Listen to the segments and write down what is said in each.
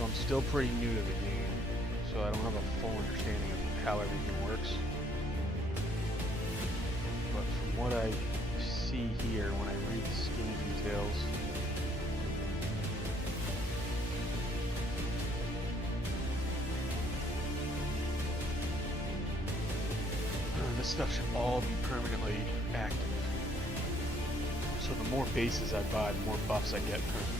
So I'm still pretty new to the game, so I don't have a full understanding of how everything works. But from what I see here when I read the skin details, this stuff should all be permanently active. So the more bases I buy, the more buffs I get permanently.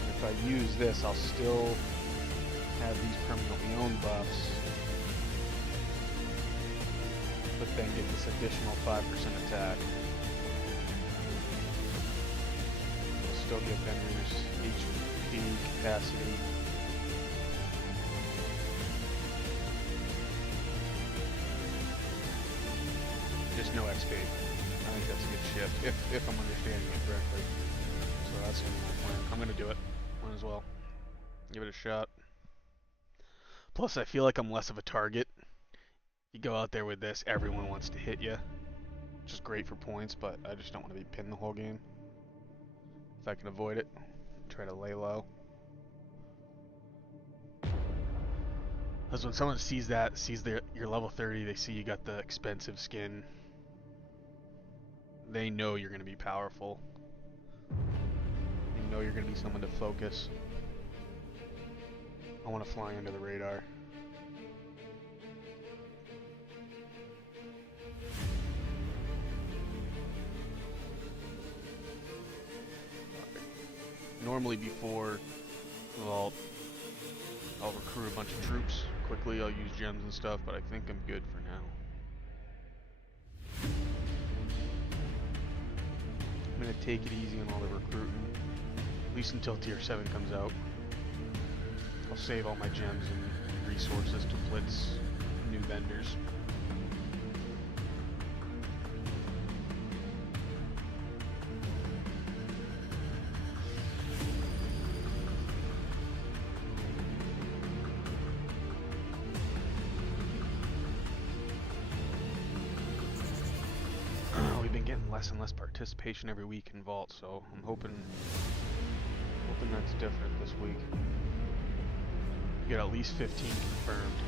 And if I use this, I'll still have these permanently owned buffs, but then get this additional 5% attack. We'll still get vendors HP capacity. Just no XP. I think that's a good shift, if I'm understanding it correctly. So that's gonna be my plan. I'm gonna do it. Might as well. Give it a shot. Plus, I feel like I'm less of a target. You go out there with this, everyone wants to hit you. Which is great for points, but I just don't want to be pinned the whole game. If I can avoid it, try to lay low. Because when someone sees that, you're level 30, they see you got the expensive skin, they know you're going to be powerful. They know you're going to be someone to focus. I want to fly under the radar. Normally before I'll recruit a bunch of troops quickly, I'll use gems and stuff, but I think I'm good for now. I'm going to take it easy on all the recruiting, at least until tier 7 comes out. I'll save all my gems and resources to blitz new vendors. Less and less participation every week in Vault, so I'm hoping that's different this week. Get at least 15 confirmed.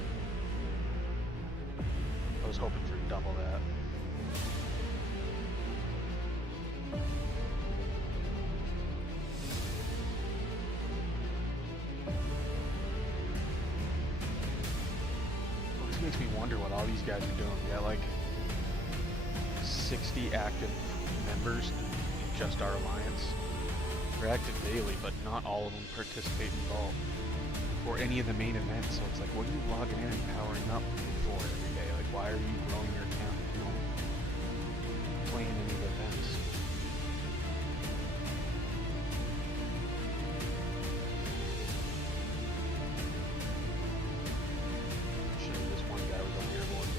I was hoping for double that. It makes me wonder what all these guys are doing. We got like 60 active members in just our alliance. They're active daily, but not all of them participate in Vault or any of the main events. So it's like, what are you logging in and powering up for every day? Like, why are you growing your account if you don't play in any of the events? Sure, this one guy was over here going,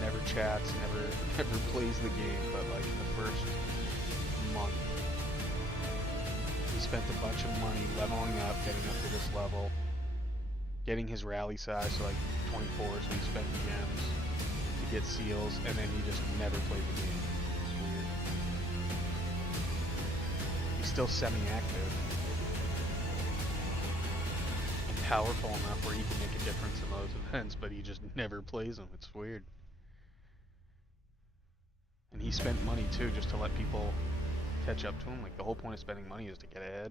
never chats, never plays the game, but like the first month he spent a bunch of money leveling up, getting up to this level, getting his rally size to like 24, so he spent gems to get seals, and then he just never played the game. It's weird. He's still semi-active and powerful enough where he can make a difference in those events, but he just never plays them. It's weird. And he spent money too, just to let people catch up to him. Like, the whole point of spending money is to get ahead.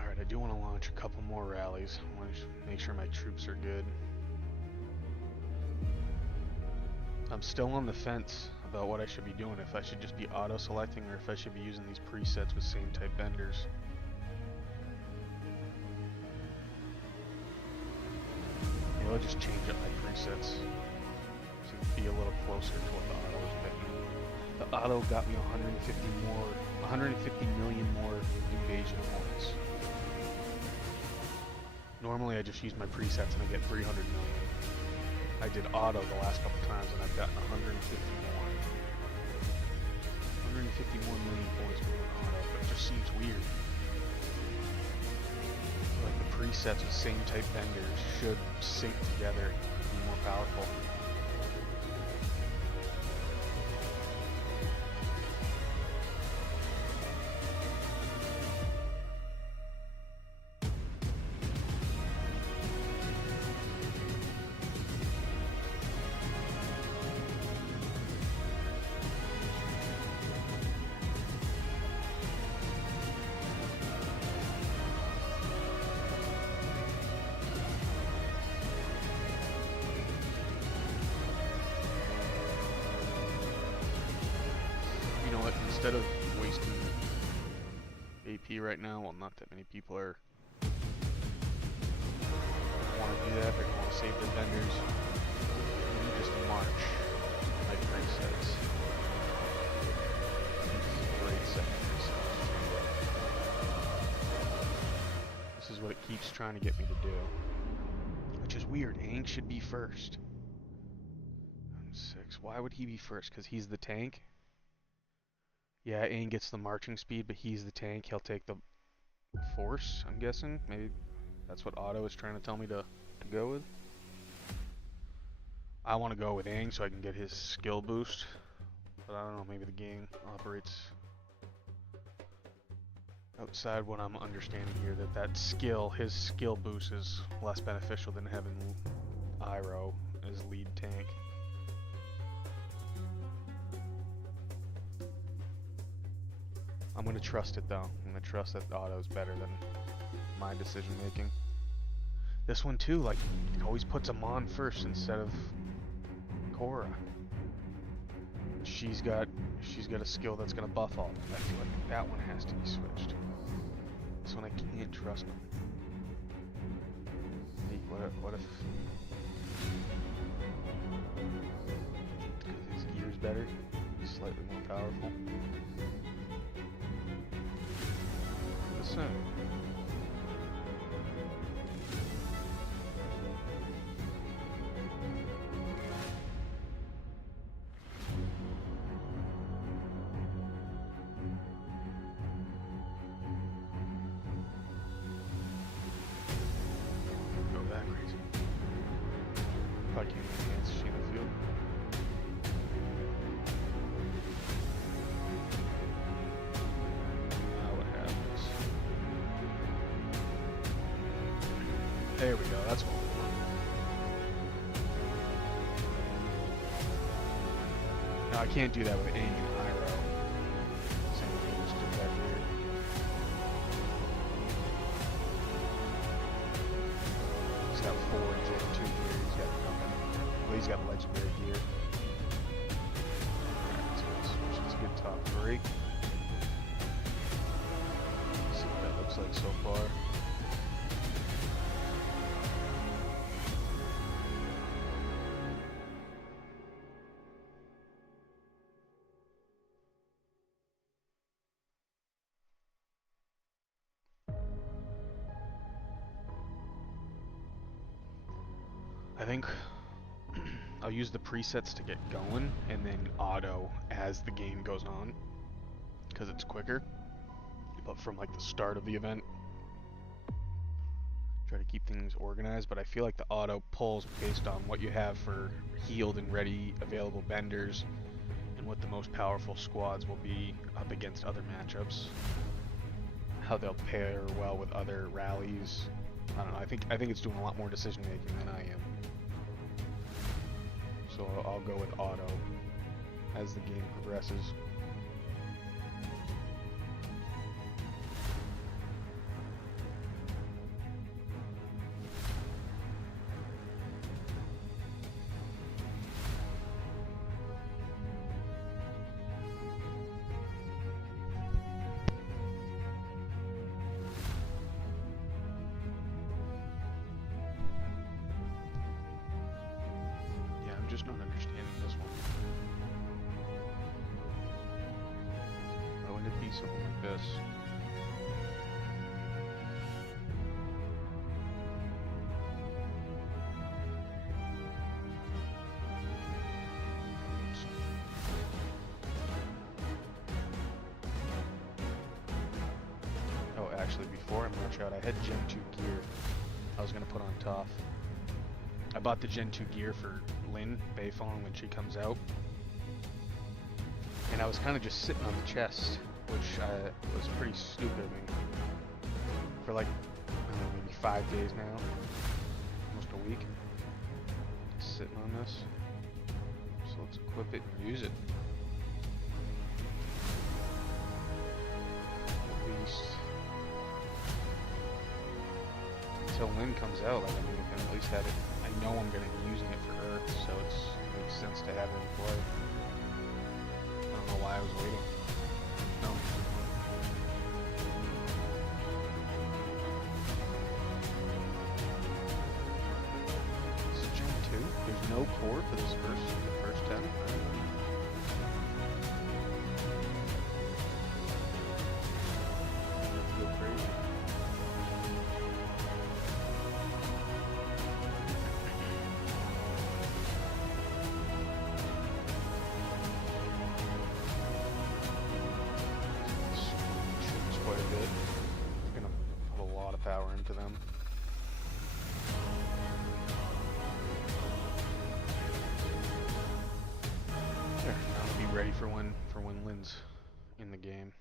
Alright, I do want to launch a couple more rallies. I want to make sure my troops are good. I'm still on the fence about what I should be doing, if I should just be auto-selecting or if I should be using these presets with same type vendors. I'll just change up my presets to be a little closer to what the auto was picking. The auto got me 150 million more invasion points. Normally I just use my presets and I get 300 million. I did auto the last couple times and I've gotten 150 more. 150 more million points for doing auto, but it just seems weird. Like the presets with same type vendors should sync together and be more powerful. Instead of wasting AP right now, well, not that many people are want to do that. They're going to want to save their vendors. Maybe just march, like Frank says. Great second presets. This is what it keeps trying to get me to do, which is weird. Hank should be first. 6. Why would he be first? Because he's the tank. Yeah, Aang gets the marching speed, but he's the tank. He'll take the force, I'm guessing. Maybe that's what Otto is trying to tell me to go with. I want to go with Aang so I can get his skill boost. But I don't know, maybe the game operates outside what I'm understanding here. That skill, his skill boost is less beneficial than having Iroh as lead tank. I'm going to trust it though. I'm going to trust that Otto's better than my decision making. This one too, like, it always puts Amon first instead of Korra. She's got a skill that's going to buff all. I feel like that one has to be switched. This one I can't trust him. What if because his gear's better, he's slightly more powerful. So go that crazy. Probably can't enhance Sheena Field. There we go, that's what we want. Now I can't do that with Aang and Iroh. Same thing, just do that here. He's got 4 and Gen 2 gear, he's got nothing. Well, he's got legendary gear. Alright, so let's switch. It's a good top 3. See what that looks like so far. I think I'll use the presets to get going and then auto as the game goes on because it's quicker. But from like the start of the event, try to keep things organized. But I feel like the auto pulls based on what you have for healed and ready available benders and what the most powerful squads will be up against other matchups. How they'll pair well with other rallies. I don't know. I think it's doing a lot more decision making than I am. So I'll go with auto as the game progresses. need something like this. Oh, actually, before I march out, I had Gen 2 gear I was going to put on top. I bought the Gen 2 gear for Lynn Bayfong when she comes out. And I was kind of just sitting on the chest, which was pretty stupid of me. For like, I don't know, maybe 5 days now. Almost a week. Sitting on this. So let's equip it and use it. At least until Lynn comes out, like, I mean, I can at least have it. I know I'm going to be using it for Earth, so it makes sense to have it in play. I don't know why I was waiting. No. This is Gen 2? There's no core for this first 10? I feel crazy. Quite a bit. It's gonna put a lot of power into them. There, now I'll be ready for when Lynn's in the game.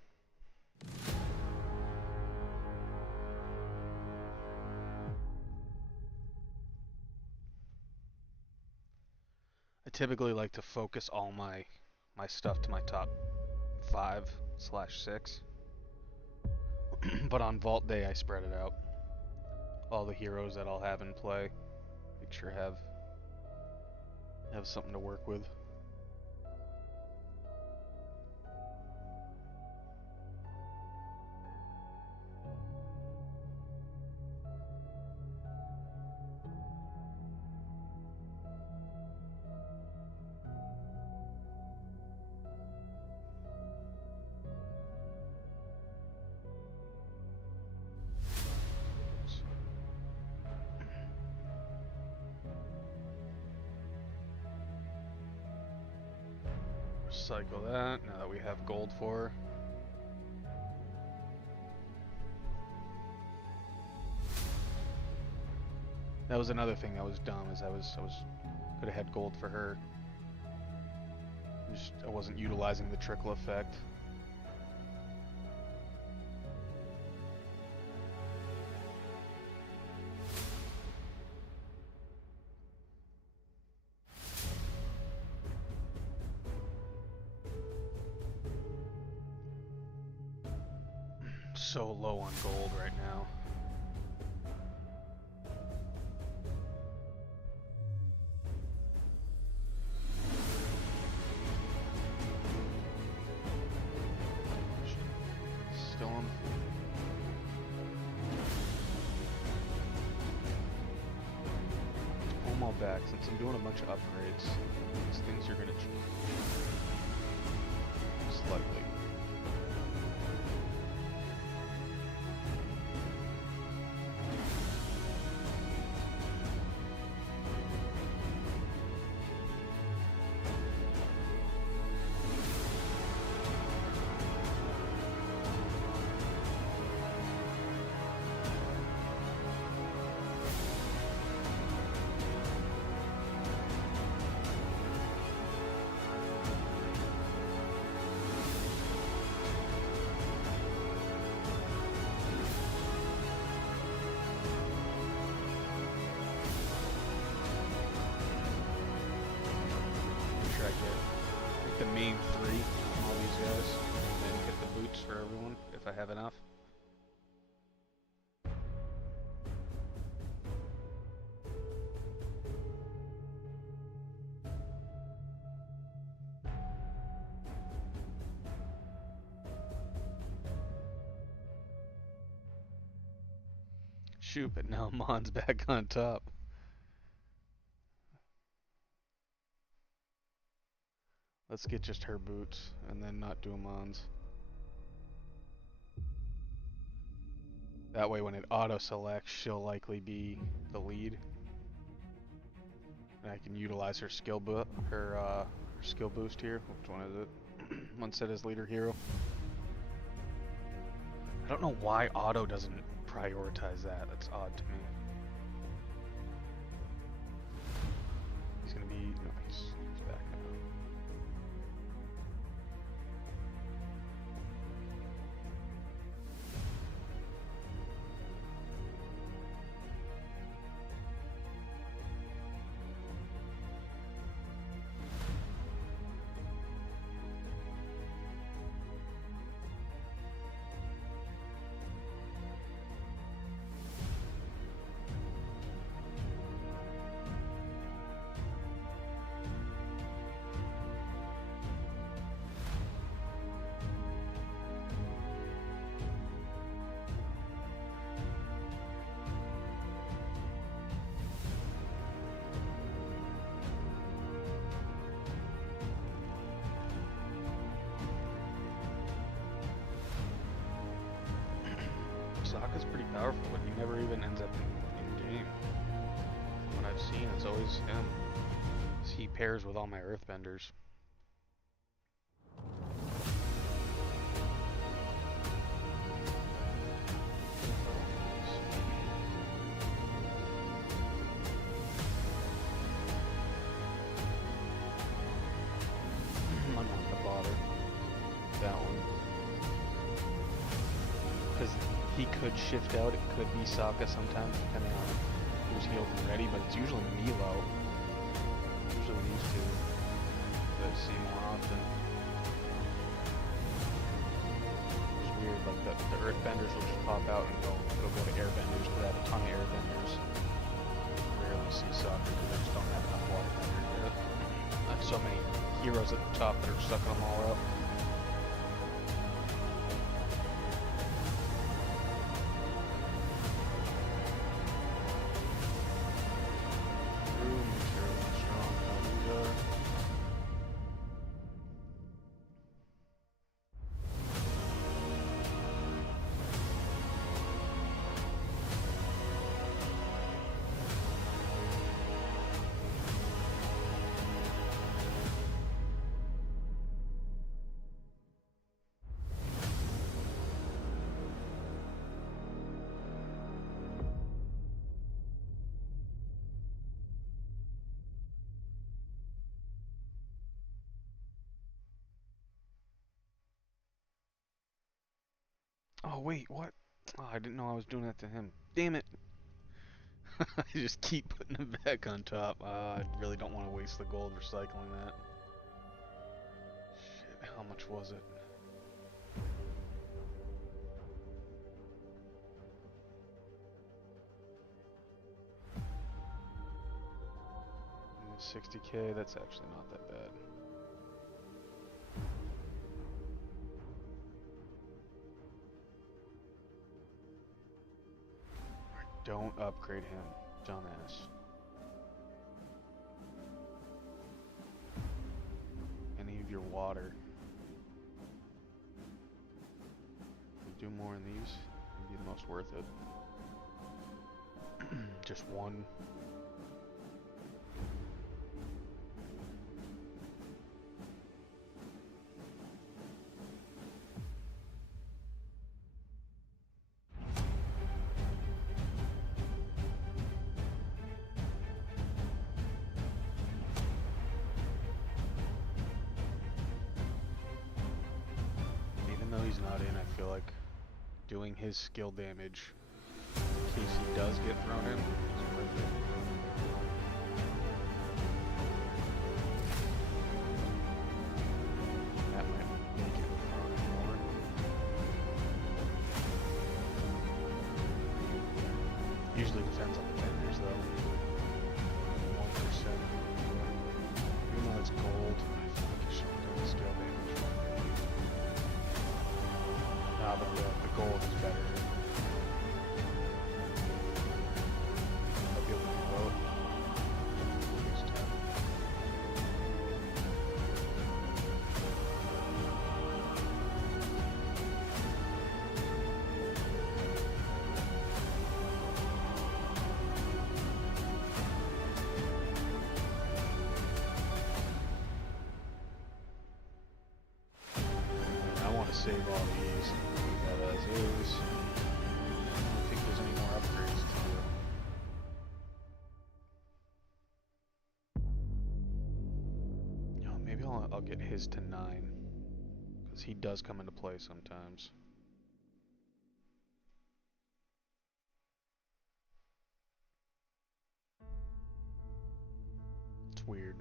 I typically like to focus all my stuff to my top 5/6. But on Vault Day, I spread it out. All the heroes that I'll have in play, make sure have something to work with. Recycle that now that we have gold for her. That was another thing that was dumb, is I could have had gold for her. I wasn't utilizing the trickle effect. So low on gold right now. Still on. Pull them all back since I'm doing a bunch of upgrades. These things are gonna change slightly. The main 3 from all these guys, and then get the boots for everyone if I have enough. Shoot, but now Mon's back on top. Let's get just her boots and then not do Mons. That way when it auto-selects, she'll likely be the lead. And I can utilize her skill skill boost here. Which one is it? One set as leader hero. I don't know why auto doesn't prioritize that. That's odd to me. He's gonna be no, he's back now. Sokka's pretty powerful, but he never even ends up in game. From what I've seen, it's always him. He pairs with all my earthbenders. I'm not gonna bother that one. Because he could shift out, it could be Sokka sometimes, depending on who's healed and ready, but it's usually Milo. Usually these two that I see more often. It's weird, like the earthbenders will just pop out and it'll go to airbenders, because I have a ton of airbenders. Rarely see Sokka because I just don't have enough waterbenders yet. I have so many heroes at the top that are sucking them all out. Oh wait, what? Oh, I didn't know I was doing that to him. Damn it! I just keep putting him back on top. I really don't want to waste the gold recycling that. Shit, how much was it? 60k, that's actually not that bad. Don't upgrade him, dumbass. Any of your water. Do more in these, it'd be the most worth it. Just one. He's not in, I feel like doing his skill damage in case he does get thrown in is worth it. That might make him thrown in more. Usually depends on the vendors though. 1%. Even though it's gold, I feel like he should be doing skill damage. But the gold is better. I'll be able to vote. all these. Leave that as is. I don't think there's any more upgrades to do. Oh, maybe I'll get his to 9. Because he does come into play sometimes. It's weird.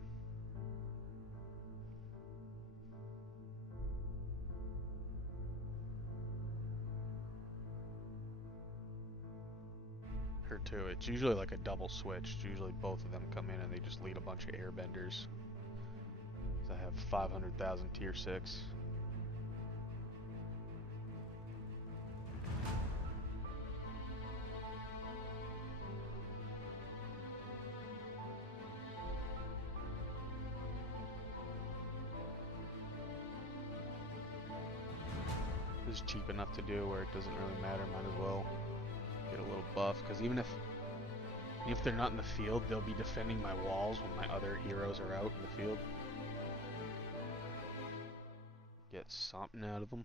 Her too. It's usually like a double switch. It's usually both of them come in and they just lead a bunch of airbenders. So I have 500,000 tier 6. This is cheap enough to do where it doesn't really matter. Might as well get a little buff, because even if they're not in the field, they'll be defending my walls when my other heroes are out in the field. Get something out of them.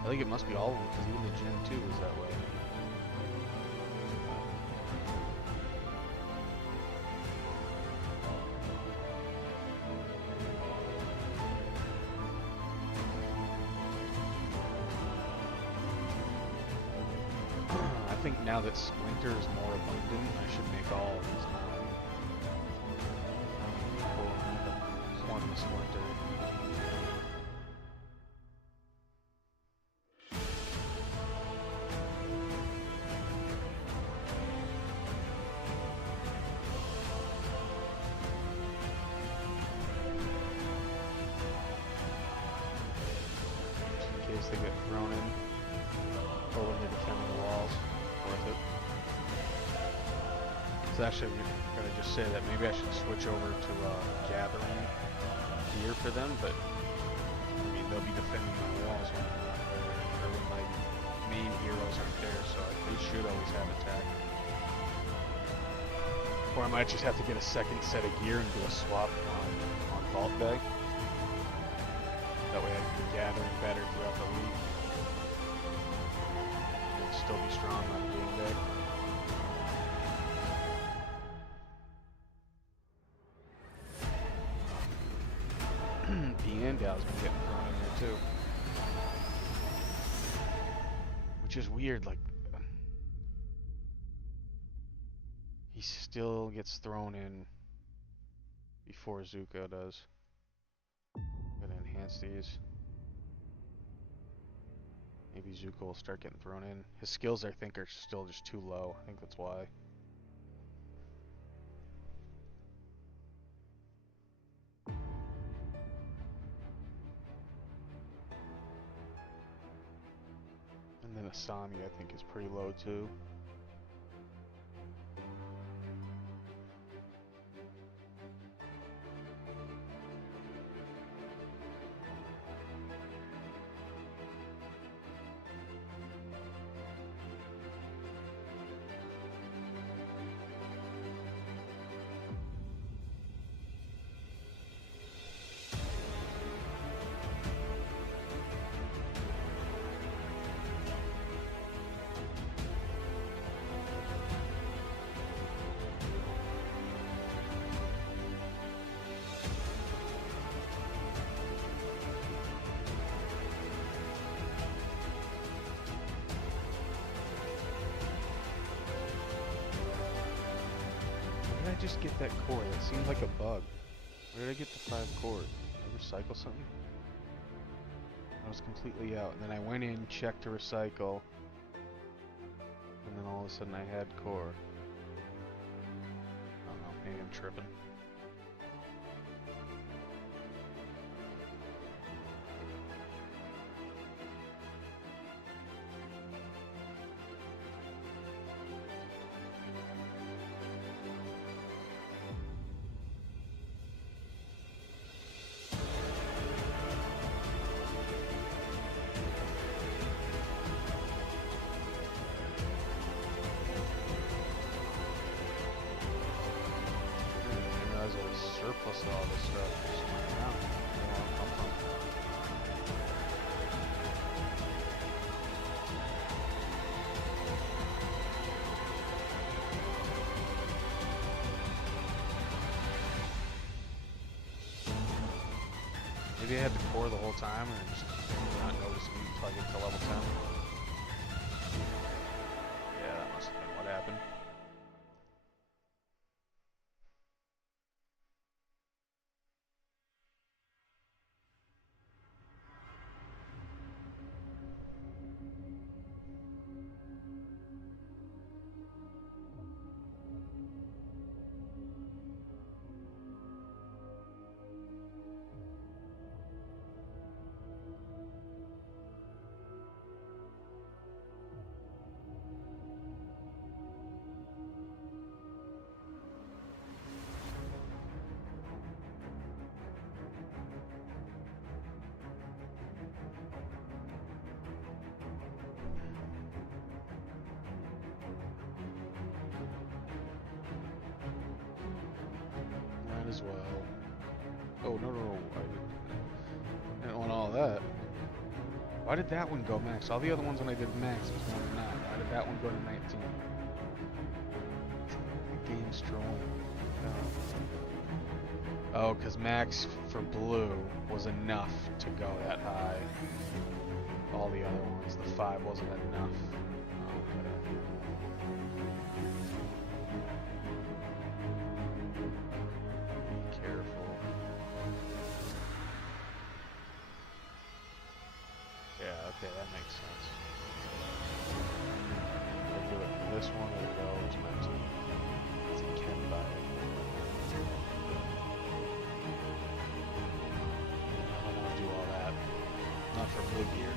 I think it must be all of them, because even the Gen 2 is that way. I think now that Splinter is more abundant, I should make all of these now. One Splinter. They get thrown in, or when they're defending the walls, worth it. So actually, we're gonna just say that maybe I should switch over to gathering gear for them, but I mean they'll be defending my walls when I'm not there, or when my main heroes aren't there, so they should always have attack. Or I might just have to get a second set of gear and do a swap on Vault Day. That way I can be gathering better throughout the week. And still be strong on game day. Deandal's been getting thrown in there too. Which is weird, like... he still gets thrown in before Zuko does. I'm gonna enhance these. Maybe Zuko will start getting thrown in. His skills, I think, are still just too low. I think that's why. And then Asami, I think, is pretty low too. I just get that core? That seemed like a bug. Where did I get the 5 core? Did I recycle something? I was completely out. And then I went in, checked to recycle, and then all of a sudden I had core. I don't know, maybe I'm tripping. all this stuff just laying around. I don't know where it'll come from. Maybe I had the core the whole time and just not noticing it until I get to level 10. Yeah, that must have been what happened. Might as well. Oh, no. I didn't want all that. Why did that one go max? All the other ones when I did max was 1 to 9. Why did that one go to 19? The game's trolling. Oh, because max for blue was enough to go that high. All the other ones, the 5 wasn't enough. Okay. Be careful. Yeah, okay, that makes sense. I'll do it for this one, it'll go to 19. It's a can buy it. I don't want to do all that. Not for blue gear.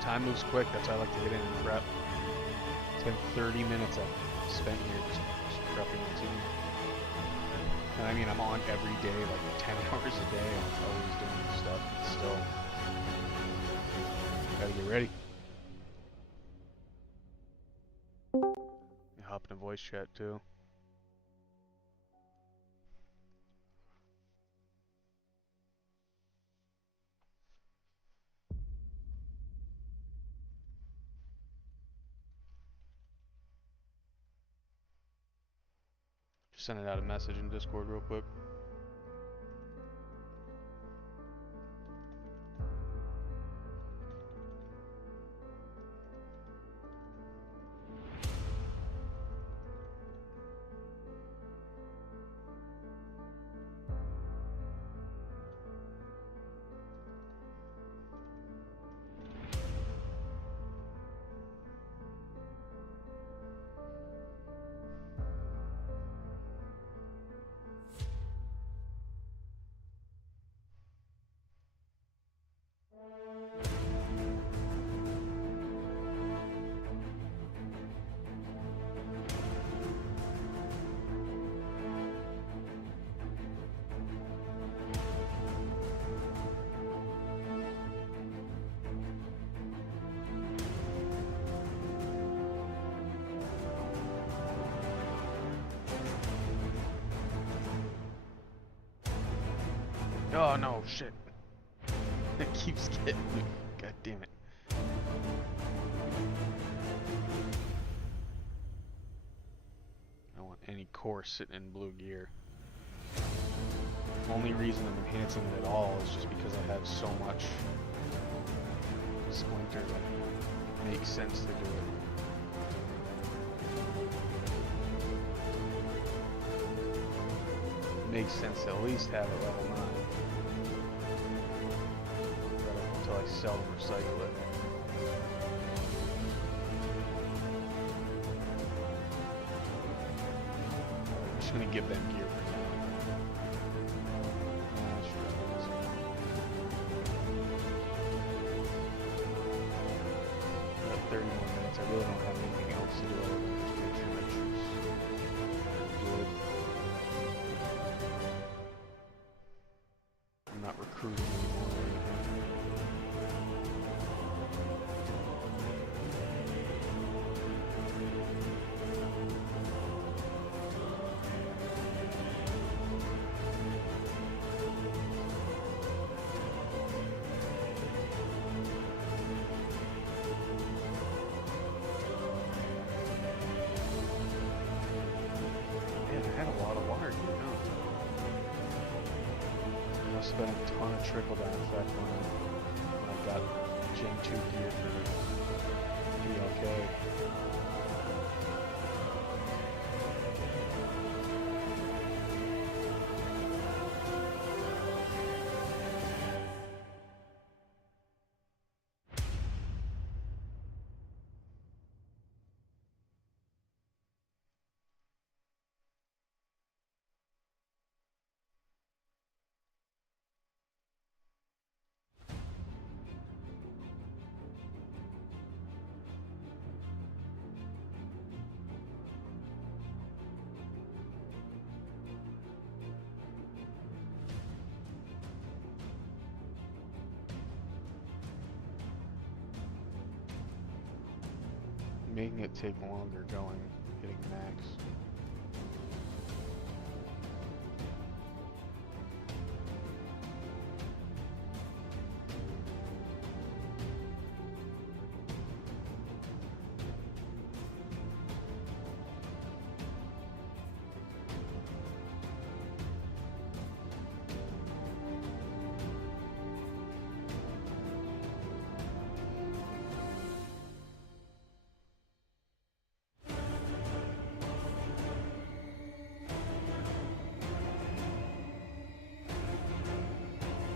Time moves quick, that's why I like to get in and prep. It's been 30 minutes I've spent here just prepping the team. And I mean, I'm on every day, like 10 hours a day, and I'm always doing stuff, but still, gotta get ready. You hop in a voice chat too. Just sending out a message in Discord real quick. Oh no, shit. It keeps getting me. God damn it. I don't want any core sitting in blue gear. Only reason I'm enhancing it at all is just because I have so much splinter that it makes sense to do it. Makes sense to at least have it level 9. Until I sell and recycle it. I'm just gonna give them gear for now. I really don't have anything else to do other than just make sure my troops are good. I'm not recruiting anymore or anything. It's been a ton of trickle-down effect when I got Gen 2 gear for PLK. Making it take longer hitting max.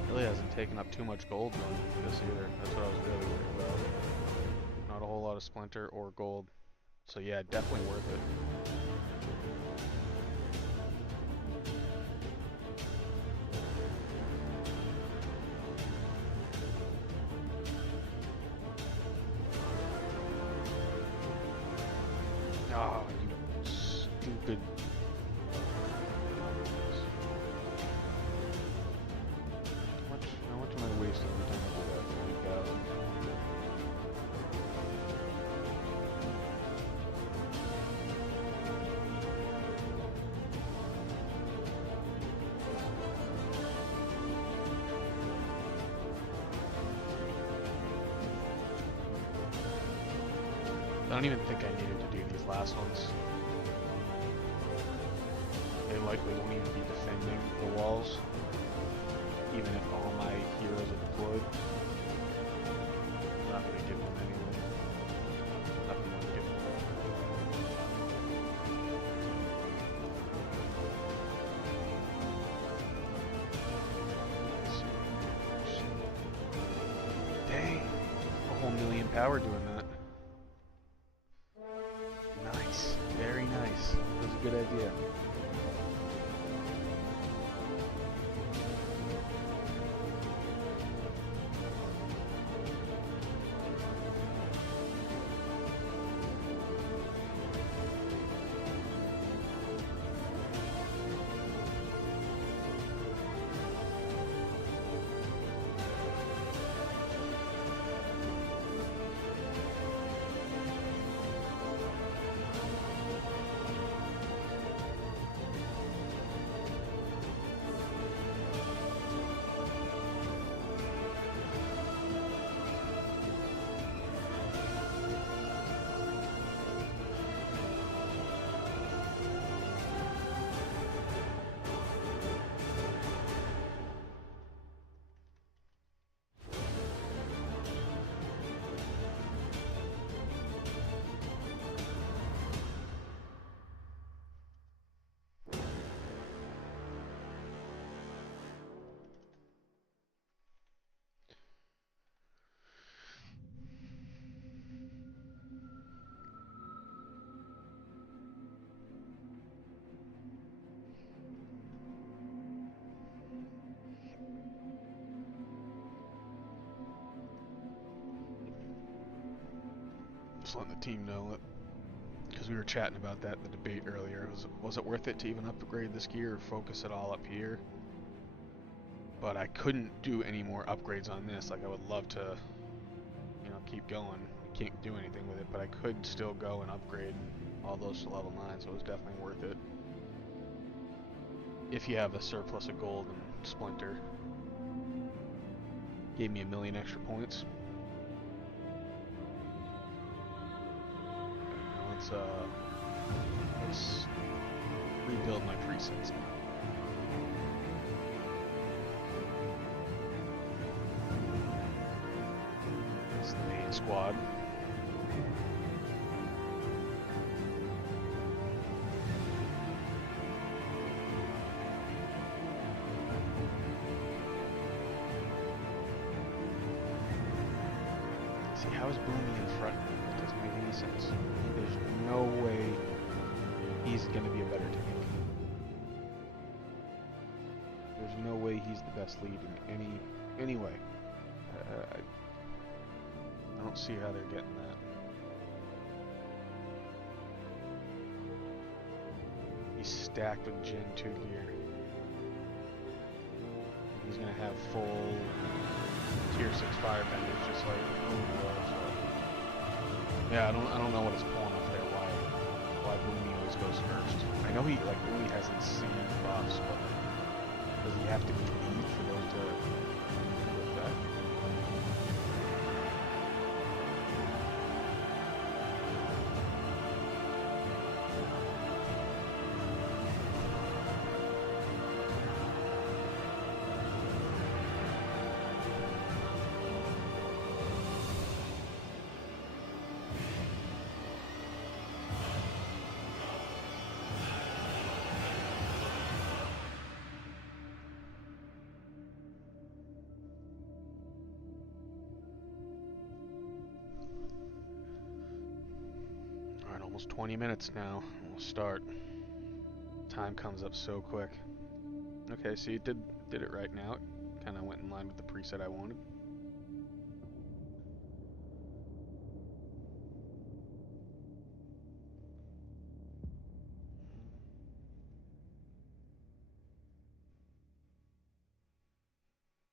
Really hasn't taken up too much gold on this either. That's what I was really worried about. Not a whole lot of splinter or gold. So yeah, definitely worth it. Oh, you stupid. How much am I wasting every time I do that? 30,000. I don't even think I needed to do these last ones. They likely won't even be defending the walls, even if all my heroes are deployed. I'm not going to give them anything. Nothing to give them. Dang! A whole million power doing that. Nice. Very nice. That was a good idea. just letting the team know that, because we were chatting about that in the debate earlier. Was it worth it to even upgrade this gear or focus it all up here? But I couldn't do any more upgrades on this. Like, I would love to, you know, keep going. I can't do anything with it, but I could still go and upgrade all those to level 9, so it was definitely worth it. If you have a surplus of gold and splinter. Gave me 1,000,000 extra points. Let's rebuild my presets now. This is the main squad. See, how is Boomy in front? It doesn't make any sense. There's no way he's going to be a better tank. There's no way he's the best lead in any way. I don't see how they're getting that. He's stacked with Gen 2 gear. He's going to have full Tier 6 firebenders just like Boomy was. Yeah, I don't know what it's pulling off there, why Boomy always goes first. I know Boomy has insane buffs, but does he have to be lead for those to look that? Almost 20 minutes now. We'll start. Time comes up so quick. Okay, so you did it right now. It kind of went in line with the preset I wanted.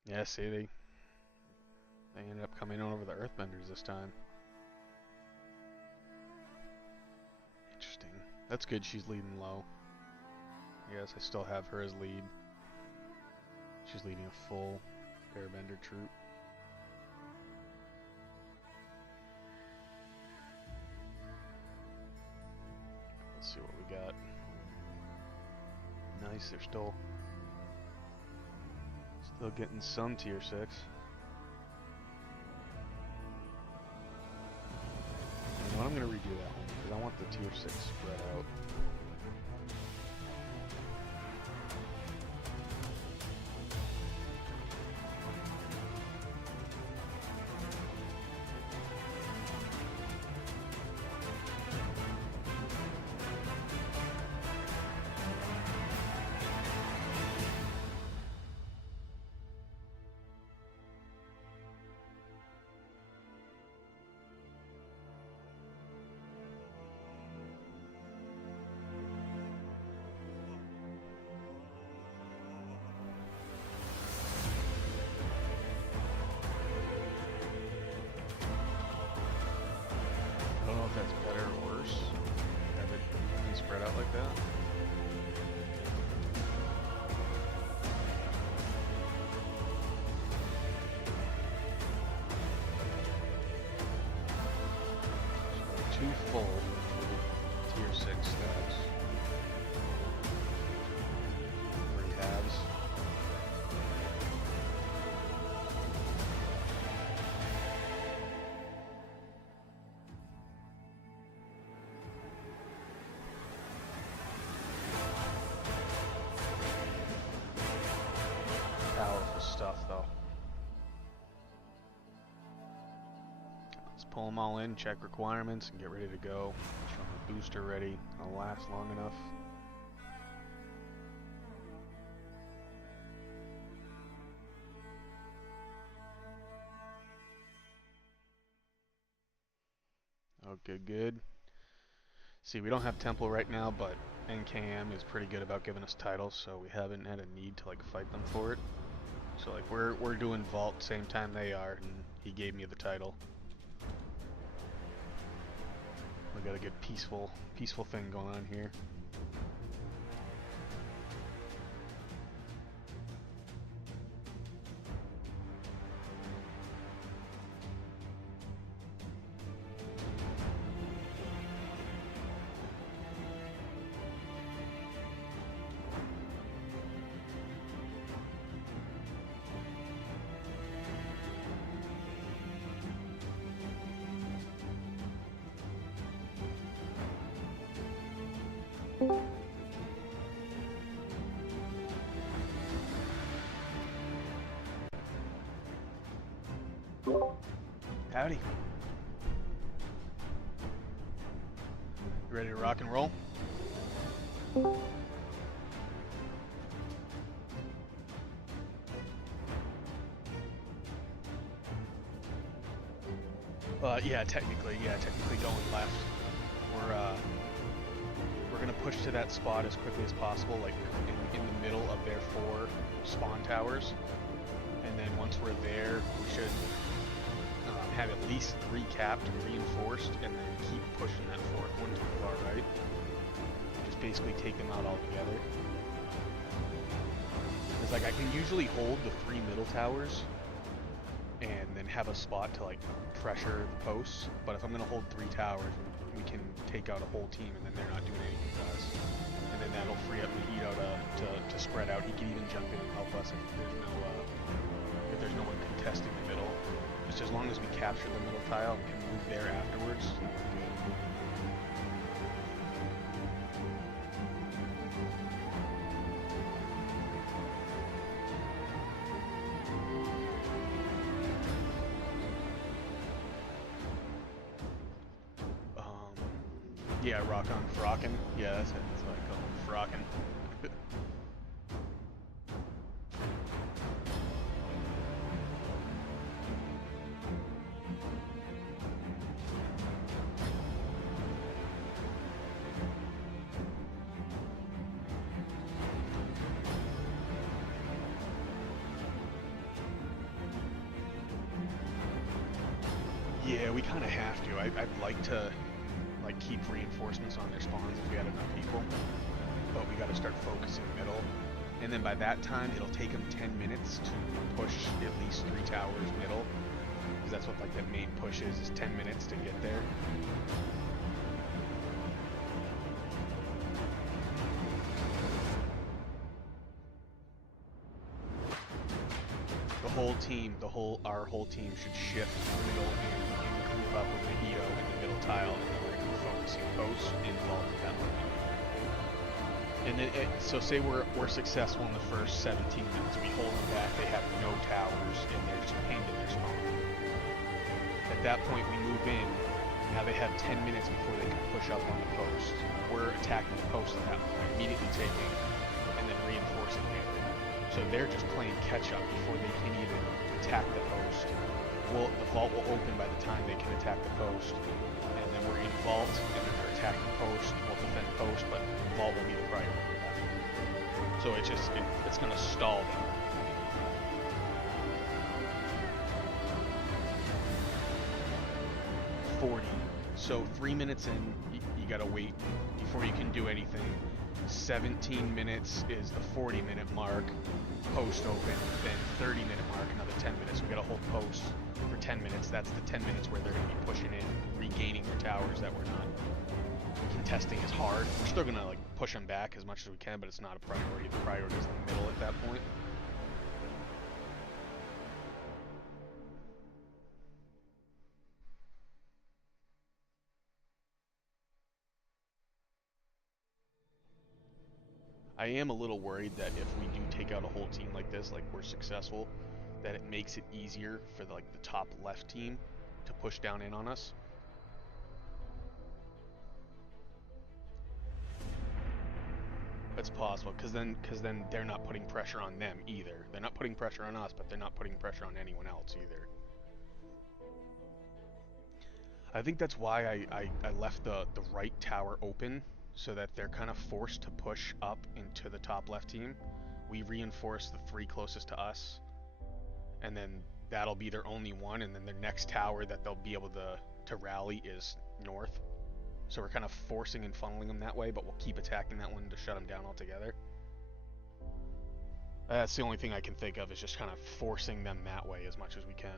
Yeah, see, they ended up coming over the Earthbenders this time. Interesting. That's good she's leading low. Yes, I still have her as lead. She's leading a full Airbender troop. Let's see what we got. Nice, they're still getting some Tier 6. You know what, I'm going to redo that one, because I want the Tier 6 spread out. That's better or worse. Have it be spread out like that. So 2 full Tier 6 stacks. 3 halves. Powerful stuff, though. Let's pull them all in, check requirements, and get ready to go. Show the booster ready. I'll last long enough. Okay, good. See, we don't have Temple right now, but NKM is pretty good about giving us titles, so we haven't had a need to like fight them for it. So like we're doing Vault same time they are, and he gave me the title. We got a good peaceful thing going on here. Howdy. You ready to rock and roll? Yeah, technically going left. We're gonna push to that spot as quickly as possible, like in the middle of their 4 spawn towers. And then once we're there, we should have at least 3 capped and reinforced, and then keep pushing that 4th one to the far right. Just basically take them out altogether. It's like I can usually hold the 3 middle towers and then have a spot to like pressure the posts, but if I'm going to hold 3 towers, we can take out a whole team and then they're not doing anything to us. And then that'll free up Mojito to spread out. He can even jump in and help us if there's no one contesting the middle. Just as long as we capture the middle tile and can move there afterwards, that would be good. Yeah, rock on frockin'. Yeah, that's what I call it, frockin'. Yeah, we kind of have to. I'd like to keep reinforcements on their spawns if we had enough people, but we got to start focusing middle. And then by that time, it'll take them 10 minutes to push at least 3 towers middle, because that's what like that main push is 10 minutes to get there. Our whole team should shift middle and group up with Mojito in the middle tile, and then we're going to be focusing posts and Vault at that point. And then, so say we're successful in the first 17 minutes, we hold them back, they have no towers, and they're just pinned in their spawn. At that point, we move in. Now they have 10 minutes before they can push up on the post. We're attacking the post at that point, immediately taking, and then reinforcing there. So they're just playing catch up before they can even attack the post. The Vault will open by the time they can attack the post, and then we're in Vault, and then they're attacking post. We'll defend post, but Vault will be the priority. So it's going to stall them. So 3 minutes in, you gotta wait before you can do anything. 17 minutes is the 40-minute mark, post open, then 30-minute mark, another 10 minutes. We gotta hold post for 10 minutes. That's the 10 minutes where they're gonna be pushing in, regaining their towers that we're not contesting as hard. We're still gonna like push them back as much as we can, but it's not a priority. The priority is the middle at that point. I am a little worried that if we do take out a whole team like this, like we're successful, that it makes it easier for the top left team to push down in on us. That's possible, because then they're not putting pressure on them either. They're not putting pressure on us, but they're not putting pressure on anyone else either. I think that's why I left the right tower open, so that they're kind of forced to push up into the top left team. We reinforce the three closest to us, and then that'll be their only one, and then their next tower that they'll be able to rally is north. So we're kind of forcing and funneling them that way, but we'll keep attacking that one to shut them down altogether. That's the only thing I can think of, is just kind of forcing them that way as much as we can.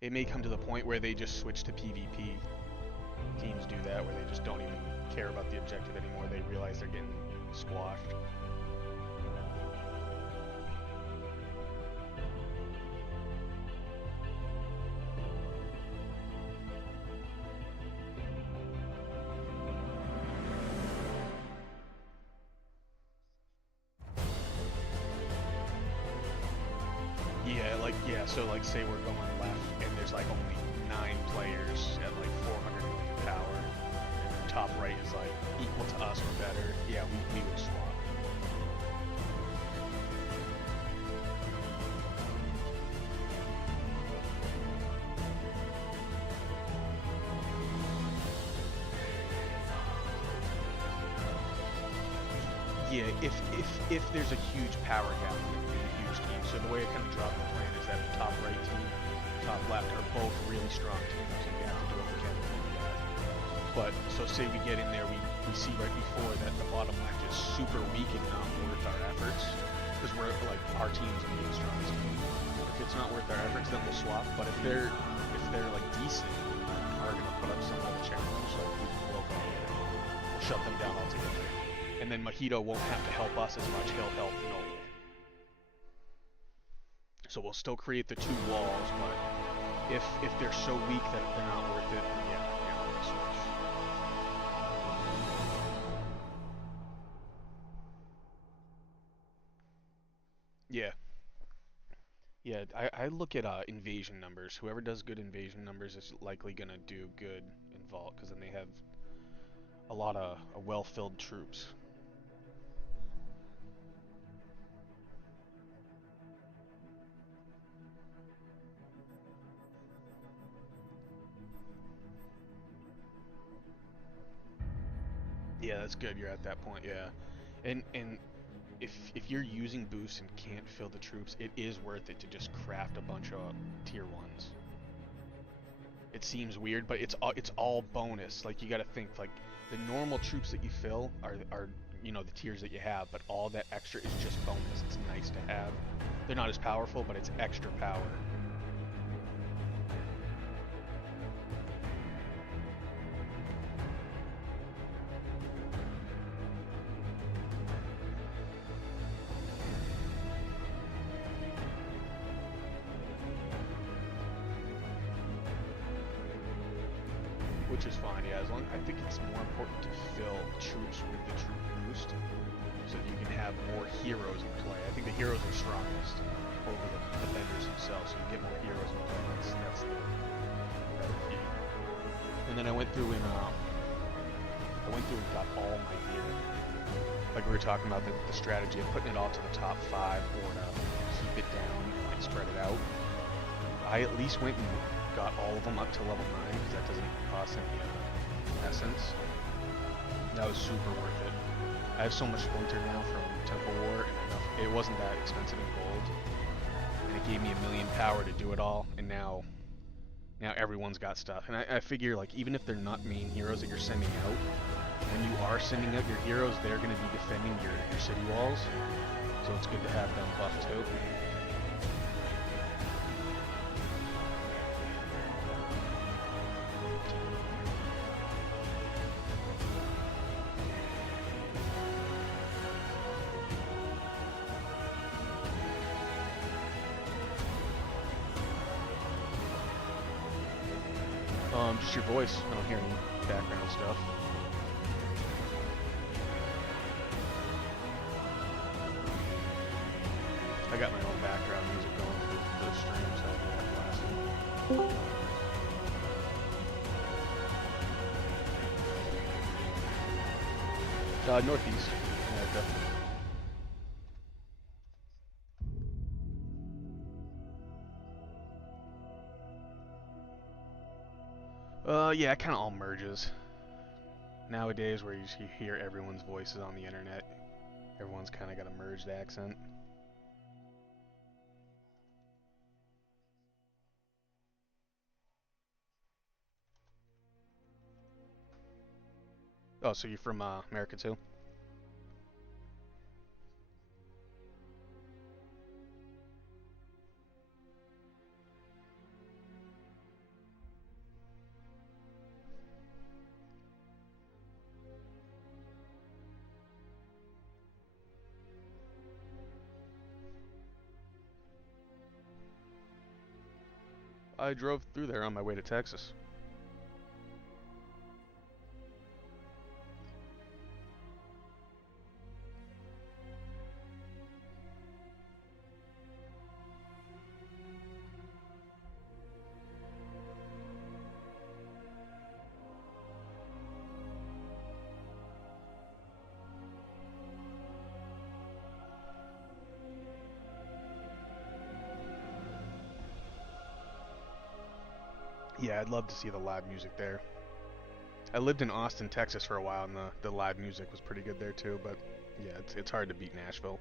It may come to the point where they just switch to PvP. Teams do that, where they just don't even care about the objective anymore. They realize they're getting squashed. So like say we're going left and there's like only 9 players at like 400 million power, and the top right is like equal to us or better, yeah, we would swap. Yeah, if there's a huge power gap in a huge team, so the way I kind of dropped the plan is that the top right team, top left are both really strong teams, and we have to do what we can to do that. But so say we get in there, we see right before that the bottom left is super weak and not worth our efforts, because we're like our team's gonna be the strongest team. If it's not worth our efforts, then we'll swap. But if they're like decent, are gonna put up some other challenge, like we'll go in, we'll shut them down altogether. And then Mojito won't have to help us as much, he'll help Noble. So we'll still create the 2 walls, but if they're so weak that they're not worth it, then yeah, we'll switch. Yeah. Yeah, I look at invasion numbers. Whoever does good invasion numbers is likely gonna do good in Vault, because then they have a lot of well-filled troops. Yeah, that's good. You're at that point. Yeah, and if you're using boosts and can't fill the troops, it is worth it to just craft a bunch of tier 1s. It seems weird, but it's all bonus. Like, you got to think, like, the normal troops that you fill are the tiers that you have, but all that extra is just bonus. It's nice to have. They're not as powerful, but it's extra power. Which is fine, yeah. As long I think it's more important to fill troops with the troop boost, so that you can have more heroes in play. I think the heroes are strongest over the defenders themselves, so you get more heroes in play. That's the better key. And then I went through and got all my gear. Like we were talking about the strategy of putting it all to the top 5 or to keep it down and spread it out. I at least went and got all of them up to level 9, because that doesn't cost any essence. That was super worth it. I have so much splinter now from Temple War, and it wasn't that expensive in gold, and it gave me 1,000,000 power to do it all, and now everyone's got stuff. And I figure, like, even if they're not main heroes that you're sending out, when you are sending out your heroes, they're going to be defending your city walls, so it's good to have them buffed too. Just your voice. I don't hear any background stuff. I got my own background music going for the stream, so I can have blasting. Northeast. America. Yeah, it kind of all merges. Nowadays, where you hear everyone's voices on the internet, everyone's kind of got a merged accent. Oh, so you're from America too? I drove through there on my way to Texas. Yeah, I'd love to see the live music there. I lived in Austin, Texas for a while, and the live music was pretty good there too. But yeah, it's hard to beat Nashville.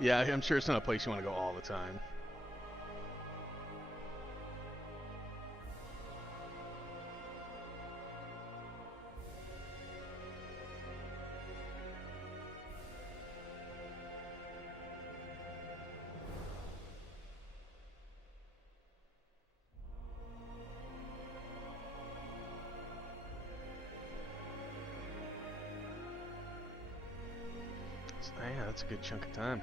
Yeah, I'm sure it's not a place you want to go all the time. Yeah, that's a good chunk of time.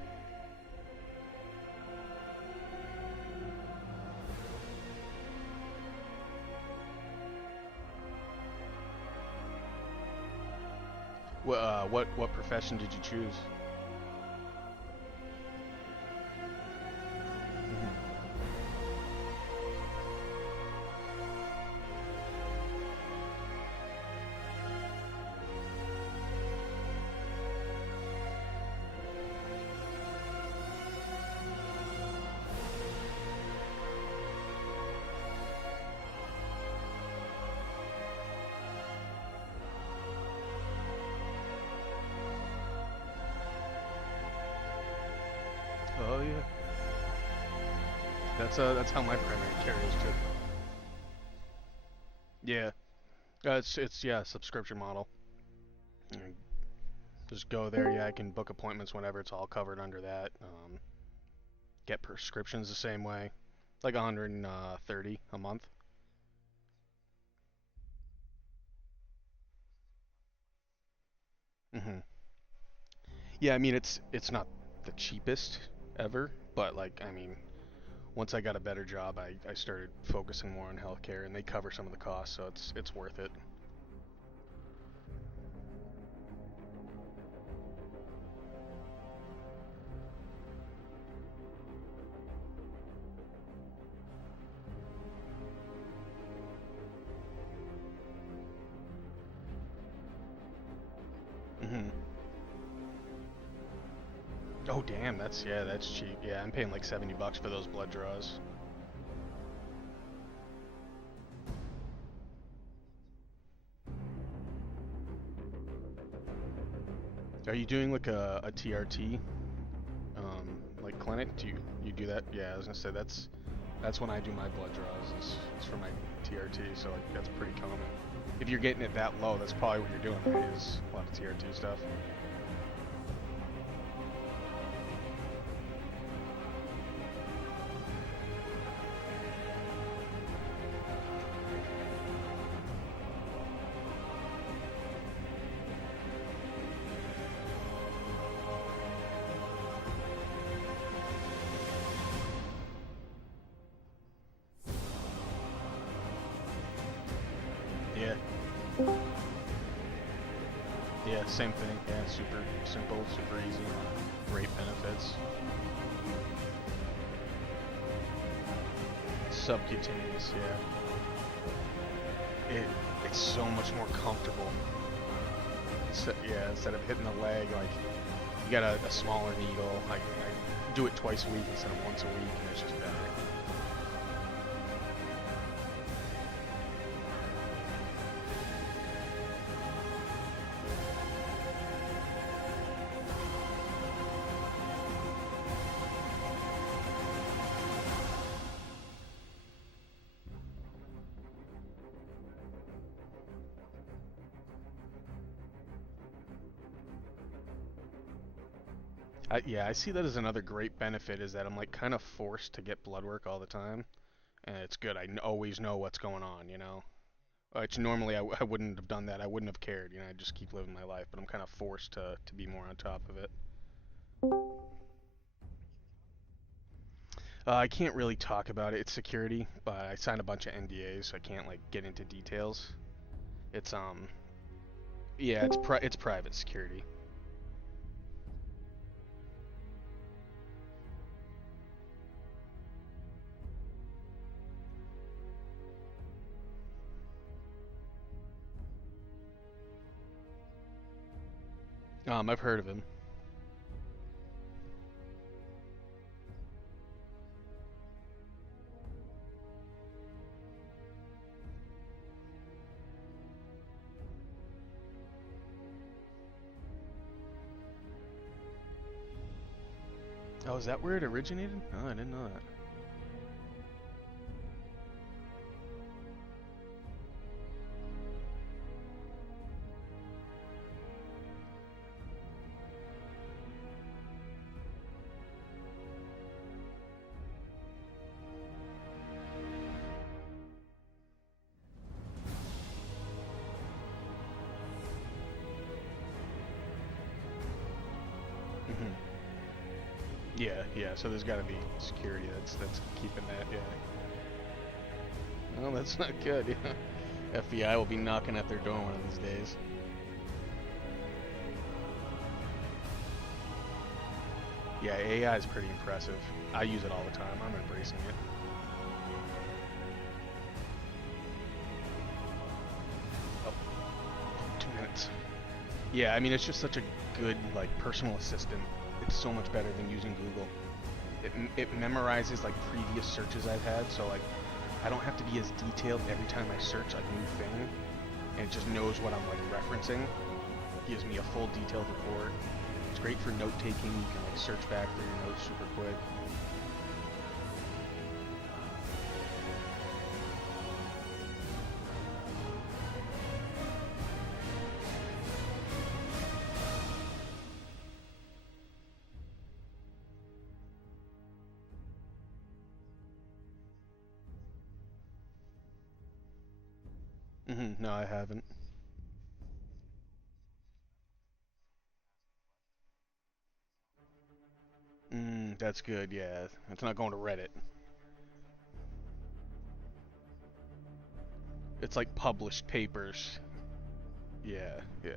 What profession did you choose? Mhm. Oh yeah, that's how my primary care is too. Yeah, it's yeah, subscription model. You just go there. Yeah, I can book appointments whenever. It's all covered under that. Get prescriptions the same way, like 130 a month. Hmm. Yeah, I mean it's not the cheapest ever, but like I mean, once I got a better job, I started focusing more on healthcare, and they cover some of the costs, so it's worth it. Hmm. Oh damn, that's cheap. Yeah, I'm paying like $70 for those blood draws. Are you doing like a TRT like clinic? Do you do that? Yeah, I was gonna say that's when I do my blood draws. Is for my TRT, so like that's pretty common. If you're getting it that low, that's probably what you're doing, right? Is a lot of TRT stuff. Yeah, yeah, same thing. Yeah, super simple, super easy, great benefits. Subcutaneous, yeah. It's so much more comfortable. So, yeah, instead of hitting the leg, like you got a smaller needle. I do it twice a week instead of once a week, and it's just better. Yeah, I see that as another great benefit is that I'm like kind of forced to get blood work all the time, and it's good. Always know what's going on, you know. Which normally I wouldn't have done that. I wouldn't have cared, you know. I just keep living my life, but I'm kind of forced to be more on top of it. I can't really talk about it. It's security, but I signed a bunch of NDAs, so I can't like get into details. It's yeah, it's private security. I've heard of him. Oh, is that where it originated? Oh, I didn't know that. Hmm. Yeah, yeah. So there's got to be security that's keeping that. Yeah. Well, that's not good. Yeah. FBI will be knocking at their door one of these days. Yeah, AI is pretty impressive. I use it all the time. I'm embracing it. Oh, 2 minutes. Yeah, I mean it's just such a good like personal assistant. It's so much better than using Google. It memorizes like previous searches I've had, so like I don't have to be as detailed every time I search a new thing, and it just knows what I'm like referencing. It gives me a full detailed report. It's great for note taking. You can like search back through your notes super quick. No, I haven't. That's good. Yeah, it's not going to Reddit. It's like published papers. Yeah, yeah.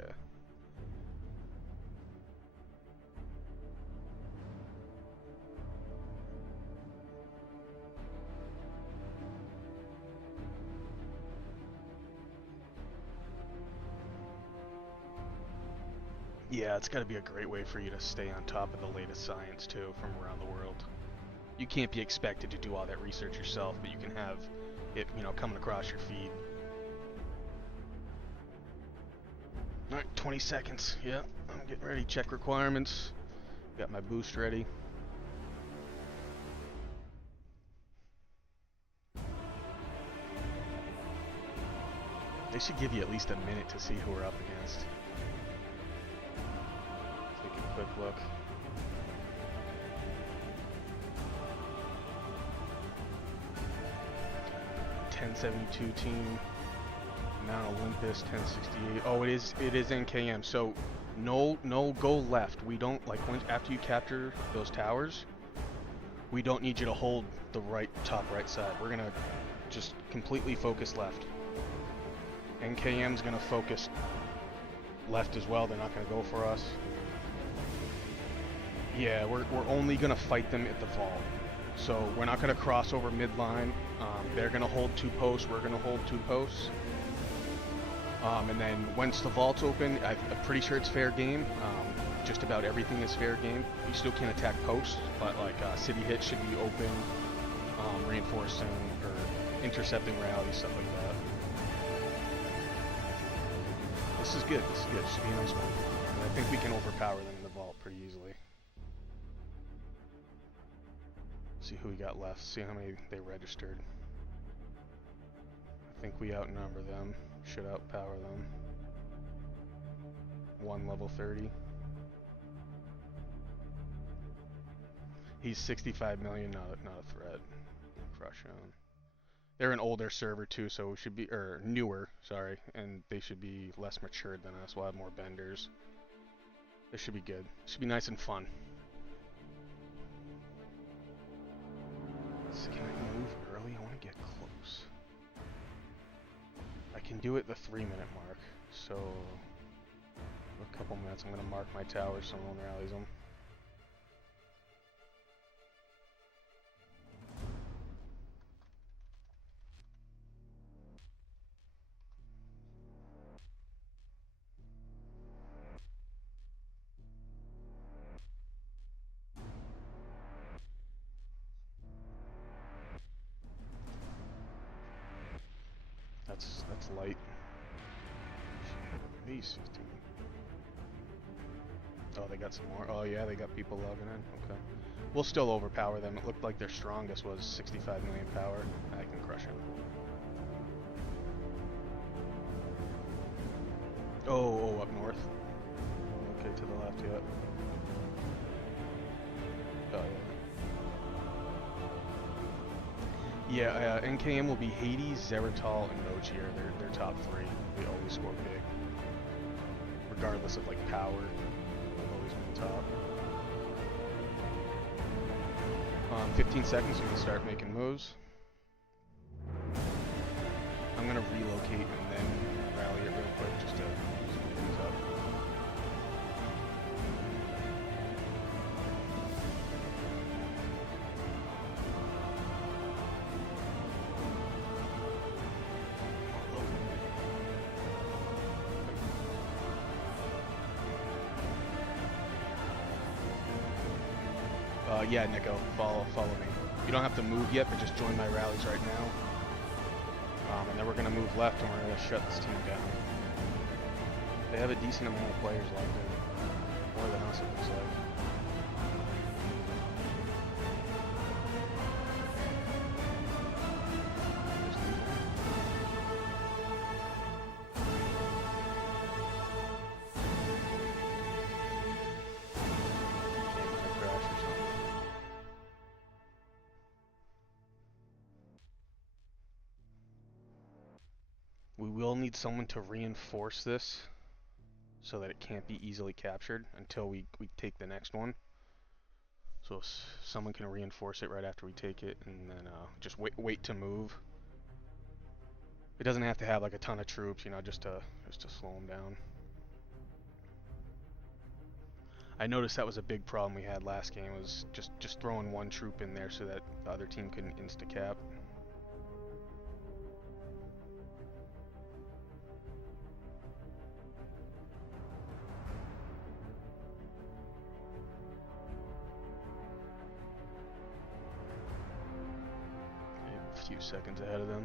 Yeah, it's got to be a great way for you to stay on top of the latest science too from around the world. You can't be expected to do all that research yourself, but you can have it, coming across your feed. All right, 20 seconds. Yeah, I'm getting ready. Check requirements. Got my boost ready. They should give you at least a minute to see who we're up against. Take a quick look. .1072 team. Mount Olympus 1068. Oh, it is NKM. So no go left. We don't like after you capture those towers, we don't need you to hold the top right side. We're gonna just completely focus left. NKM's gonna focus left as well. They're not gonna go for us. Yeah, we're only gonna fight them at the vault. So we're not gonna cross over midline. They're gonna hold 2 posts. We're gonna hold 2 posts. And then once the vault's open, I'm pretty sure it's fair game. Just about everything is fair game. You still can't attack posts, but like city hits should be open, reinforcing or intercepting rallies, stuff like that. This is good. This is good. This should be a nice one. And I think we can overpower them in the vault pretty easily. See who we got left. See how many they registered. I think we outnumber them. Should outpower them. 1 level 30. He's 65 million, not a threat. Crush him. They're an older server too, so we should be, or newer, sorry, and they should be less matured than us. We'll have more benders. This should be good. Should be nice and fun. So can I move early? I want to get close. I can do it the 3-minute mark. So a couple minutes. I'm gonna mark my tower so no one rallies them. That's light. These 15. Oh, they got some more. Oh yeah, they got people logging in. Okay. We'll still overpower them. It looked like their strongest was 65 million power. I can crush him. Oh, up north. Okay, to the left, yeah. Oh yeah. Yeah, NKM will be Hades, Zeratal, and Nochier. They're top 3. They always score big. Regardless of like power. They've always been top. 15 seconds, we can start making moves. I'm gonna relocate and then rally it real quick just to speed things up. Yeah, Nico, follow me. You don't have to move yet, but just join my rallies right now. And then we're gonna move left, and we're gonna shut this team down. They have a decent amount of players logged in, more than us, it looks like. We will need someone to reinforce this so that it can't be easily captured until we take the next one. So someone can reinforce it right after we take it, and then just wait to move. It doesn't have to have like a ton of troops, you know, just to slow them down. I noticed that was a big problem we had last game, was just throwing one troop in there so that the other team couldn't insta-cap. A few seconds ahead of them.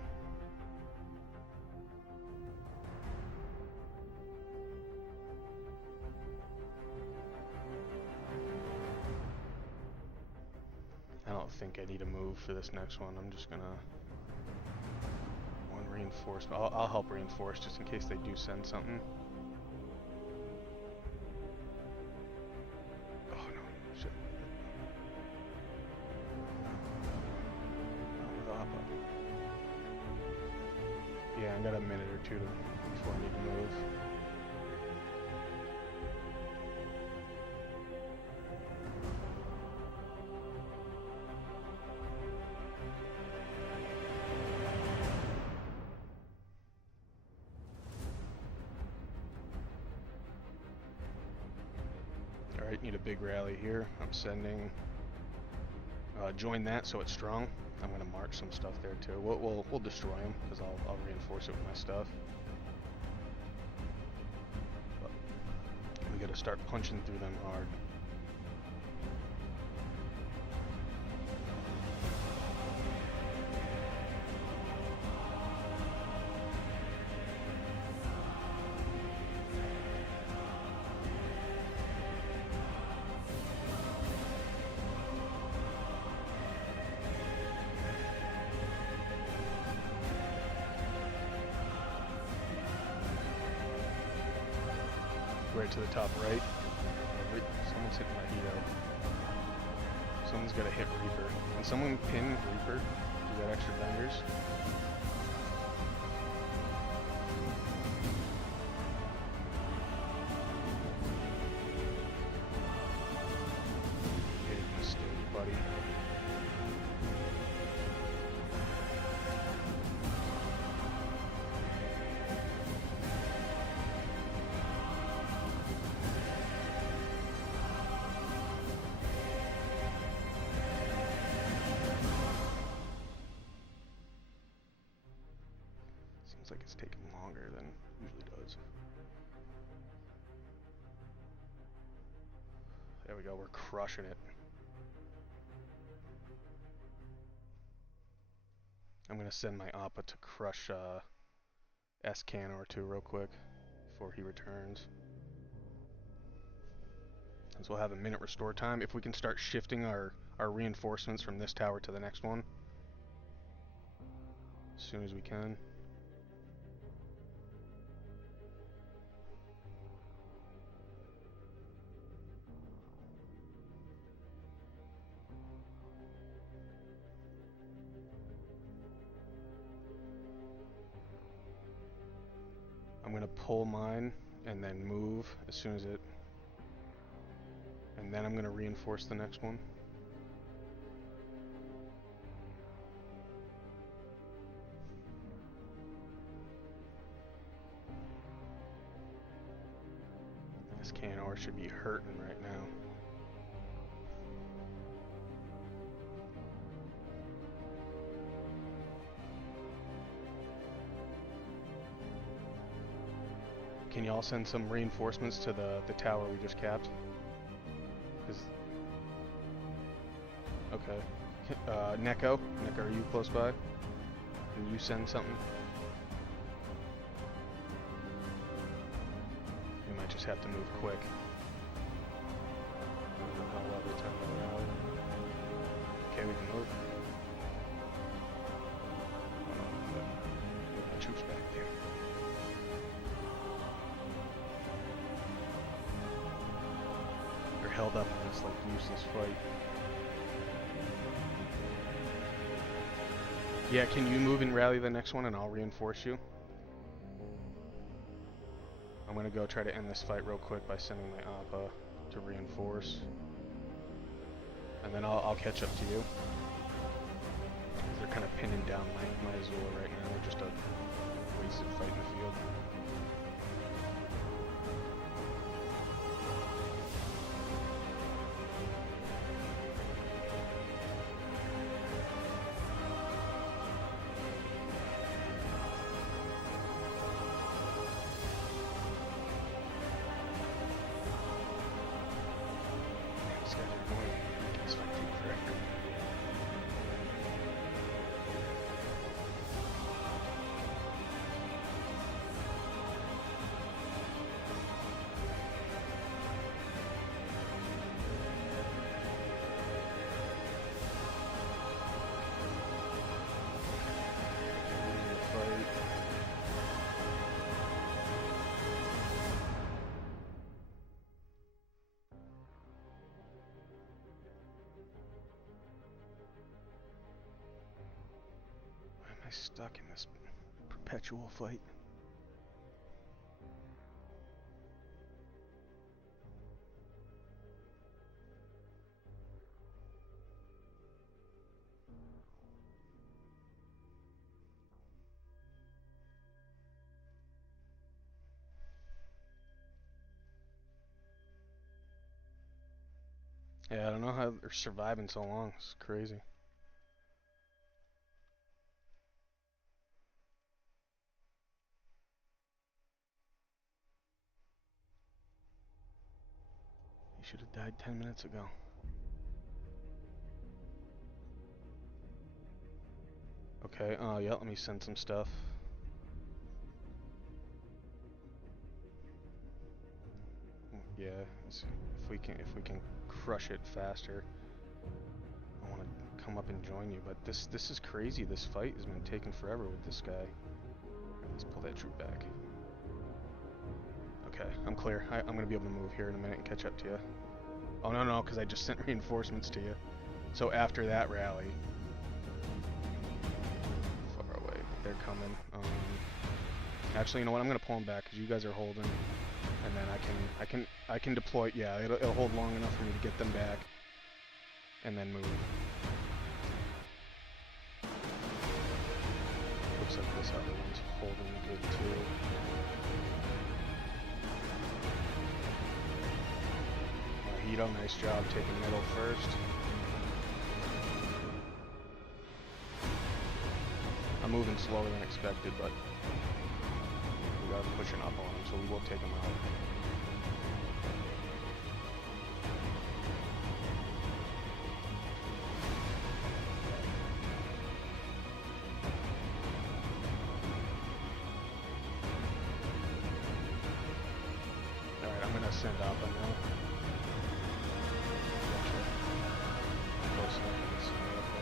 I don't think I need a move for this next one. I'm just gonna one reinforcement. I'll help reinforce just in case they do send something. Oh no, shit. Yeah, I got a minute or two before I need to move. Alright, need a big rally here. I'm sending... join that so it's strong. I'm going to mark some stuff there too. We'll destroy them because I'll reinforce it with my stuff. But we got to start punching through them hard. Right to the top right. Someone's hitting my heat out. Someone's gotta hit Reaper. Can someone pin Reaper? Do that extra benders? Big mistake, buddy. Seems like it's taking longer than it usually does. There we go, we're crushing it. I'm gonna send my Appa to crush S-Canor too real quick before he returns. Since we'll have a minute restore time, if we can start shifting our reinforcements from this tower to the next one as soon as we can. I'm gonna pull mine and then move as soon as it, and then I'm gonna reinforce the next one. This Canor should be hurting right now. Can y'all send some reinforcements to the tower we just capped? Okay. Neko, are you close by? Can you send something? We might just have to move quick. Okay, we can move. My troops back there. They're held up in this like useless fight. Yeah, can you move and rally the next one and I'll reinforce you? I'm gonna go try to end this fight real quick by sending my Appa to reinforce. And then I'll catch up to you. They're kind of pinning down my Azula right now, just a wasted fight in the field. Stuck in this perpetual fight. Yeah, I don't know how they're surviving so long. It's crazy. He should have died 10 minutes ago. Okay, yeah, let me send some stuff. Yeah, if we can crush it faster. I want to come up and join you, but this is crazy. This fight has been taking forever with this guy. Let's pull that troop back. Okay, I'm clear. I'm gonna be able to move here in a minute and catch up to you. Oh no, because I just sent reinforcements to you. So after that rally, far away, but they're coming. Actually, you know what? I'm gonna pull them back because you guys are holding, and then I can deploy. Yeah, it'll hold long enough for me to get them back, and then move. Looks like this other one's holding good too. Hito, nice job taking middle first. I'm moving slower than expected, but we are pushing up on them, so we will take them out. Alright, I'm gonna send Appa now. Close enough to send Appa.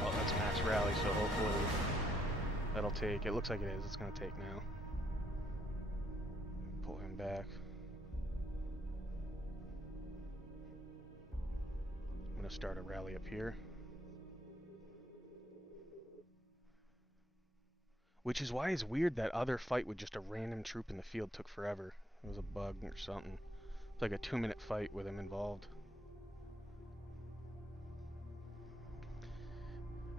Well, that's max rally, so hopefully that'll take. It looks like it is. It's gonna take now. Pull him back. I'm gonna start a rally up here. Which is why it's weird that other fight with just a random troop in the field took forever. It was a bug or something. It's like a 2-minute fight with him involved.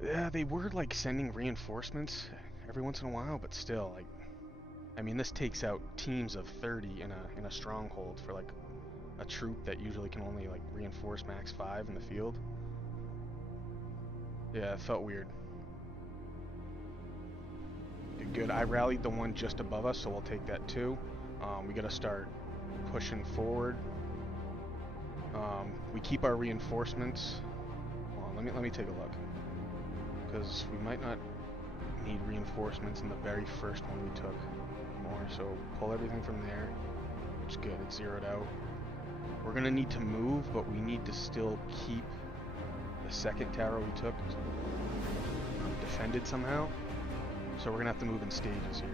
Yeah, they were like sending reinforcements every once in a while, but still, like, I mean, this takes out teams of 30 in a stronghold for like a troop that usually can only like reinforce max 5 in the field. Yeah, it felt weird. Good. I rallied the one just above us, so we'll take that too. We gotta start pushing forward. We keep our reinforcements. Hold on, let me take a look, because we might not need reinforcements in the very first one we took anymore. So pull everything from there, which is good. It's zeroed out. We're gonna need to move, but we need to still keep the second tower we took defended somehow. So we're gonna have to move in stages here.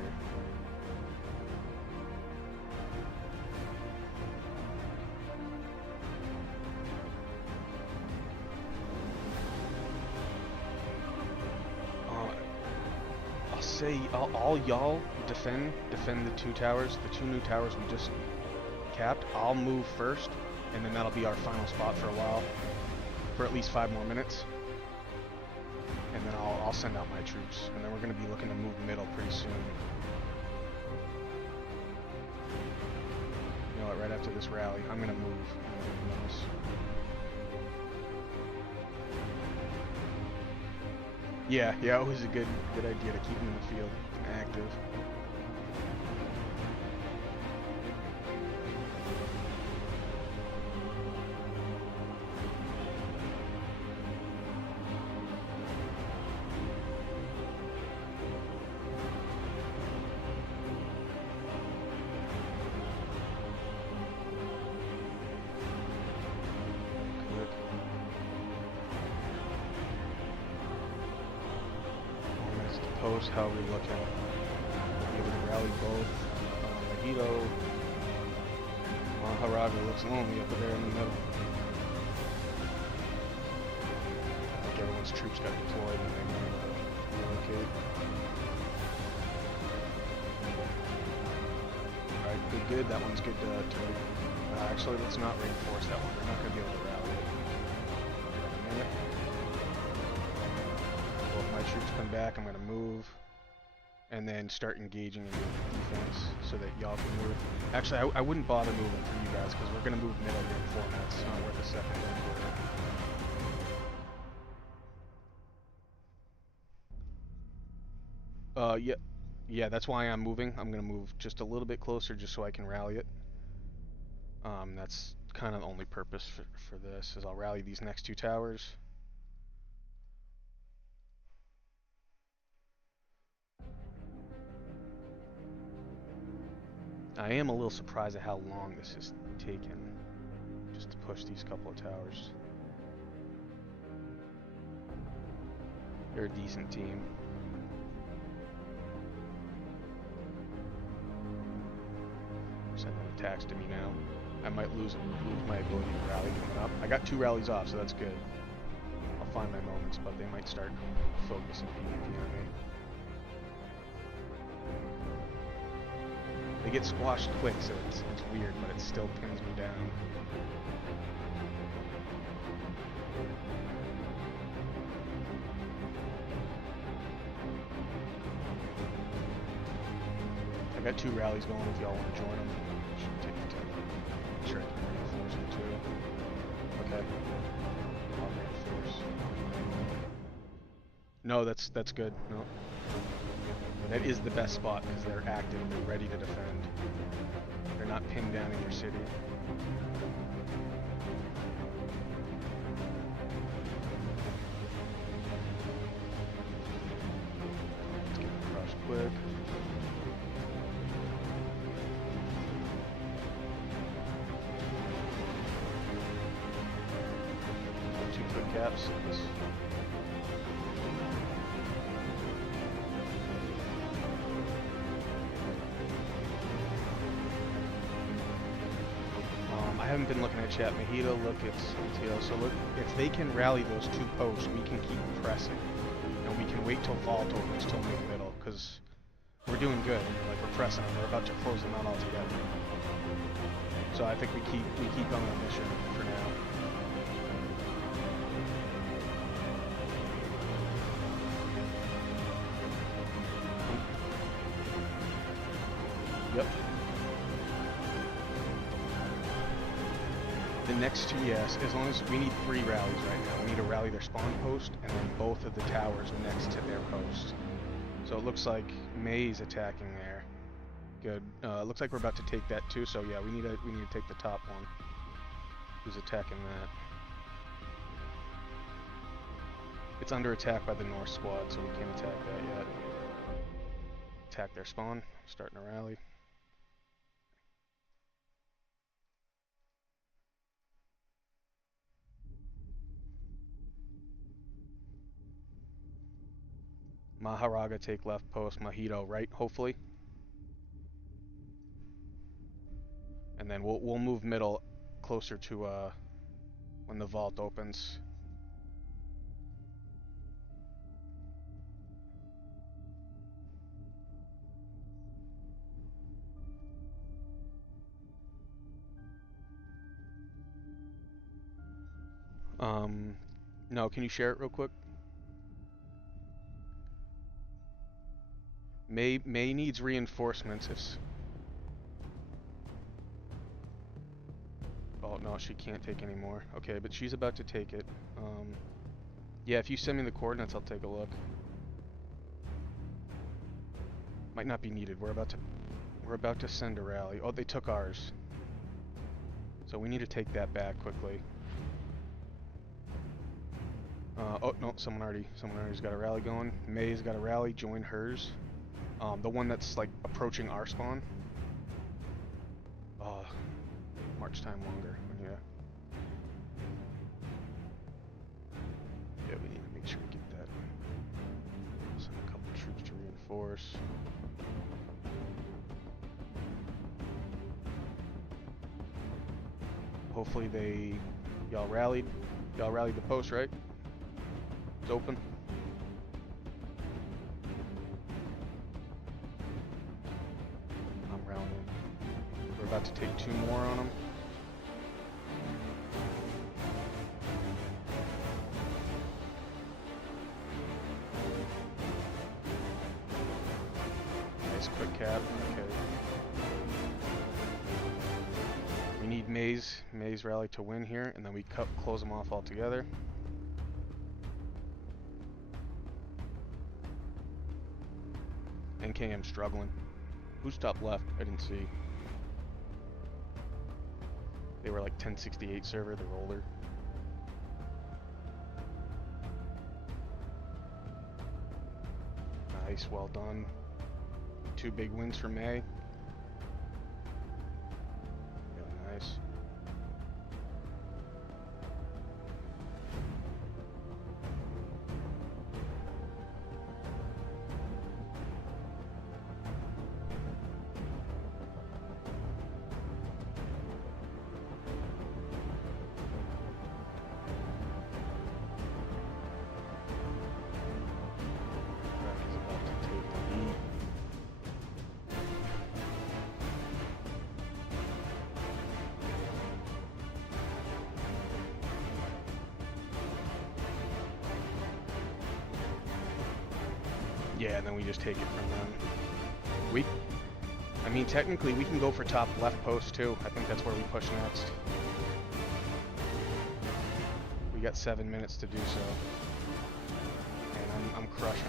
I'll say all y'all defend the 2 towers, the 2 new towers we just capped. I'll move first, and then that'll be our final spot for a while, for at least 5 more minutes. And then I'll send out my troops, and then we're going to be looking to move middle pretty soon. You know what, right after this rally, I'm going to move. Yeah, always a good idea to keep them in the field and active. Post, how are we looking? Be able to rally both. Mahito. Haraga looks lonely up there in the middle. I think everyone's troops got deployed and they want to relocate. Alright, good. That one's good to actually, let's not reinforce that one. We're not going to be able to rally it. In a minute. Well, if my troops come back, I'm going to move and then start engaging in defense so that y'all can move. Actually, I wouldn't bother moving for you guys because we're going to move middle here in 4 minutes. It's not worth a second. Yeah, that's why I'm moving. I'm going to move just a little bit closer just so I can rally it. That's kind of the only purpose for this, is I'll rally these next 2 towers. I am a little surprised at how long this has taken just to push these couple of towers. They're a decent team. Sending attacks to me now. I might lose my ability to rally coming up. I got 2 rallies off, so that's good. I'll find my moments, but they might start focusing PvP on me. They get squashed quick, so it's weird, but it still pins me down. I got 2 rallies going if y'all want to join them. Should take the time. Sure, I can reinforce them too. Okay. I'll reinforce. No, that's good. No. That is the best spot because they're active, they're ready to defend. They're not pinned down in your city. Let's get across quick. Two quick caps. I haven't been looking at chat. Mahito, look at Santiago. So look, if they can rally those 2 posts, we can keep pressing. And we can wait till Vault opens till mid-middle, because we're doing good. Like, we're pressing them. We're about to close them out altogether. So I think we keep on our mission for now. Yep. The next 2, yes, as long as we need 3 rallies right now. We need to rally their spawn post and then both of the towers next to their post. So it looks like May's attacking there. Good. Looks like we're about to take that too. So yeah, we need to take the top one. Who's attacking that? It's under attack by the North squad, so we can't attack that yet. Attack their spawn. Starting to rally. Maharaga take left post, Mahito right, hopefully. And then we'll move middle closer to when the vault opens. No, can you share it real quick? May needs reinforcements if... Oh, no, she can't take any more. Okay, but she's about to take it. Yeah, if you send me the coordinates, I'll take a look. Might not be needed. We're about to send a rally. Oh, they took ours. So we need to take that back quickly. Oh, no, someone already's got a rally going. May's got a rally, join hers. The one that's, like, approaching our spawn. March time longer, yeah. Yeah, we need to make sure we get that. Send a couple troops to reinforce. Hopefully y'all rallied the post, right? It's open. I'm rounding. We're about to take 2 more on them. Nice quick cap. Okay. We need May's rally to win here, and then we close them off altogether. NKM struggling. Who's top left? I didn't see. They were like 1068 server, they're older. Nice, well done. 2 big wins for May. Yeah, and then we just take it from them. I mean, technically, we can go for top left post, too. I think that's where we push next. We got 7 minutes to do so. And I'm crushing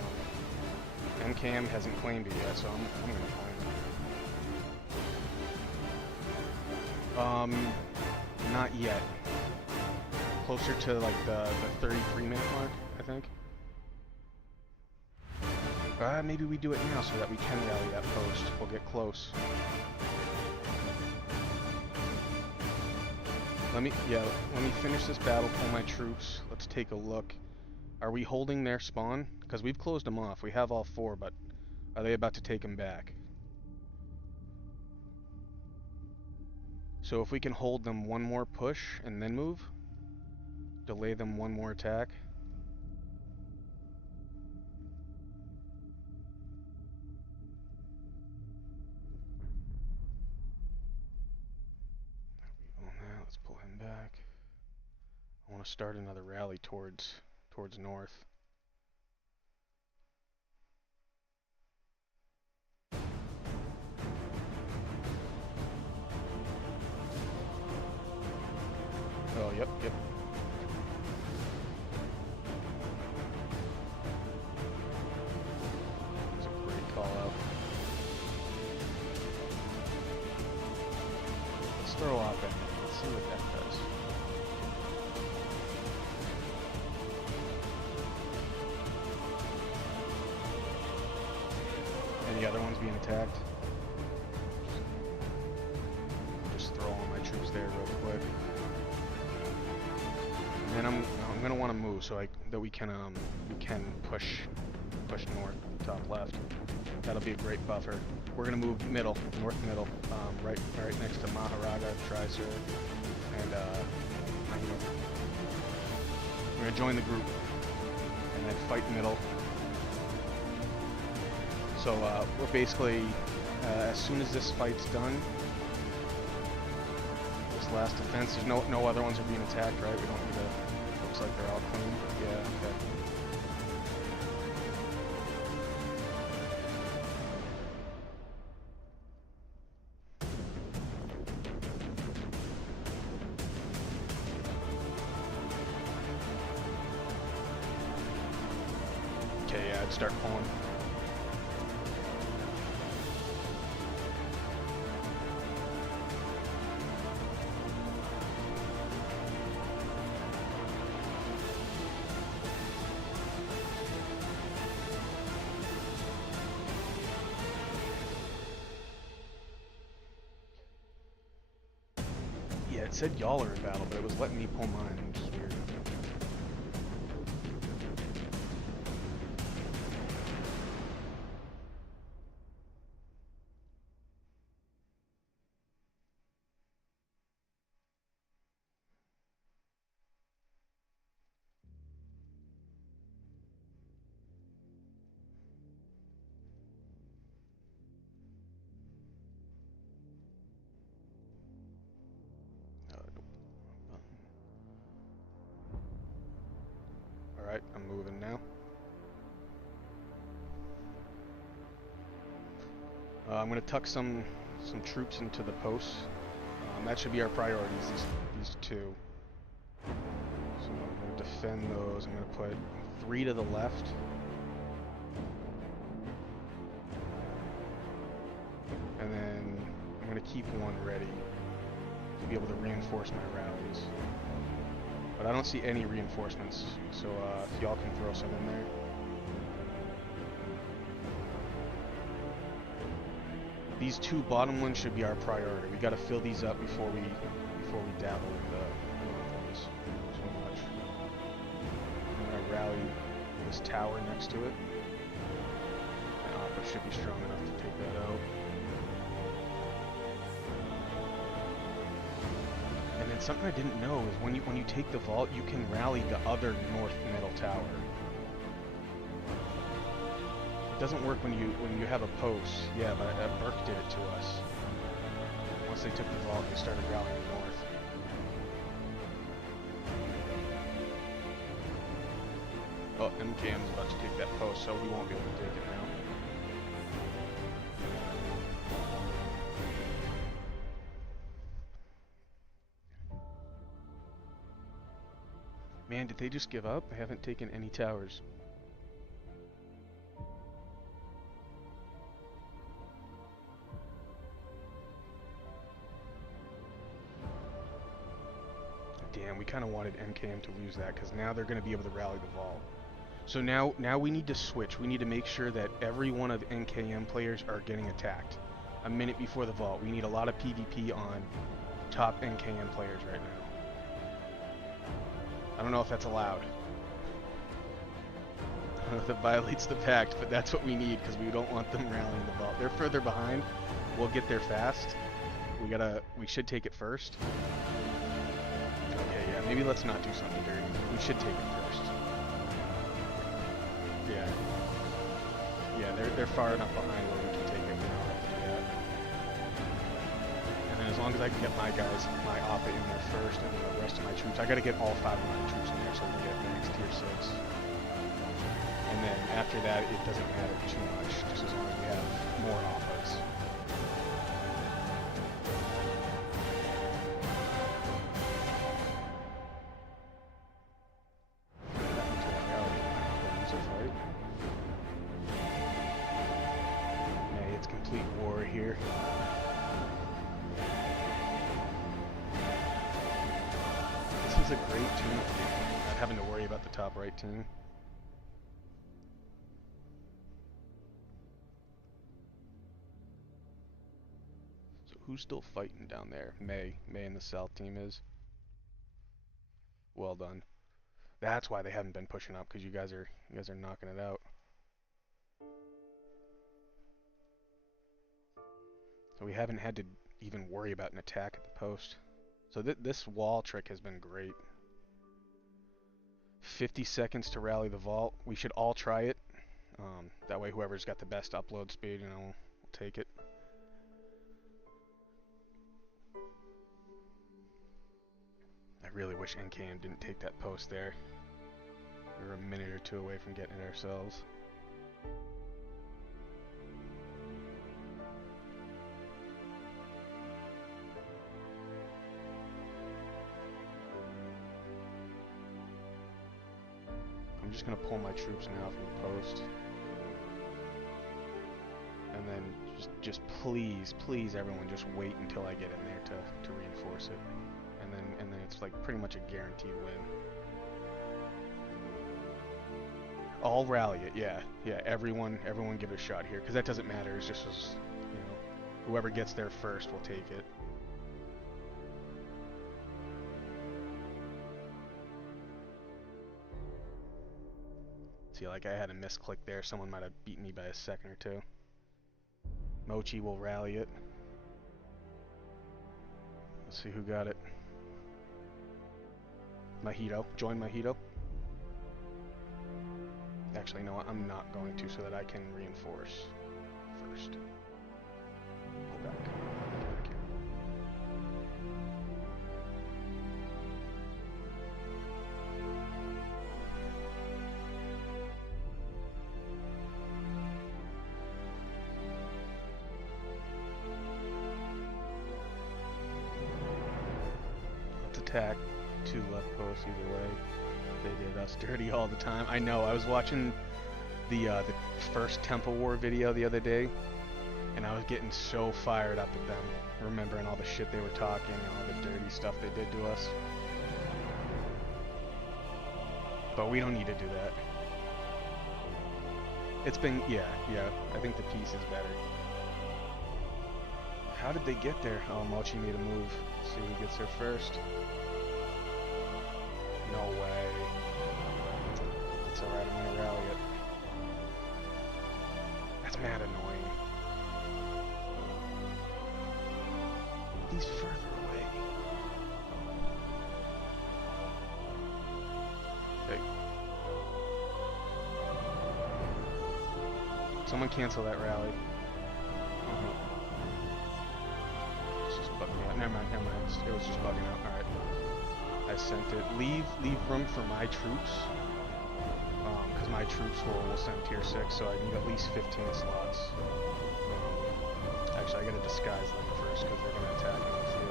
them. MGM hasn't claimed it yet, so I'm going to claim it. Not yet. Closer to, like, the 33-minute mark, I think. Maybe we do it now so that we can rally that post. We'll get close. Let me finish this battle, pull my troops. Let's take a look. Are we holding their spawn? Because we've closed them off. We have all 4, but are they about to take them back? So if we can hold them one more push and then move, delay them one more attack. Let's pull him back. I want to start another rally towards north. Oh, yep. That's a great call out. Let's throw off it. Let's see what that does. Any other ones being attacked? Just throw all my troops there real quick. And then I'm gonna want to move so that we can push north, top left. That'll be a great buffer. We're gonna move north middle, right next to Maharaja, Tricer, and we're gonna join the group and then fight middle. So we're basically, as soon as this fight's done, this last defense, there's no other ones are being attacked, right? We don't need to. Looks like they're all clean. Yeah. Okay. Okay, yeah, I'd start pulling. Yeah, it said y'all are in battle, but it was letting me pull mine, which is weird. Alright, I'm moving now. I'm going to tuck some troops into the posts. That should be our priorities, these two. So I'm going to defend those. I'm going to put 3 to the left. And then I'm going to keep 1 ready to be able to reinforce my rallies. But I don't see any reinforcements, so if y'all can throw some in there. These 2 bottom ones should be our priority. We got to fill these up before we dabble in the north ones so much. I'm gonna rally this tower next to it. And Opera should be strong enough to take that out. And then something I didn't know is when you take the vault, you can rally the other north middle tower. It doesn't work when you have a post. Yeah, but Burke did it to us. Once they took the vault, they started rallying north. Oh, MGM's about to take that post, so he won't be able to take it now. Man, did they just give up? They haven't taken any towers. Damn, we kind of wanted MKM to lose that, because now they're going to be able to rally the vault. So now we need to switch. We need to make sure that every one of NKM players are getting attacked a minute before the vault. We need a lot of PvP on top NKM players right now. I don't know if that's allowed. I don't know if that violates the pact, but that's what we need, because we don't want them rallying the vault. They're further behind. We'll get there fast. We should take it first. Okay, yeah, maybe let's not do something dirty. We should take it first. Yeah. Yeah, they're far enough behind where we can take it. We don't have to do that. And then as long as I can get my guys, my Oppa in there first, and then the rest of my troops, I gotta get all 5 of my troops in there so we can get max tier 6. And then after that, it doesn't matter too much, just as long as we have more Oppas. Complete war here. This is a great team, not having to worry about the top right team. So who's still fighting down there? May in the south team is. Well done. That's why they haven't been pushing up, because you guys are knocking it out. So we haven't had to even worry about an attack at the post. So this wall trick has been great. 50 seconds to rally the vault. We should all try it. That way whoever's got the best upload speed, will take it. I really wish NKM didn't take that post there. We were a minute or two away from getting it ourselves. I'm just going to pull my troops now from the post. And then just please everyone just wait until I get in there to reinforce it. And then it's like pretty much a guaranteed win. I'll rally it, yeah. Everyone give it a shot here, because that doesn't matter. It's just whoever gets there first will take it. See, like I had a misclick there. Someone might have beaten me by a second or two. Mochi will rally it. Let's see who got it. Mojito. Join Mojito. Actually, no, I'm not going to, so that I can reinforce first. Pull back. Get back here. Let's attack. 2 left posts either way. They did us dirty all the time. I know. I was watching the first Temple War video the other day, and I was getting so fired up at them, remembering all the shit they were talking and all the dirty stuff they did to us. But we don't need to do that. It's been, yeah, I think the peace is better. How did they get there? Oh, Mochi made a move. Let's see who gets there first. No way. It's alright, I'm gonna rally it. That's mad annoying. He's further away. Hey. Someone cancel that rally. It's just bugging out. Never mind. It was just bugging out. Alright. I sent it. Leave room for my troops, because my troops will send tier 6, so I need at least 15 slots. Actually, I gotta disguise them first because they're gonna attack in the field.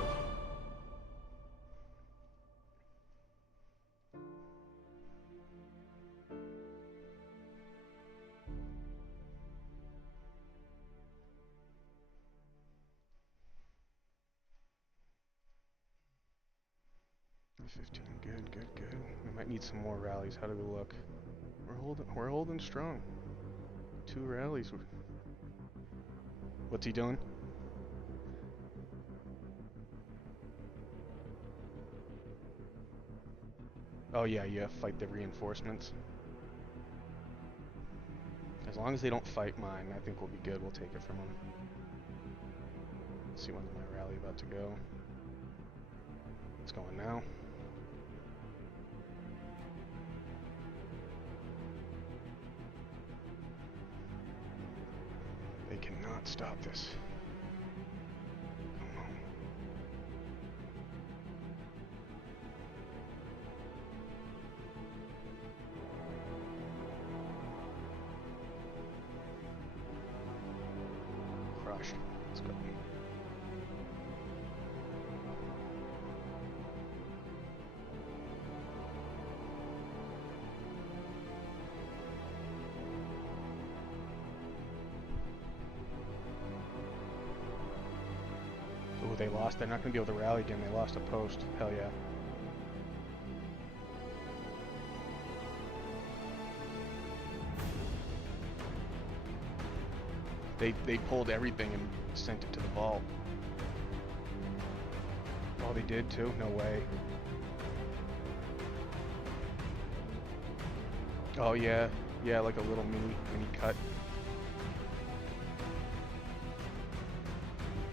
Good. We might need some more rallies. How do we look? We're holding strong. 2 rallies. What's he doing? Oh yeah, fight the reinforcements. As long as they don't fight mine, I think we'll be good. We'll take it from them. Let's see, when's my rally about to go? It's going now. They cannot stop this. Come on. Crushed. Let's go. Ooh, they lost. They're not going to be able to rally again. They lost a post. Hell yeah. They pulled everything and sent it to the vault. Oh, they did too? No way. Oh yeah, like a little mini cut.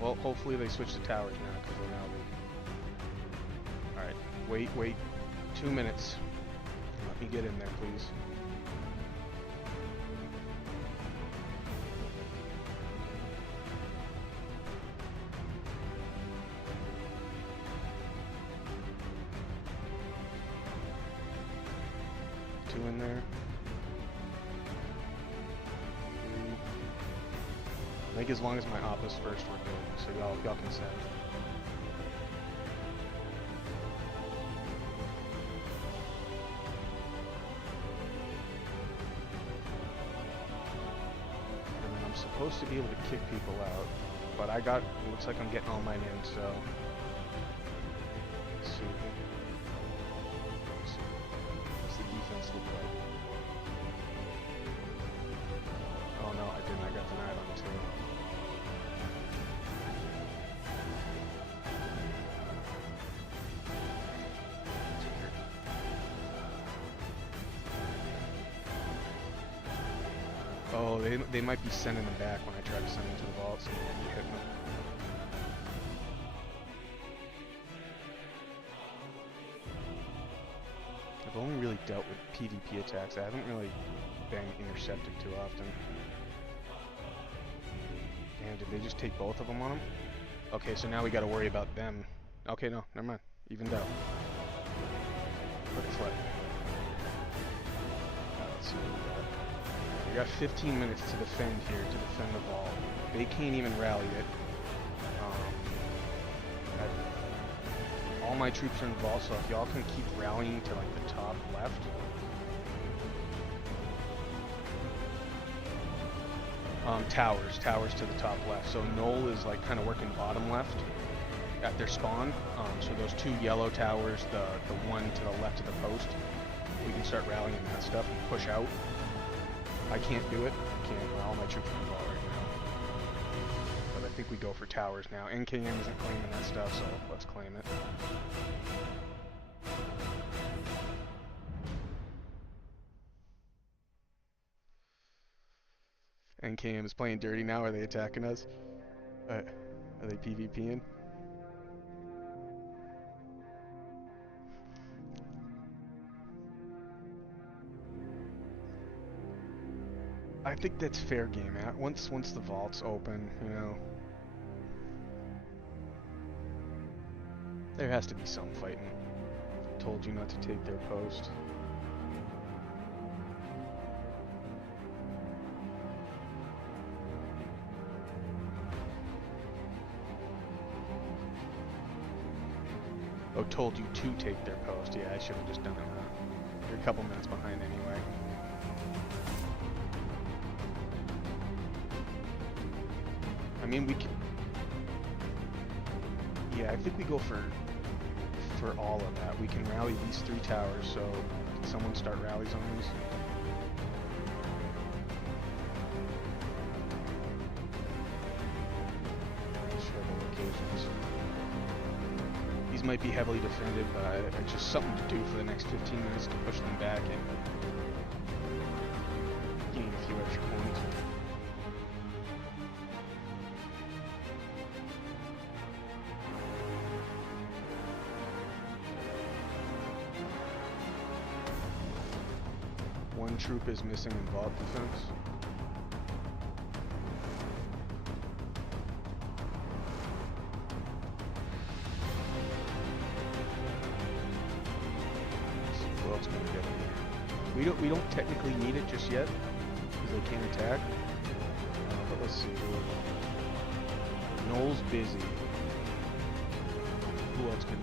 Well, hopefully they switch to towers now, because they're now weak. Alright, wait. 2 minutes. Let me get in there, please. In there. 3. I think as long as my op is first, we're good. So y'all can send. And then I'm supposed to be able to kick people out, but it looks like I'm getting all mine in, so. Let's see. Defense look like? Oh no, I didn't. I got denied on 2. Oh, they might be sending them back when I try to send them to the vault, so they might be hitting them. I've only really dealt with PvP attacks. I haven't really been intercepted too often. Damn, did they just take both of them on them? Okay, so now we gotta worry about them. Okay, no, never mind. Evened out. Let it slide. Let's see what we got. We got 15 minutes to defend here, to defend the vault. They can't even rally it. All my troops are involved, so if y'all can keep rallying to like the top left. Towers to the top left. So Knoll is like kind of working bottom left at their spawn. So those 2 yellow towers, the one to the left of the post, we can start rallying that stuff and push out. I can't do it. I can't. All my troops are involved right now. But I think we go for towers now. MGM isn't claiming that stuff, so let's claim it. MGM is playing dirty now. Are they attacking us? Are they PvPing? I think that's fair game. Once the vault's open, you know, there has to be some fighting. I told you not to take their post. told you to take their post. Yeah, I should have just done it now. You're a couple minutes behind anyway. I mean, we can... Yeah, I think we go for all of that. We can rally these 3 towers, so can someone start rallies on these? Share the locations. These might be heavily defended, but it's just something to do for the next 15 minutes to push them back and gain a few extra points. One troop is missing in vault defense. Who else can we get in here? We don't technically need it just yet because they can't attack. But let's see. Noel's busy. Who else can?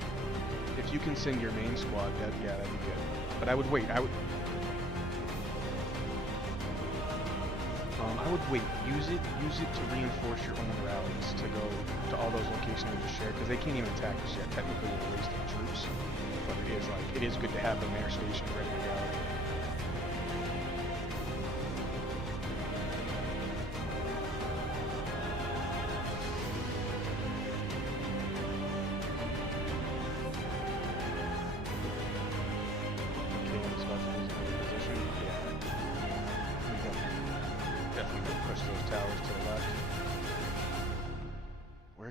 If you can send your main squad, that'd be good. But I would wait. I would wait. Use it to reinforce your own rallies to go to all those locations we just shared, because they can't even attack us yet. Technically, we're wasting troops, but it is good to have them there stationed ready to go.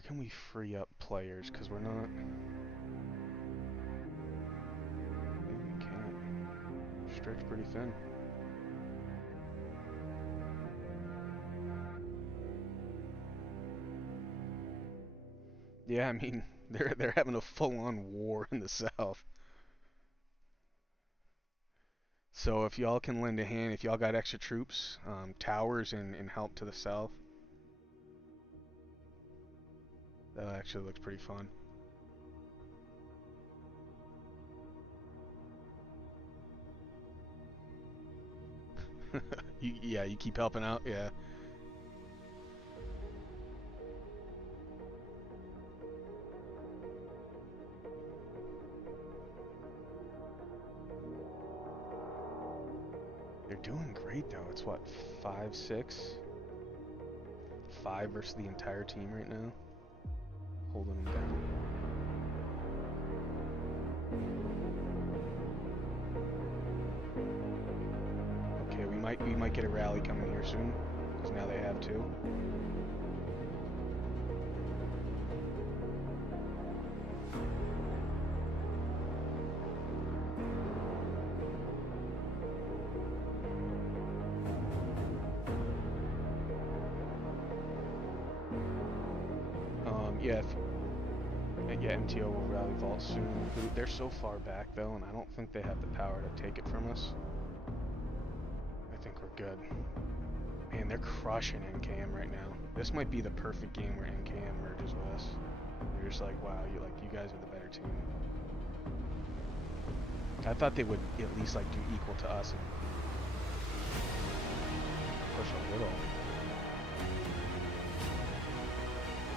Can we free up players? Because we're not... Maybe we can't. Stretch pretty thin. Yeah, I mean, they're having a full-on war in the south. So if y'all can lend a hand, if y'all got extra troops, towers and help to the south, that actually looks pretty fun. You keep helping out, yeah. They're doing great though. It's what, 5-6? 5 versus the entire team right now. Holding them down. Okay, we might get a rally coming here soon, because now they have 2. Yeah, MTO will rally vault soon. They're so far back though, and I don't think they have the power to take it from us. I think we're good. Man, they're crushing NKM right now. This might be the perfect game where NKM merges with us. You're just like, wow, you guys are the better team. I thought they would at least do equal to us and push a little.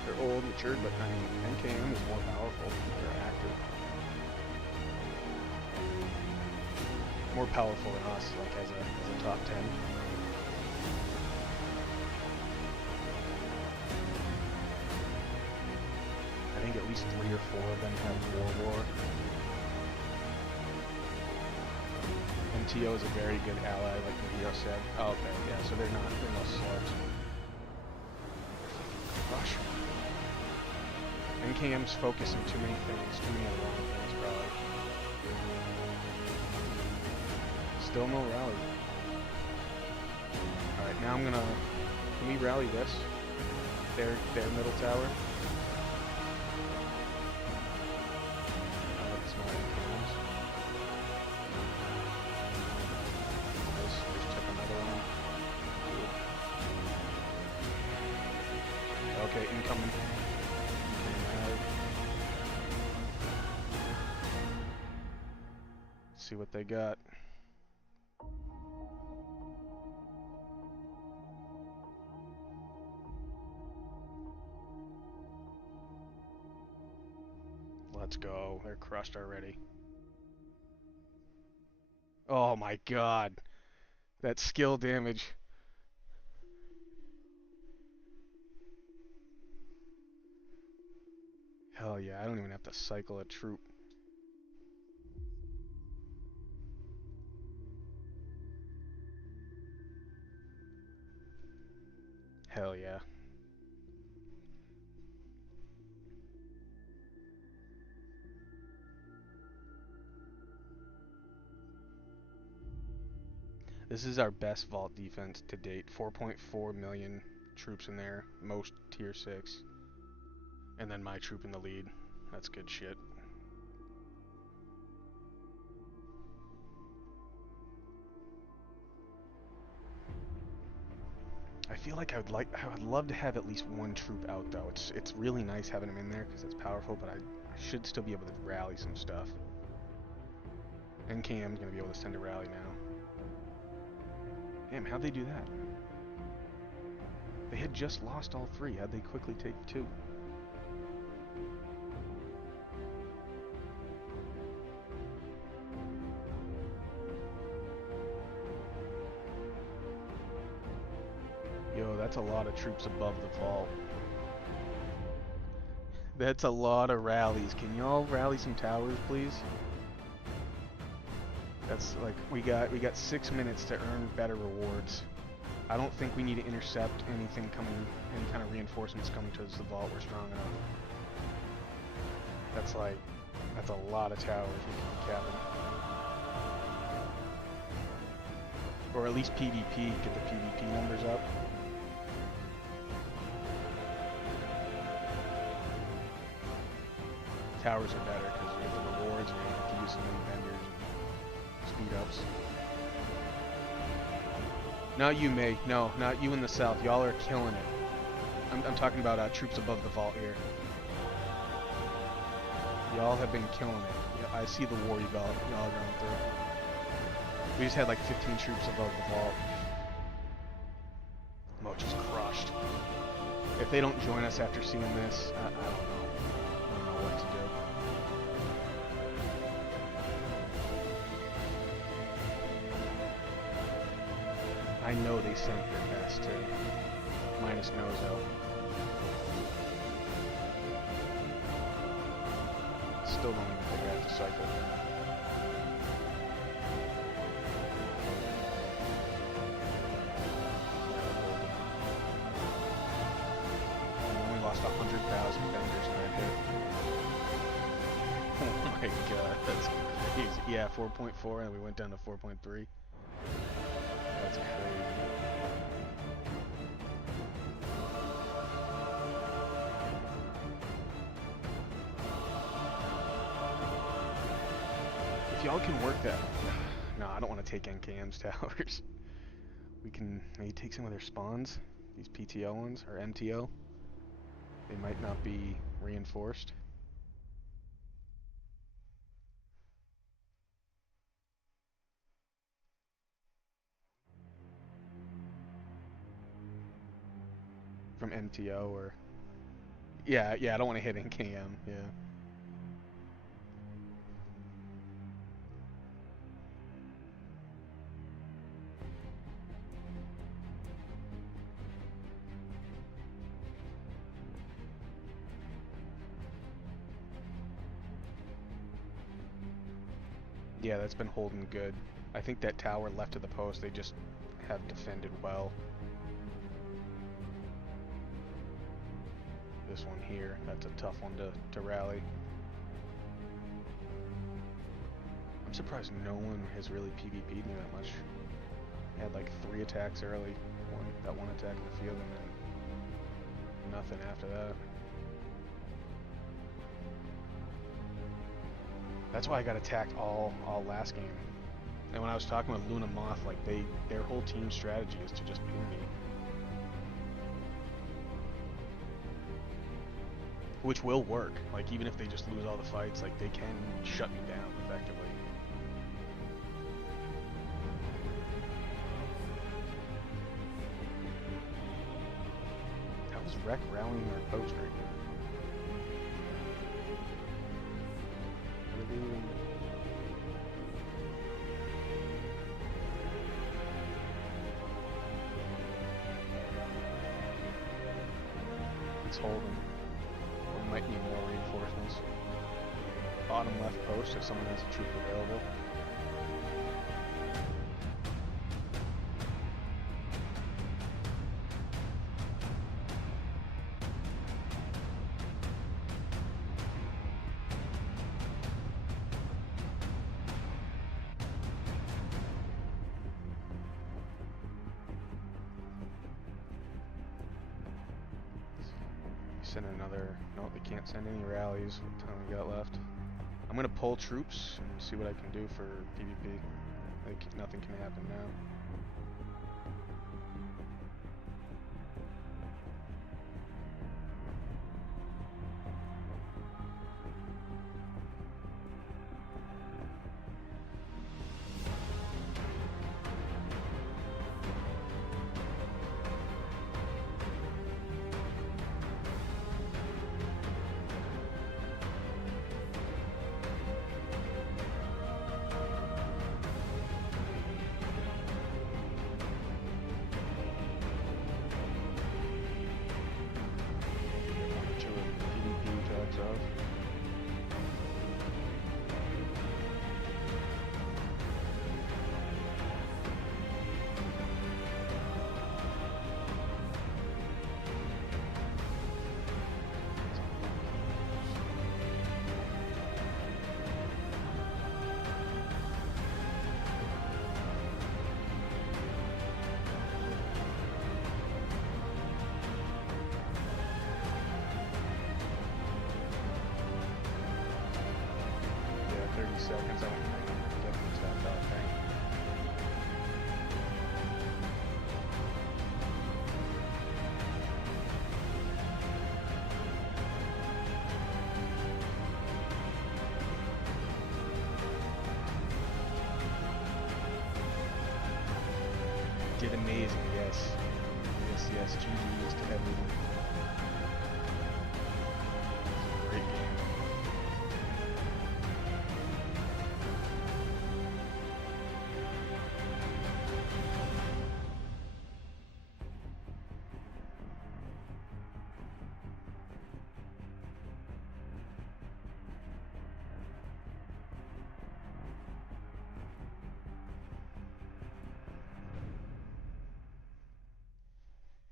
They're old, matured, but I mean, NKM is more powerful. They're active. More powerful than us, as a top 10. I think at least 3 or 4 of them have war. MTO is a very good ally, like Neo said. Oh, okay, yeah, so they're no slugs. Crush. NKM's focusing too many things, too many wrong things, probably. Still no rally. Alright, now I'm gonna... Can we rally this? Their middle tower? It's not NKM's. Nice, just took another one. Okay, incoming. Let's see what they got. Let's go. They're crushed already. Oh my god. That skill damage. Hell yeah, I don't even have to cycle a troop. Hell yeah. This is our best vault defense to date. 4.4 million troops in there, most tier 6. And then my troop in the lead. That's good shit. I feel like I would love to have at least one troop out though. It's really nice having them in there because it's powerful, but I should still be able to rally some stuff. MGM's gonna be able to send a rally now. Damn, how'd they do that? They had just lost all 3. How'd they quickly take 2? Yo, that's a lot of troops above the vault. That's a lot of rallies. Can y'all rally some towers, please? That's like we got 6 minutes to earn better rewards. I don't think we need to intercept anything coming, any kind of reinforcements coming towards the vault. We're strong enough. That's a lot of towers we can be capping. Or at least PvP, get the PvP numbers up. Towers are better because you get the rewards and you have to use some new vendors and speed ups. Not you, May. No, not you in the south. Y'all are killing it. I'm talking about troops above the vault here. Y'all have been killing it. Yeah, I see the war y'all are going through. We just had like 15 troops above the vault. Moch is crushed. If they don't join us after seeing this, I don't know. I don't know what to do. I know they sent their best too. Minus Nozo. Still don't even think I have to cycle. We only lost 100,000 vendors in that hit. Oh my god, that's crazy. Yeah, 4.4 and we went down to 4.3. That's crazy. If y'all can work that... No, I don't want to take MKM's towers. We can maybe take some of their spawns. These PTO ones, or MTO. They might not be reinforced. From MTO or... Yeah, I don't want to hit NKM, yeah. Yeah, that's been holding good. I think that tower left of the post, they just have defended well. This one here, that's a tough one to rally. I'm surprised no one has really PvP'd me that much. I had like 3 attacks early, that one attack in the field, and then nothing after that. That's why I got attacked all last game. And when I was talking with Luna Moth, like their whole team strategy is to just ping me. Which will work. Like even if they just lose all the fights, like they can shut me down effectively. wreck rallying our post right now? What are they doing? It's holding. We might need more reinforcements. Bottom left post if someone has a troop available. Send another. No, they can't send any rallies. What time we got left? I'm gonna pull troops and see what I can do for PvP. Like nothing can happen now. Seconds, I don't think I'm getting tapped out thing. Did amazing, yes. Yes, yes, GG's to everyone. Great game.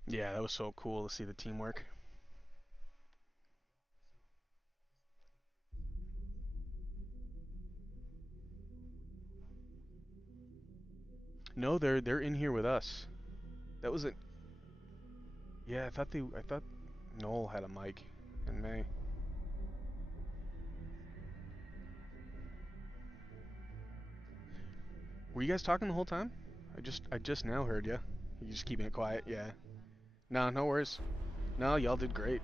Yeah, that was so cool to see the teamwork. No, they're in here with us. That was it. Yeah, I thought Noel had a mic in May. Were you guys talking the whole time? I just now heard you. You just keeping it quiet, yeah. No, no worries. No, y'all did great.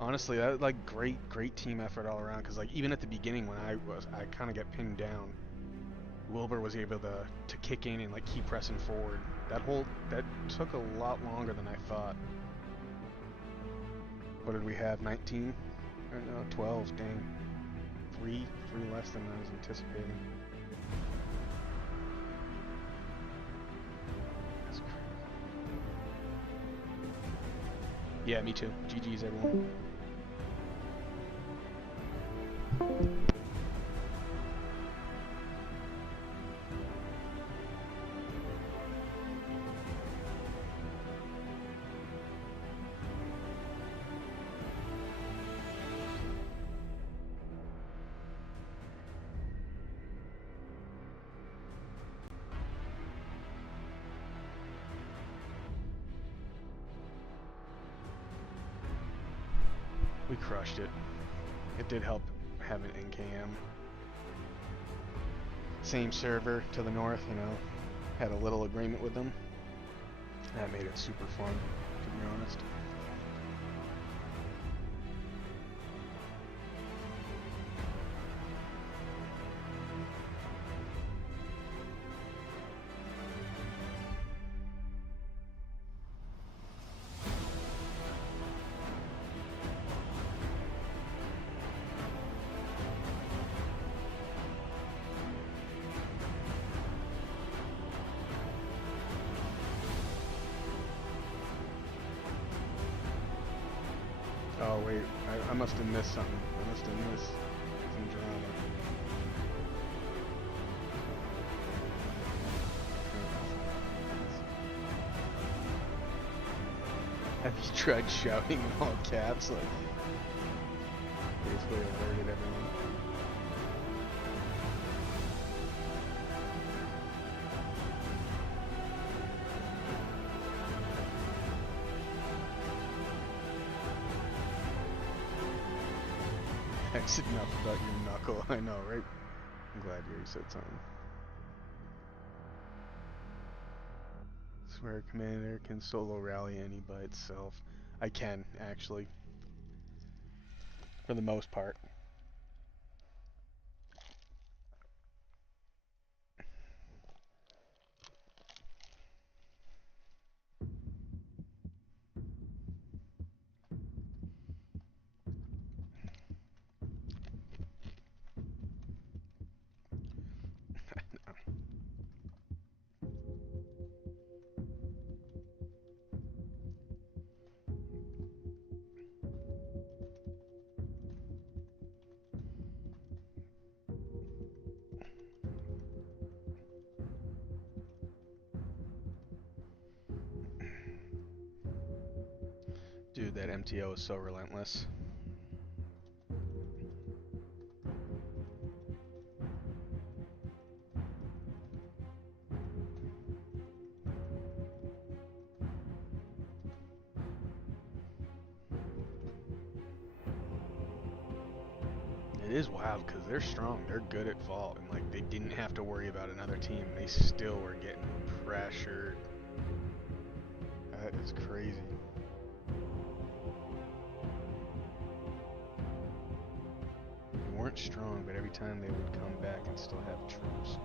Honestly, that like great team effort all around. Cause like even at the beginning when I kind of got pinned down, Wilbur was able to kick in and like keep pressing forward. That took a lot longer than I thought. What did we have? 19? Or no, 12. Dang, three less than I was anticipating. That's crazy. Yeah, me too. GG's everyone. We crushed it. It did help having NKM. Same server to the north, you know, had a little agreement with them. That made it super fun, to be honest. Oh wait, I must have missed something. I must have missed some drama. Have you tried shouting in all caps like basically alerted everyone? That's enough about your knuckle. I know, right? I'm glad you said something. Swear commander can solo rally any by itself. I can, actually. For the most part. Dude, that MTO is so relentless. It is wild because they're strong. They're good at vault, and like they didn't have to worry about another team. They still were getting pressured. That is crazy. They weren't strong, but every time they would come back and still have troops.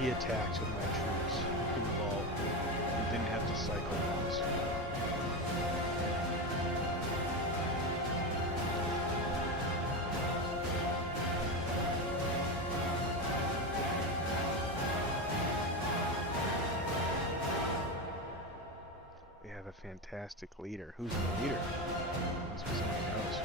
Attacks with my troops in vault and didn't have to cycle once. They have a fantastic leader. Who's the leader? Must be somebody else.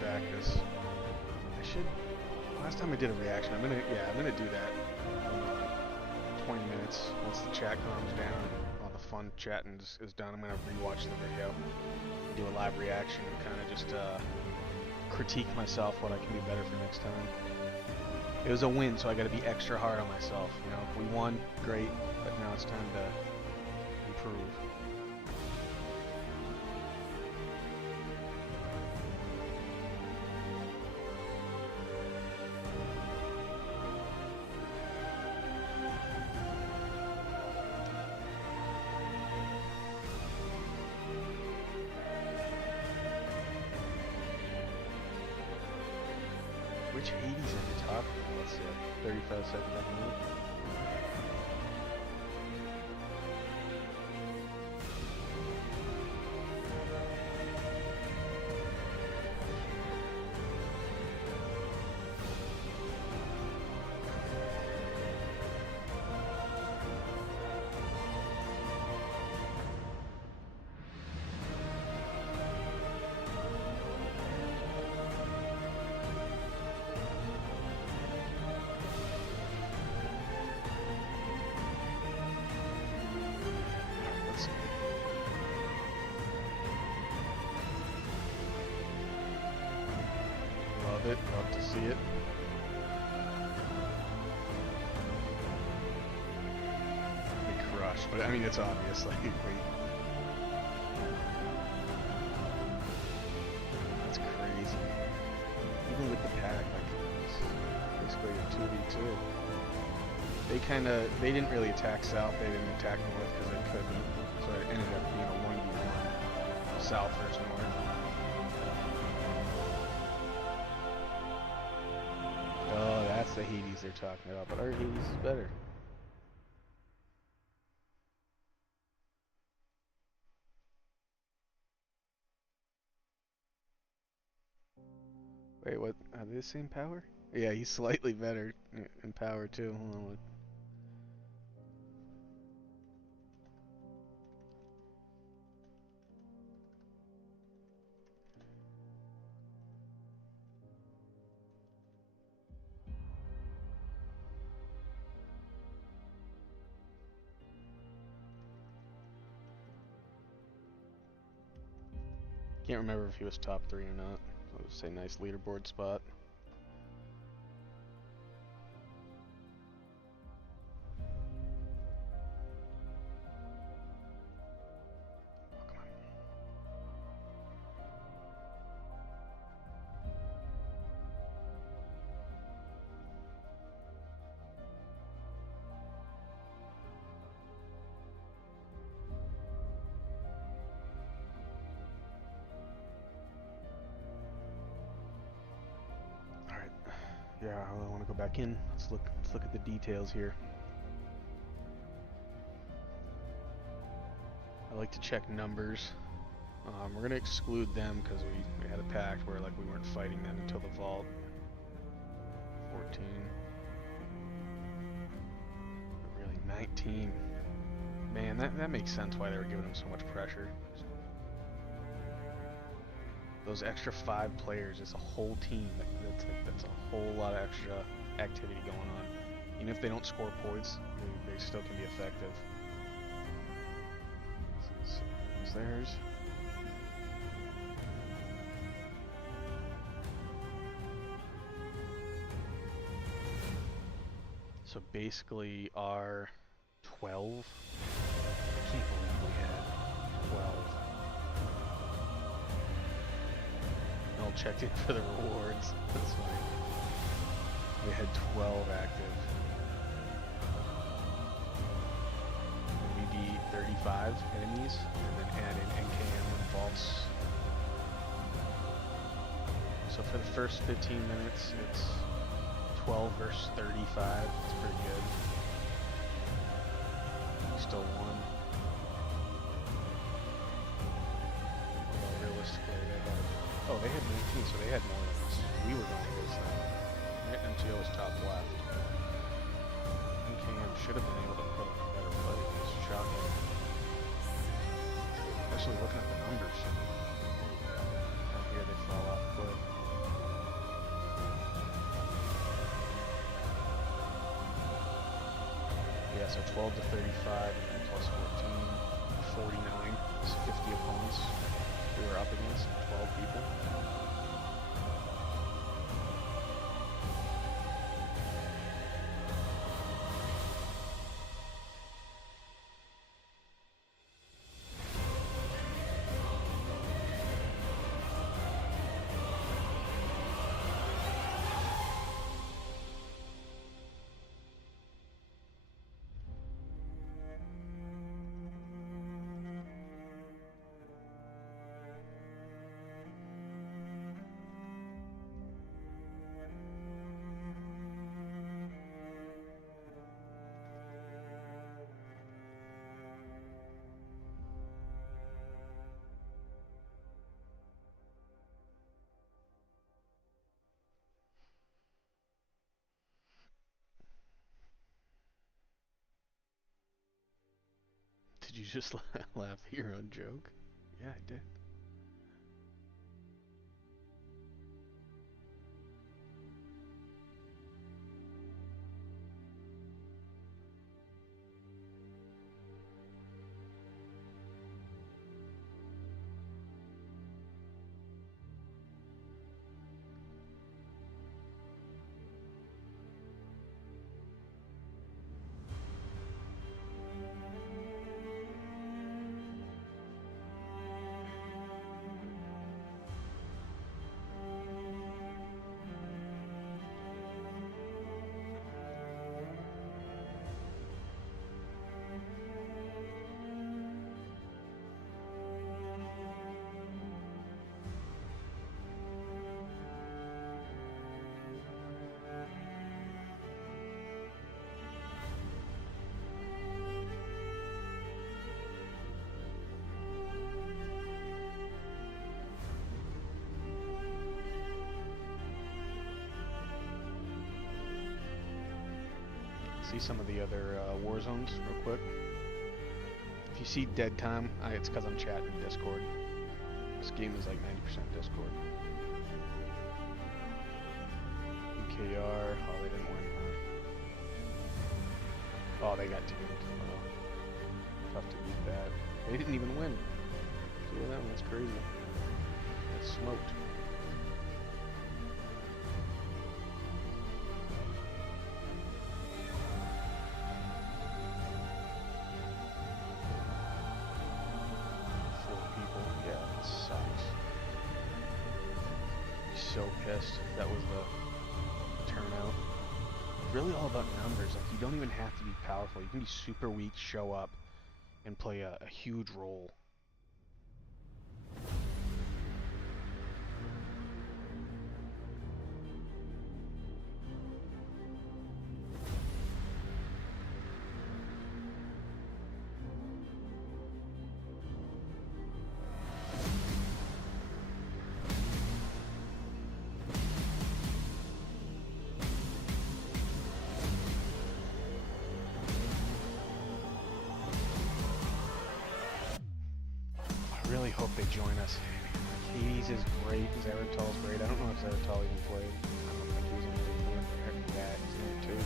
back because I should. Last time I did a reaction, I'm gonna do that in like 20 minutes once the chat calms down, all the fun chatting is done. I'm gonna rewatch the video, do a live reaction, and kind of just critique myself what I can do better for next time. It was a win, so I got to be extra hard on myself. You know, we won, great, but now it's time to improve. Which Hades are you talking about? Let's see, 35 seconds I can move. Love to see it. Be crushed, but I mean it's obvious. Like, that's crazy. Even with the pack, like it's basically a 2v2. They didn't really attack south. They didn't attack north because they couldn't. So it ended up being a 1v1 south versus north. Oh, that's the Hades they're talking about, but our Hades is better. Wait, what? Are they the same power? Yeah, he's slightly better in power too. Hold on. Can't remember if he was top 3 or not. I'll just say nice leaderboard spot. Yeah, I want to go back in. Let's look at the details here. I like to check numbers. We're gonna exclude them because we had a pact where like we weren't fighting them until the vault. 14. But really, 19. Man, that makes sense why they were giving him so much pressure. Those extra 5 players is a whole team. That's a whole lot of extra activity going on. Even if they don't score points, they still can be effective. This is theirs. So basically our 12. I can't believe we had 12. All checked in for the rewards. That's funny. We had 12 active. We beat 35 enemies, and then add in MGM and vaults. So for the first 15 minutes, it's 12 versus 35. It's pretty good. We still won. Realistically, they had. Oh, they had 19, so they had more than us. We were going against them. MTO was top left. MGM should have been able to put up a better fight. It's shocking. Especially looking at the numbers. Out here they fall off quick. so 12 to 35 and then plus 14, 49. That's 50 opponents we were up against, 12 people. Did you just laugh at your own joke? Yeah, I did. See some of the other war zones real quick. If you see dead time, it's because I'm chatting in Discord. This game is like 90% Discord. UKR, oh, they didn't win. Oh, they got teamed. Tough to beat that. They didn't even win. Two of them, that's crazy. That's smoked. So pissed if that was the turnout. Really all about numbers. Like, you don't even have to be powerful. You can be super weak, show up, and play a huge role. I really hope they join us. Hades is great. Zeratal's great. I don't know if Zeratal even played. I don't think he was in the league. Heavy that. He's in it too.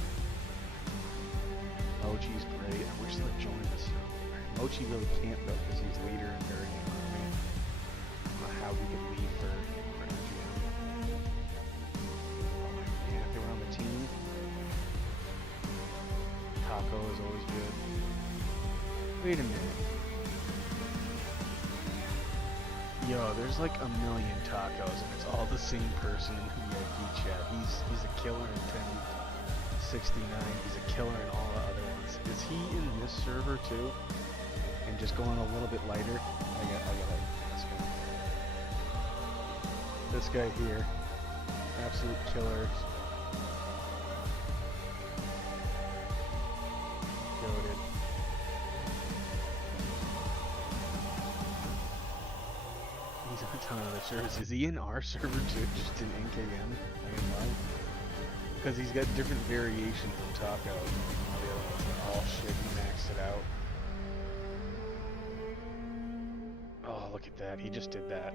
Mochi's great. I wish they would join us. Mochi really can't though because he's leader in Guardian Army. I don't know how we could leave for MGM. Yeah, if they were on the team. Taco is always good. Wait a minute. Yo, there's like a million tacos and it's all the same person in VIP chat. He's a killer in 1069. He's a killer in all the other ones. Is he in this server too? And just going a little bit lighter? I gotta ask him. This guy here. Absolute killer. Goated. He's on a ton of other servers. Is he in our server too? Just in NKM? Because he's got different variations of taco. The other ones are all shit. He maxed it out. Oh, look at that. He just did that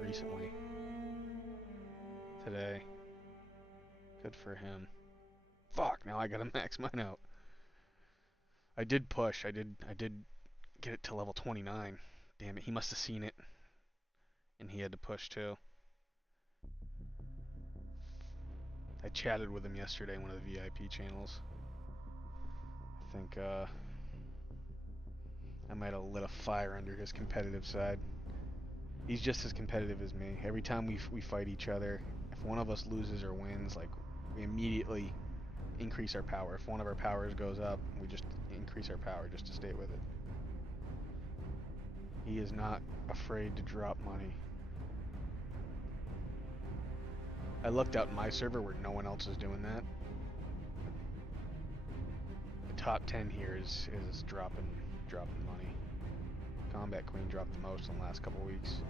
recently. Today. Good for him. Fuck, now I gotta max mine out. I did push. I did get it to level 29. Damn it, he must have seen it, and he had to push too. I chatted with him yesterday in one of the VIP channels. I think I might have lit a fire under his competitive side. He's just as competitive as me. Every time we fight each other, if one of us loses or wins, like we immediately increase our power. If one of our powers goes up, we just increase our power just to stay with it. He is not afraid to drop money. I looked out in my server where no one else is doing that. The top 10 here is dropping money. Combat Queen dropped the most in the last couple weeks.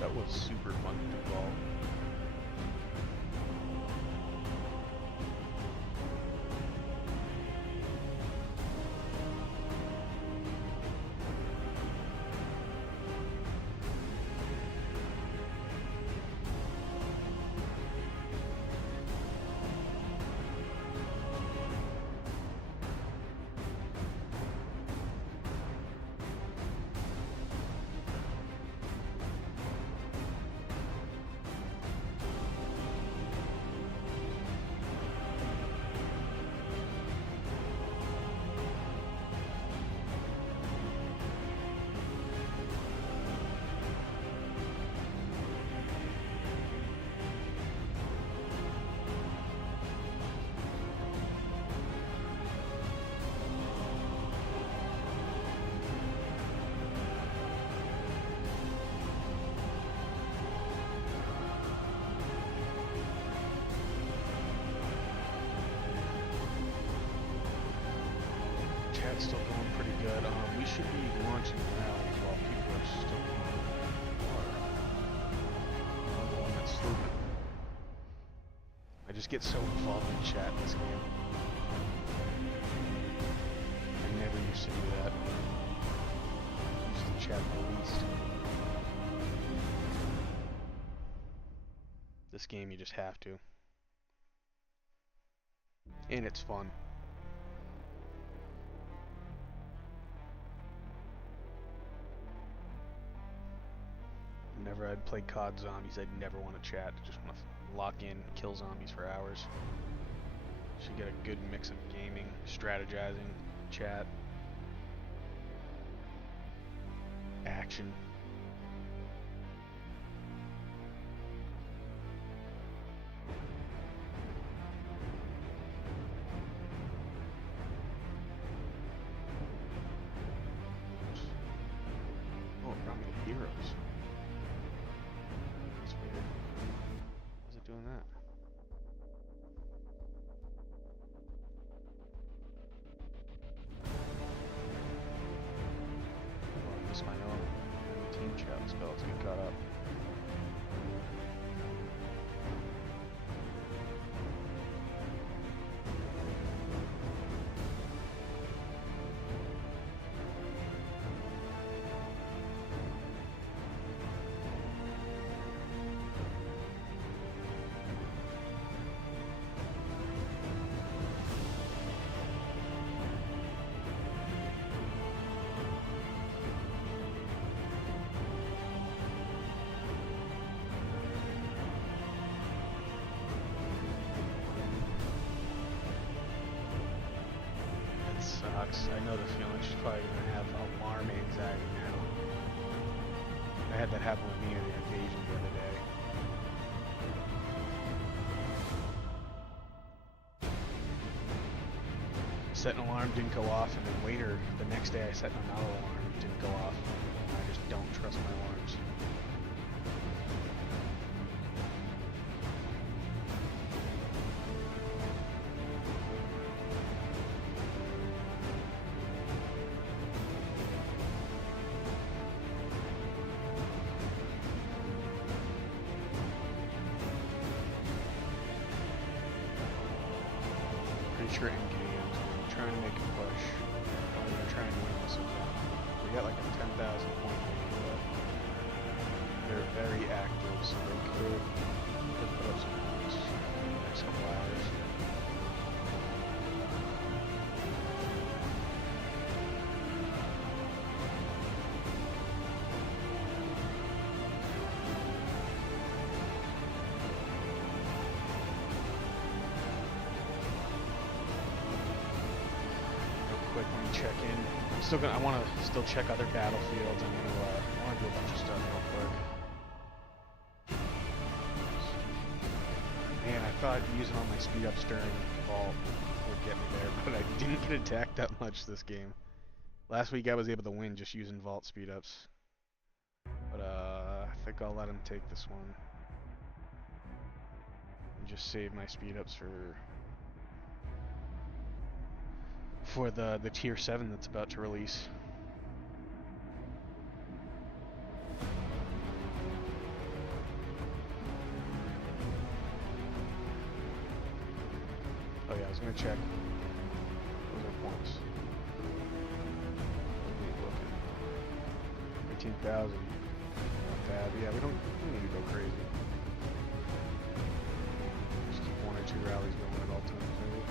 That was super fun to do ball. Chat's still going pretty good. We should be launching rallies while people are still on the one that's sleeping. I just get so involved in chat in this game. I never used to do that. I used to chat the least. This game you just have to. And it's fun. Whenever I'd play COD Zombies, I'd never want to chat. I just want to lock in, kill zombies for hours. Should get a good mix of gaming, strategizing, chat, action. Oh, it brought me to heroes. That's weird. How's it doing that? Oh, I missed my own. sucks. I know the feeling. She's probably gonna have alarm anxiety now. I had that happen with me in the invasion the other day. Set an alarm, didn't go off, and then later, the next day I set another alarm, didn't go off. I just don't trust my alarms. Pretty sure MGM is trying to make a push. They're trying to win this event. We got like a 10,000 point lead, but they're very active, so they could put up some points in the next couple hours. Quick, let me check in. I want to still check other battlefields. I want to do a bunch of stuff real quick. Man, I thought using all my speed ups during vault would get me there, but I didn't get attacked that much this game. Last week I was able to win just using vault speed ups, but I think I'll let him take this one and just save my speed ups for the tier 7 that's about to release. Oh yeah, I was gonna check. Those are points. 18,000. Not bad. Yeah, we don't need to go crazy. Just keep 1 or 2 rallies going at all times, maybe.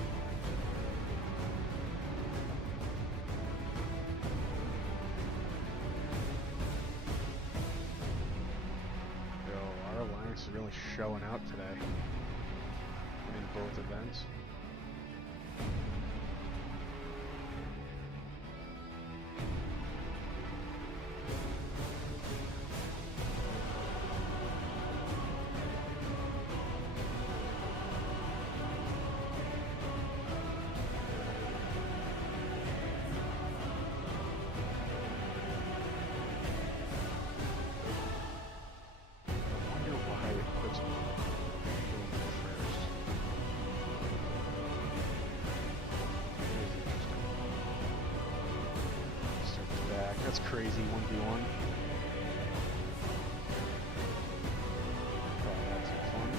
Is really showing out today in both events. That's crazy, 1v1. Probably had some fun.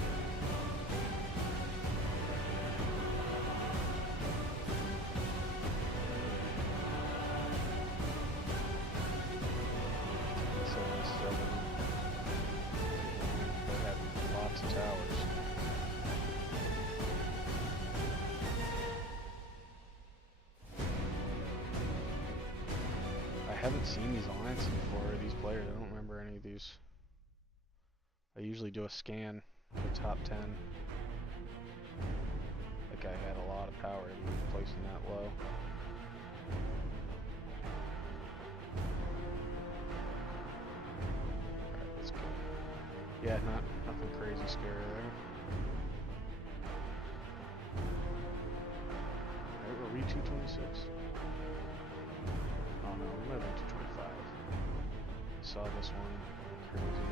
They have lots of towers. I haven't seen these alliances before, these players. I don't remember any of these. I usually do a scan of the top 10. That guy had a lot of power to be placing that low. Alright, that's good. Yeah, nothing crazy scary there. Alright, were we 226? Oh no, we might have been 225. Saw this one. Crazy.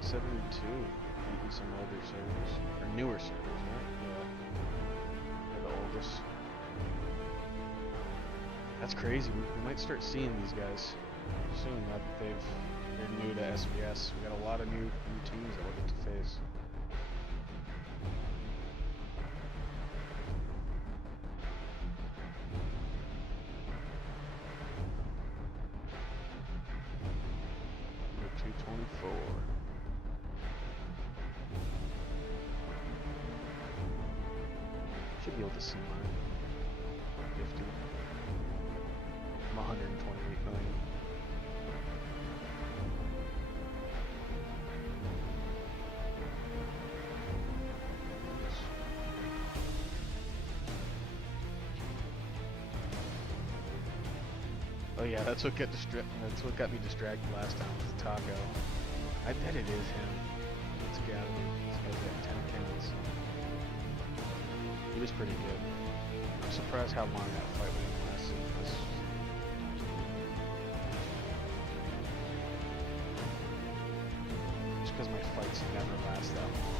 1072. Beating some older servers. Or newer servers, right? Yeah. They're the oldest. That's crazy. We might start seeing these guys soon now that they're new to SBS. We got a lot of new teams that we'll get to face. Should be able to see mine. 50. I'm 128 million. Oh yeah, that's what got me distracted last time was the taco. I bet it is him. It's gotta be. This guy's got 10 counts. He was pretty good. I'm surprised how long that fight would have lasted. Just because my fights never last that long.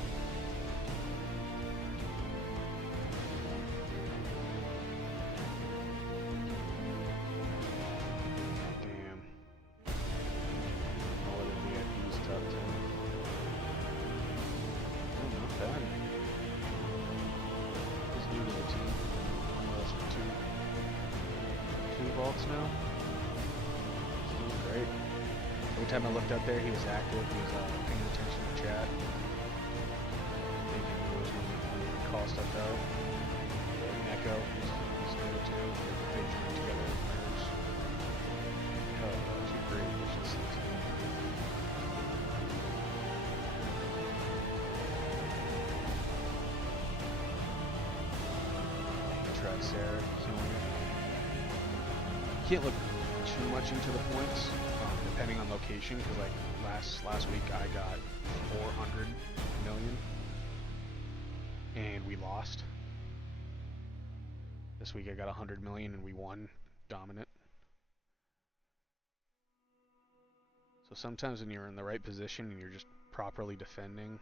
Now. He's doing great. Every time I looked up there, he was active. He was paying attention to chat. Making moves when we call stuff out. Echo, he's good too. They join together as nerds. Oh, two great efficiencies. Tried Sarah killing it. Can't look too much into the points, depending on location, because like last week I got 400 million and we lost. This week I got 100 million and we won dominant. So sometimes when you're in the right position and you're just properly defending,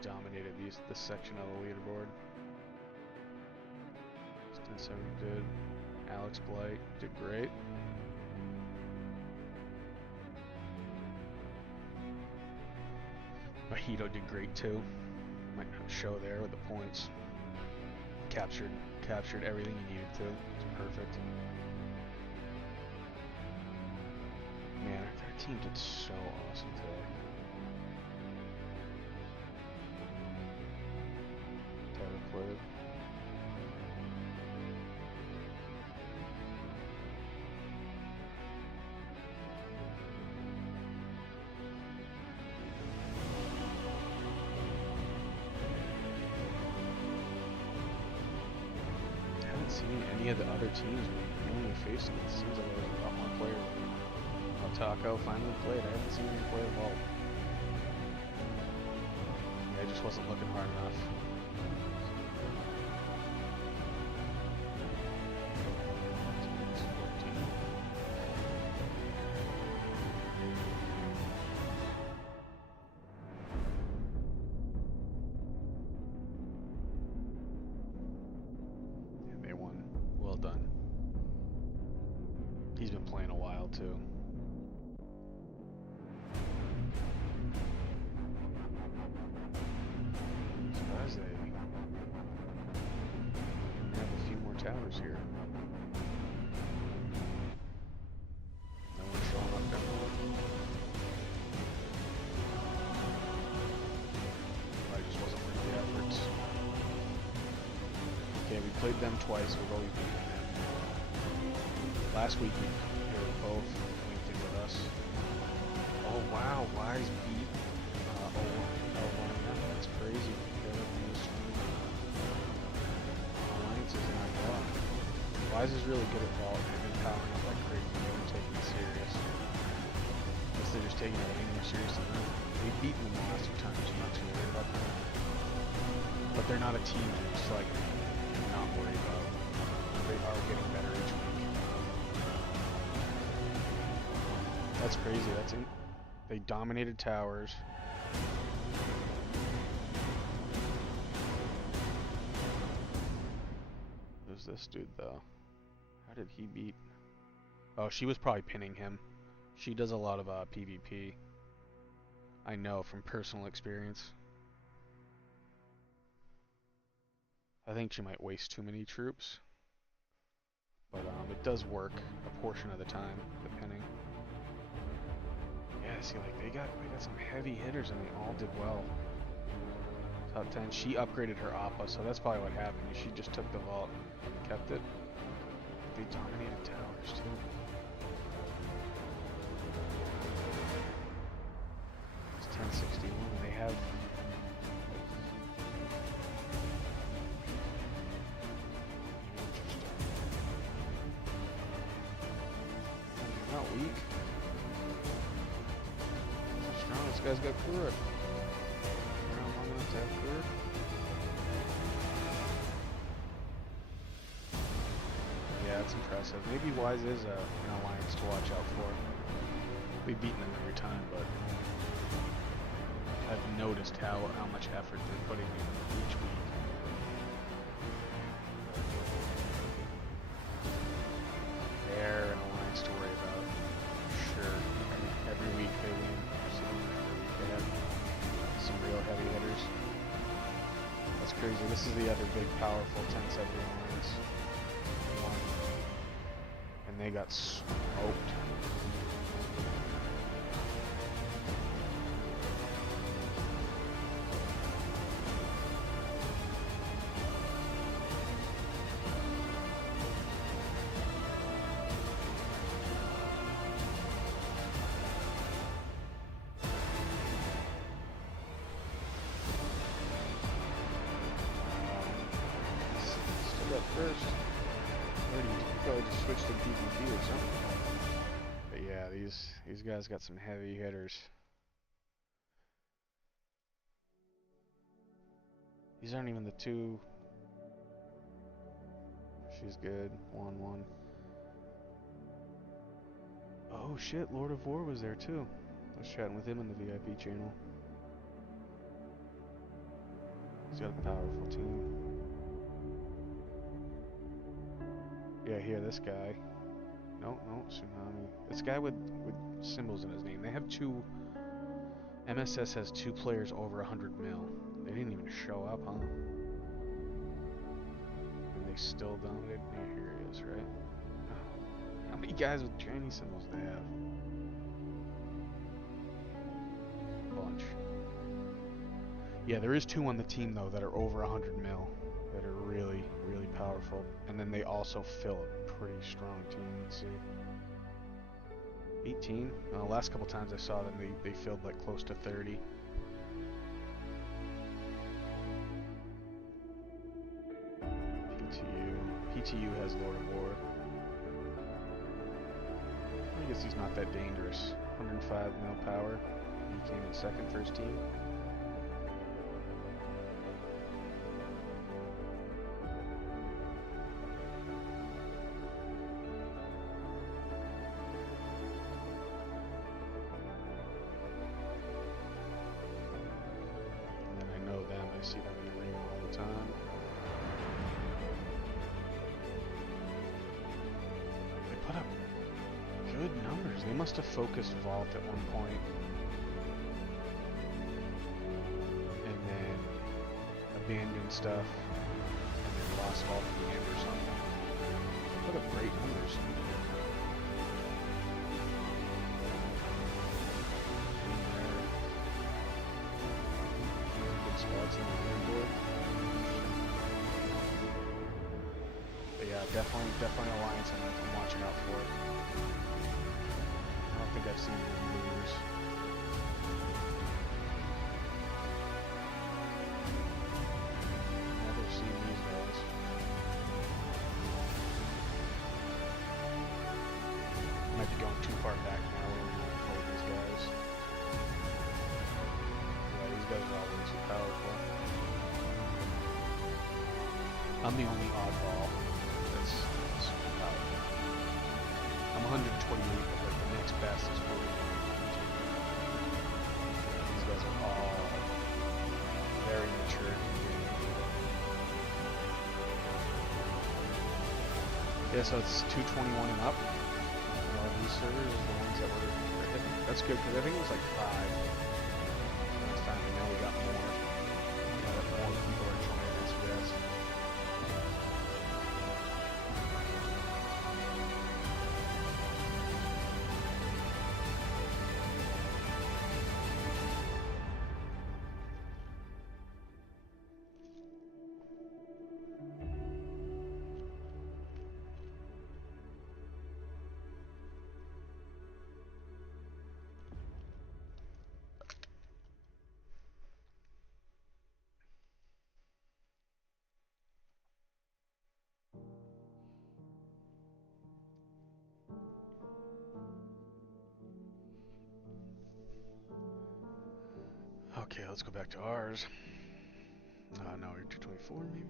dominated this section of the leaderboard. 1070 did. Alex Blight did great. Mahito did great too. Might show there with the points. Captured everything you needed to. It's perfect. Man, our team did so awesome today. Played. I haven't seen any of the other teams we only faced. It seems like there's a lot more players. Taco finally played. I haven't seen him play a ball. I just wasn't looking hard enough. He's been playing a while too. Surprised they have a few more towers here. No one showing up down there. I just wasn't worth the efforts. Okay, we played them twice. We've always beaten them. Last week they were both linked in with us. Oh wow, Wise beat L1M. That's crazy. They're like these alliances in our block. Wise is really good at vault. They've been powering up like crazy. They're taking it serious. Unless they're just taking everything more seriously. We've beaten them the last few times. I'm not too worried about them. But they're not a team that I'm just like not worried about. They are getting better each week. That's crazy. They dominated towers. Who's this dude though? How did he beat? Oh, she was probably pinning him. She does a lot of PvP. I know from personal experience. I think she might waste too many troops. But it does work a portion of the time, depending. Yeah, see, like they got some heavy hitters and they all did well. Top 10. She upgraded her Appa, so that's probably what happened. She just took the vault and kept it. They dominated towers too. It's 1061. They have This guy's got Kuruk. Around long enough to have Kuruk. Yeah, it's impressive. Maybe Wise is an alliance to watch out for. We've beaten them every time, but I've noticed how much effort they're putting in each week. They're an alliance to worry about. Sure. Every week they win. So every week they have some real heavy hitters. That's crazy. This is the other big, powerful 1070 alliance. And they got smoked. At first, probably just switched to PvP or something. But yeah, these guys got some heavy hitters. These aren't even the two. She's good. 1-1. Oh shit, Lord of War was there too. I was chatting with him in the VIP channel. He's got a powerful team. Yeah, here, this guy. No, Tsunami. This guy with symbols in his name. They have two. MSS has two players over 100 mil. They didn't even show up, huh? And they still dominated. Yeah, here he is, right? How many guys with Chinese symbols do they have? A bunch. Yeah, there is two on the team though that are over 100 mil. That are really, really powerful. And then they also fill a pretty strong team. Let's see. 18. The last couple times I saw them, they filled like close to 30. PTU has Lord of War. I guess he's not that dangerous. 105 mil power. He came in second first team. I see them in the arena all the time. They put up good numbers. They must have focused Vault at one point. And then abandoned stuff. And then lost Vault at the end or something. They put up great numbers. Spots in the leaderboard. But yeah, definitely Alliance I'm watching out for. I don't think I've seen them lose. Never seen these guys. Might be going too far back now when we don't play these guys. These guys are always so powerful. I'm the only oddball that's super powerful. I'm 128, but like the next best is 40. These guys are all very mature. Yeah, so it's 221 and up. All of these servers are the ones that were hitting. That's good, because I think it was like 5. Time we know we got more. Now that more people are joining this, yes. Okay, let's go back to ours. No, we're 224 maybe.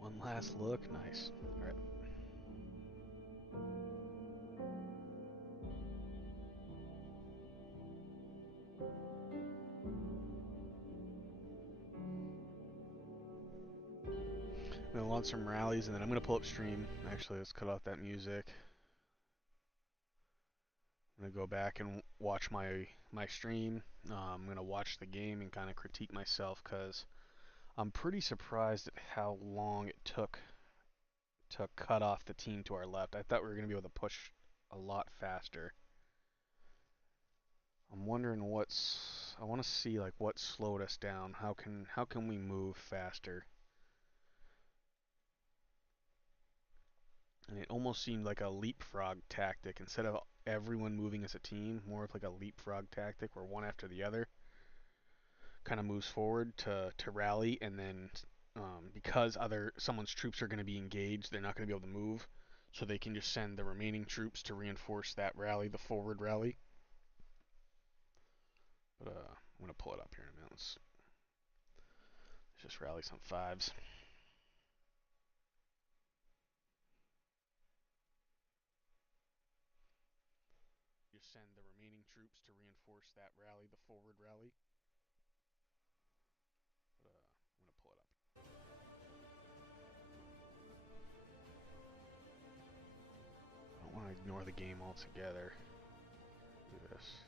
One last look. Nice. All right. I'm gonna launch some rallies and then I'm gonna pull up stream. Actually, let's cut off that music. I'm gonna go back and watch my stream. I'm gonna watch the game and kind of critique myself because I'm pretty surprised at how long it took to cut off the team to our left. I thought we were gonna be able to push a lot faster. I'm wondering what's. I want to see like what slowed us down. How can we move faster? And it almost seemed like a leapfrog tactic instead of everyone moving as a team, more of like a leapfrog tactic where one after the other kind of moves forward to rally, and then because someone's troops are going to be engaged, they're not going to be able to move, so they can just send the remaining troops to reinforce that rally, the forward rally. But I'm going to pull it up here in a minute. Let's just rally some fives. Just send the remaining troops to reinforce that rally, the forward rally. But I'm gonna pull it up. I don't want to ignore the game altogether. Do this.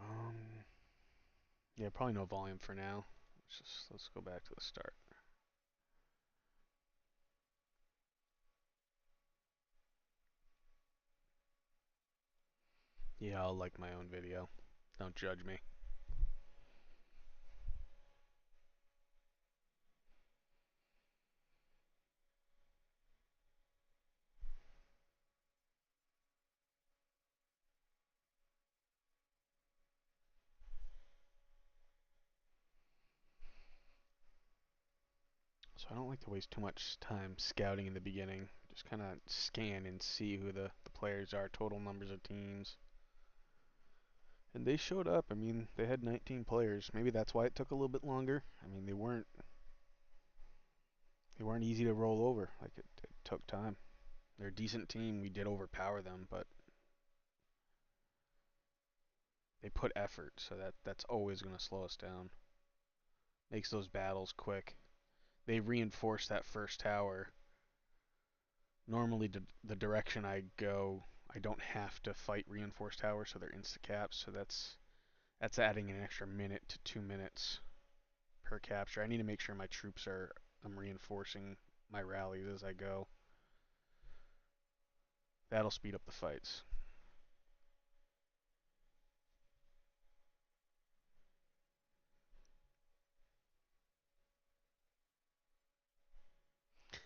Um, yeah, probably no volume for now. Let's go back to the start. Yeah, I'll like my own video. Don't judge me. So I don't like to waste too much time scouting in the beginning. Just kind of scan and see who the players are, total numbers of teams. And they showed up. I mean, they had 19 players. Maybe that's why it took a little bit longer. I mean, they weren't easy to roll over. Like it took time. They're a decent team. We did overpower them, but they put effort, so that's always going to slow us down. Makes those battles quick. They reinforce that first tower. Normally, the direction I go, I don't have to fight reinforced towers, so they're insta caps. So that's adding an extra minute to 2 minutes per capture. I need to make sure my troops are. I'm reinforcing my rallies as I go. That'll speed up the fights.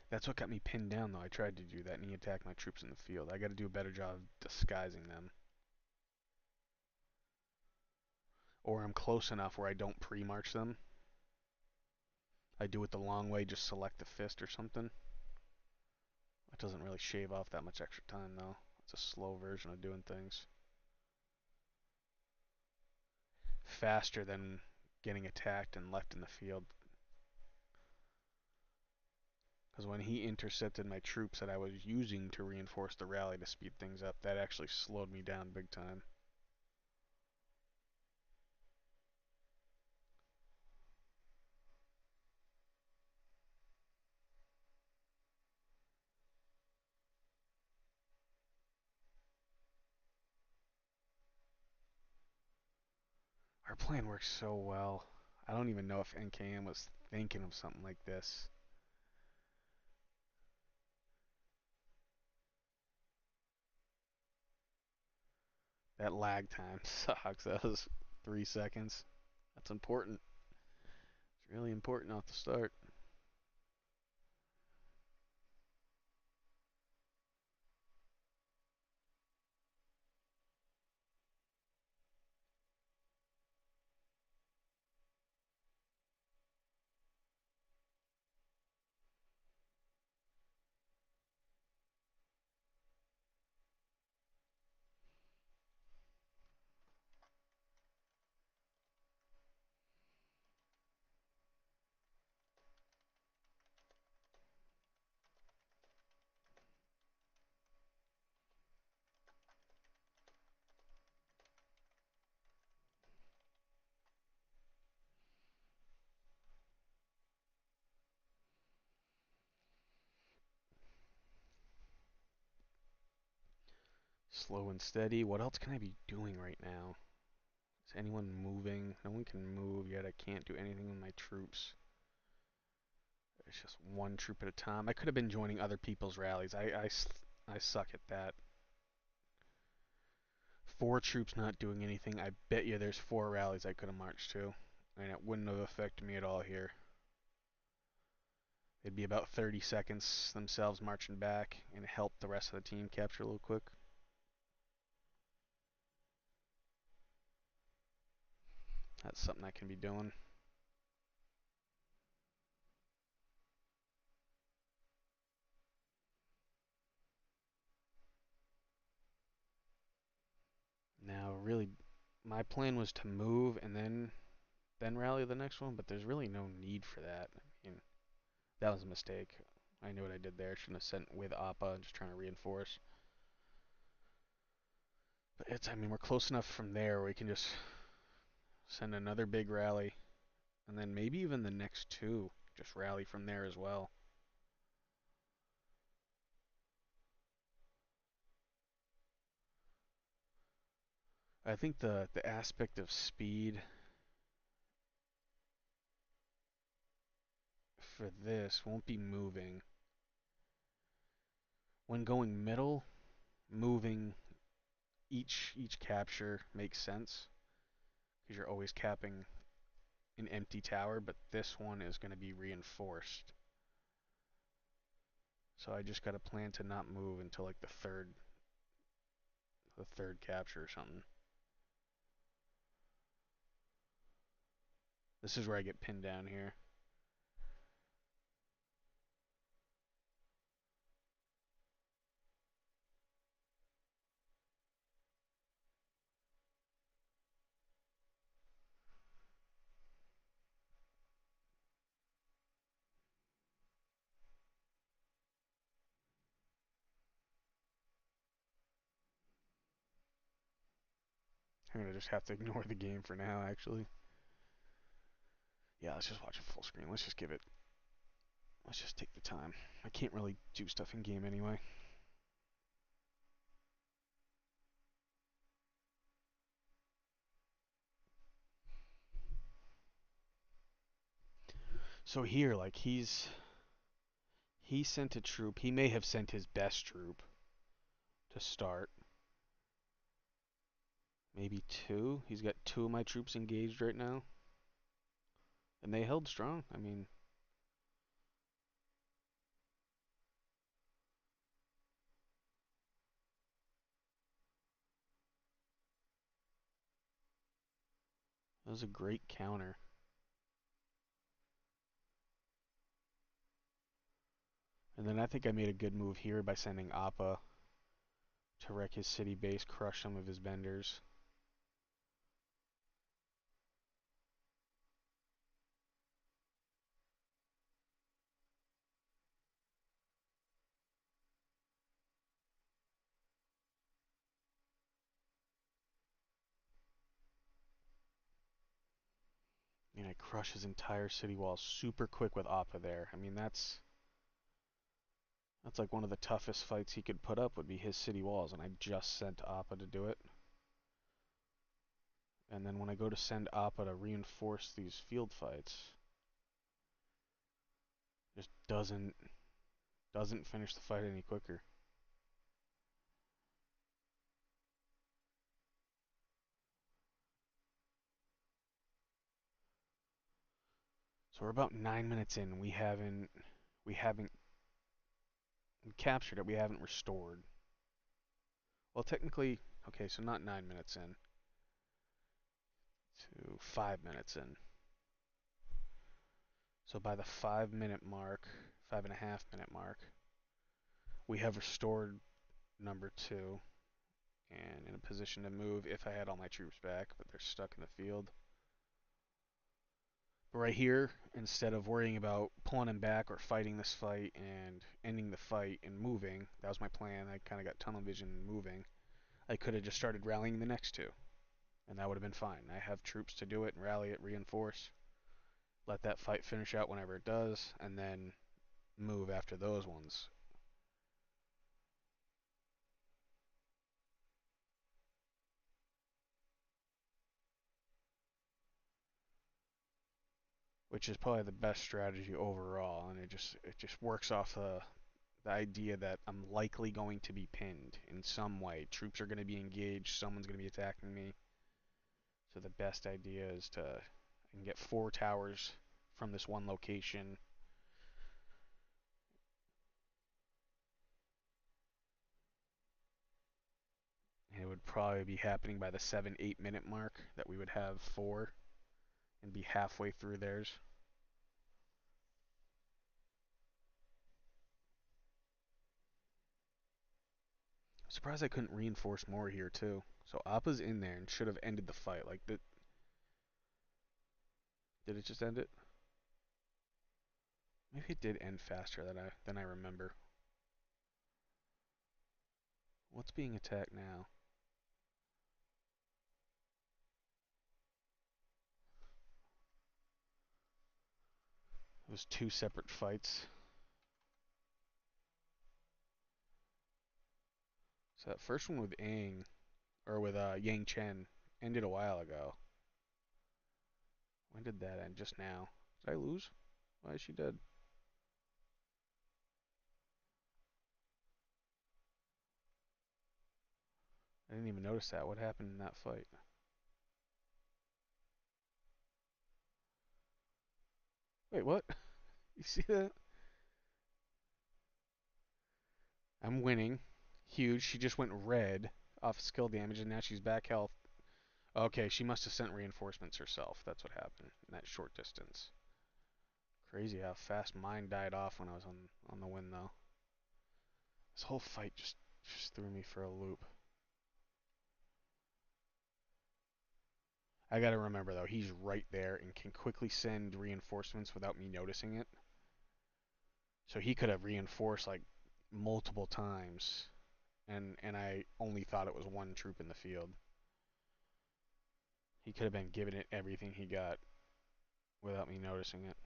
That's what got me pinned down, though. I tried to do that, and he attacked my troops in the field. I got to do a better job of disguising them. Or I'm close enough where I don't pre-march them. I do it the long way, just select the fist or something. That doesn't really shave off that much extra time, though. It's a slow version of doing things. Faster than getting attacked and left in the field. Because when he intercepted my troops that I was using to reinforce the rally to speed things up, that actually slowed me down big time. Our plan works so well. I don't even know if NKM was thinking of something like this. That lag time sucks. That was 3 seconds. That's important. It's really important off the start. Slow and steady. What else can I be doing right now? Is anyone moving? No one can move yet. I can't do anything with my troops. It's just one troop at a time. I could have been joining other people's rallies. I suck at that. Four troops not doing anything. I bet you there's four rallies I could have marched to. And it wouldn't have affected me at all here. It'd be about 30 seconds themselves marching back and help the rest of the team capture a little quick. That's something I can be doing. Now, really, my plan was to move and then rally the next one, but there's really no need for that. I mean, that was a mistake. I knew what I did there. Shouldn't have sent with Appa and just trying to reinforce. But I mean, we're close enough from there where we can just send another big rally, and then maybe even the next two just rally from there as well. I think the aspect of speed for this won't be moving. When going middle, moving each capture makes sense because you're always capping an empty tower, but this one is going to be reinforced. So I just got to plan to not move until like the third capture or something. This is where I get pinned down here. I'm gonna just have to ignore the game for now, actually. Yeah, let's just watch it full screen. Let's just take the time. I can't really do stuff in game anyway. So here, like he sent a troop. He may have sent his best troop to start. Maybe two. He's got two of my troops engaged right now, and they held strong. I mean, that was a great counter. And then I think I made a good move here by sending Appa to wreck his city base, crush some of his benders. I crush his entire city wall super quick with Appa there. I mean, that's like one of the toughest fights he could put up would be his city walls, and I just sent Appa to do it. And then when I go to send Appa to reinforce these field fights, just doesn't finish the fight any quicker. So we're about 9 minutes in. We haven't we captured it. We haven't restored. Well, technically, okay, so not 9 minutes in, to 5 minutes in. So by the 5 minute mark, 5.5 minute mark, we have restored number two and in a position to move if I had all my troops back, but they're stuck in the field. But right here, instead of worrying about pulling him back or fighting this fight and ending the fight and moving, that was my plan. I kind of got tunnel vision and moving. I could have just started rallying the next two, and that would have been fine. I have troops to do it and rally it, reinforce, let that fight finish out whenever it does, and then move after those ones. Which is probably the best strategy overall, and it just works off the idea that I'm likely going to be pinned in some way. Troops are going to be engaged, someone's going to be attacking me. So the best idea is to I can get four towers from this one location. And it would probably be happening by the 7-8 minute mark that we would have four and be halfway through theirs. I'm surprised I couldn't reinforce more here too. So Appa's in there and should have ended the fight. Like did it just end it? Maybe it did end faster than I remember. What's being attacked now? It was two separate fights. So that first one with Aang or with Yang Chen ended a while ago. When did that end? Just now. Did I lose? Why is she dead? I didn't even notice that. What happened in that fight? Wait, what? You see that? I'm winning. Huge. She just went red off skill damage, and now she's back health. Okay, she must have sent reinforcements herself. That's what happened in that short distance. Crazy how fast mine died off when I was on the win, though. This whole fight just threw me for a loop. I gotta remember though, he's right there and can quickly send reinforcements without me noticing it. So he could have reinforced like multiple times, and I only thought it was one troop in the field. He could have been giving it everything he got without me noticing it.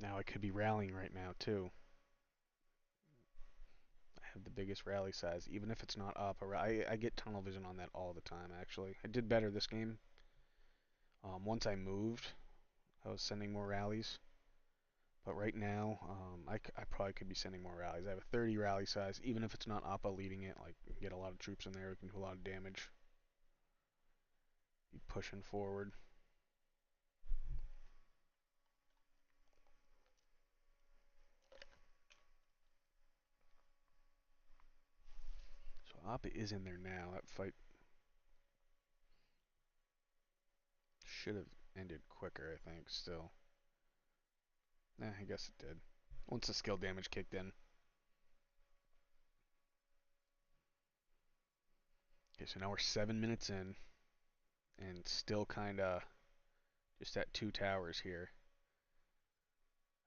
Now I could be rallying right now too. I have the biggest rally size, even if it's not up. I get tunnel vision on that all the time. Actually, I did better this game. Once I moved, I was sending more rallies. But right now, I probably could be sending more rallies. I have a 30 rally size, even if it's not Appa leading it. Like, get a lot of troops in there, we can do a lot of damage. Be pushing forward. So Appa is in there now. That fight should have ended quicker, I think, still. I guess it did. Once the skill damage kicked in. Okay, so now we're 7 minutes in, and still kinda just at two towers here.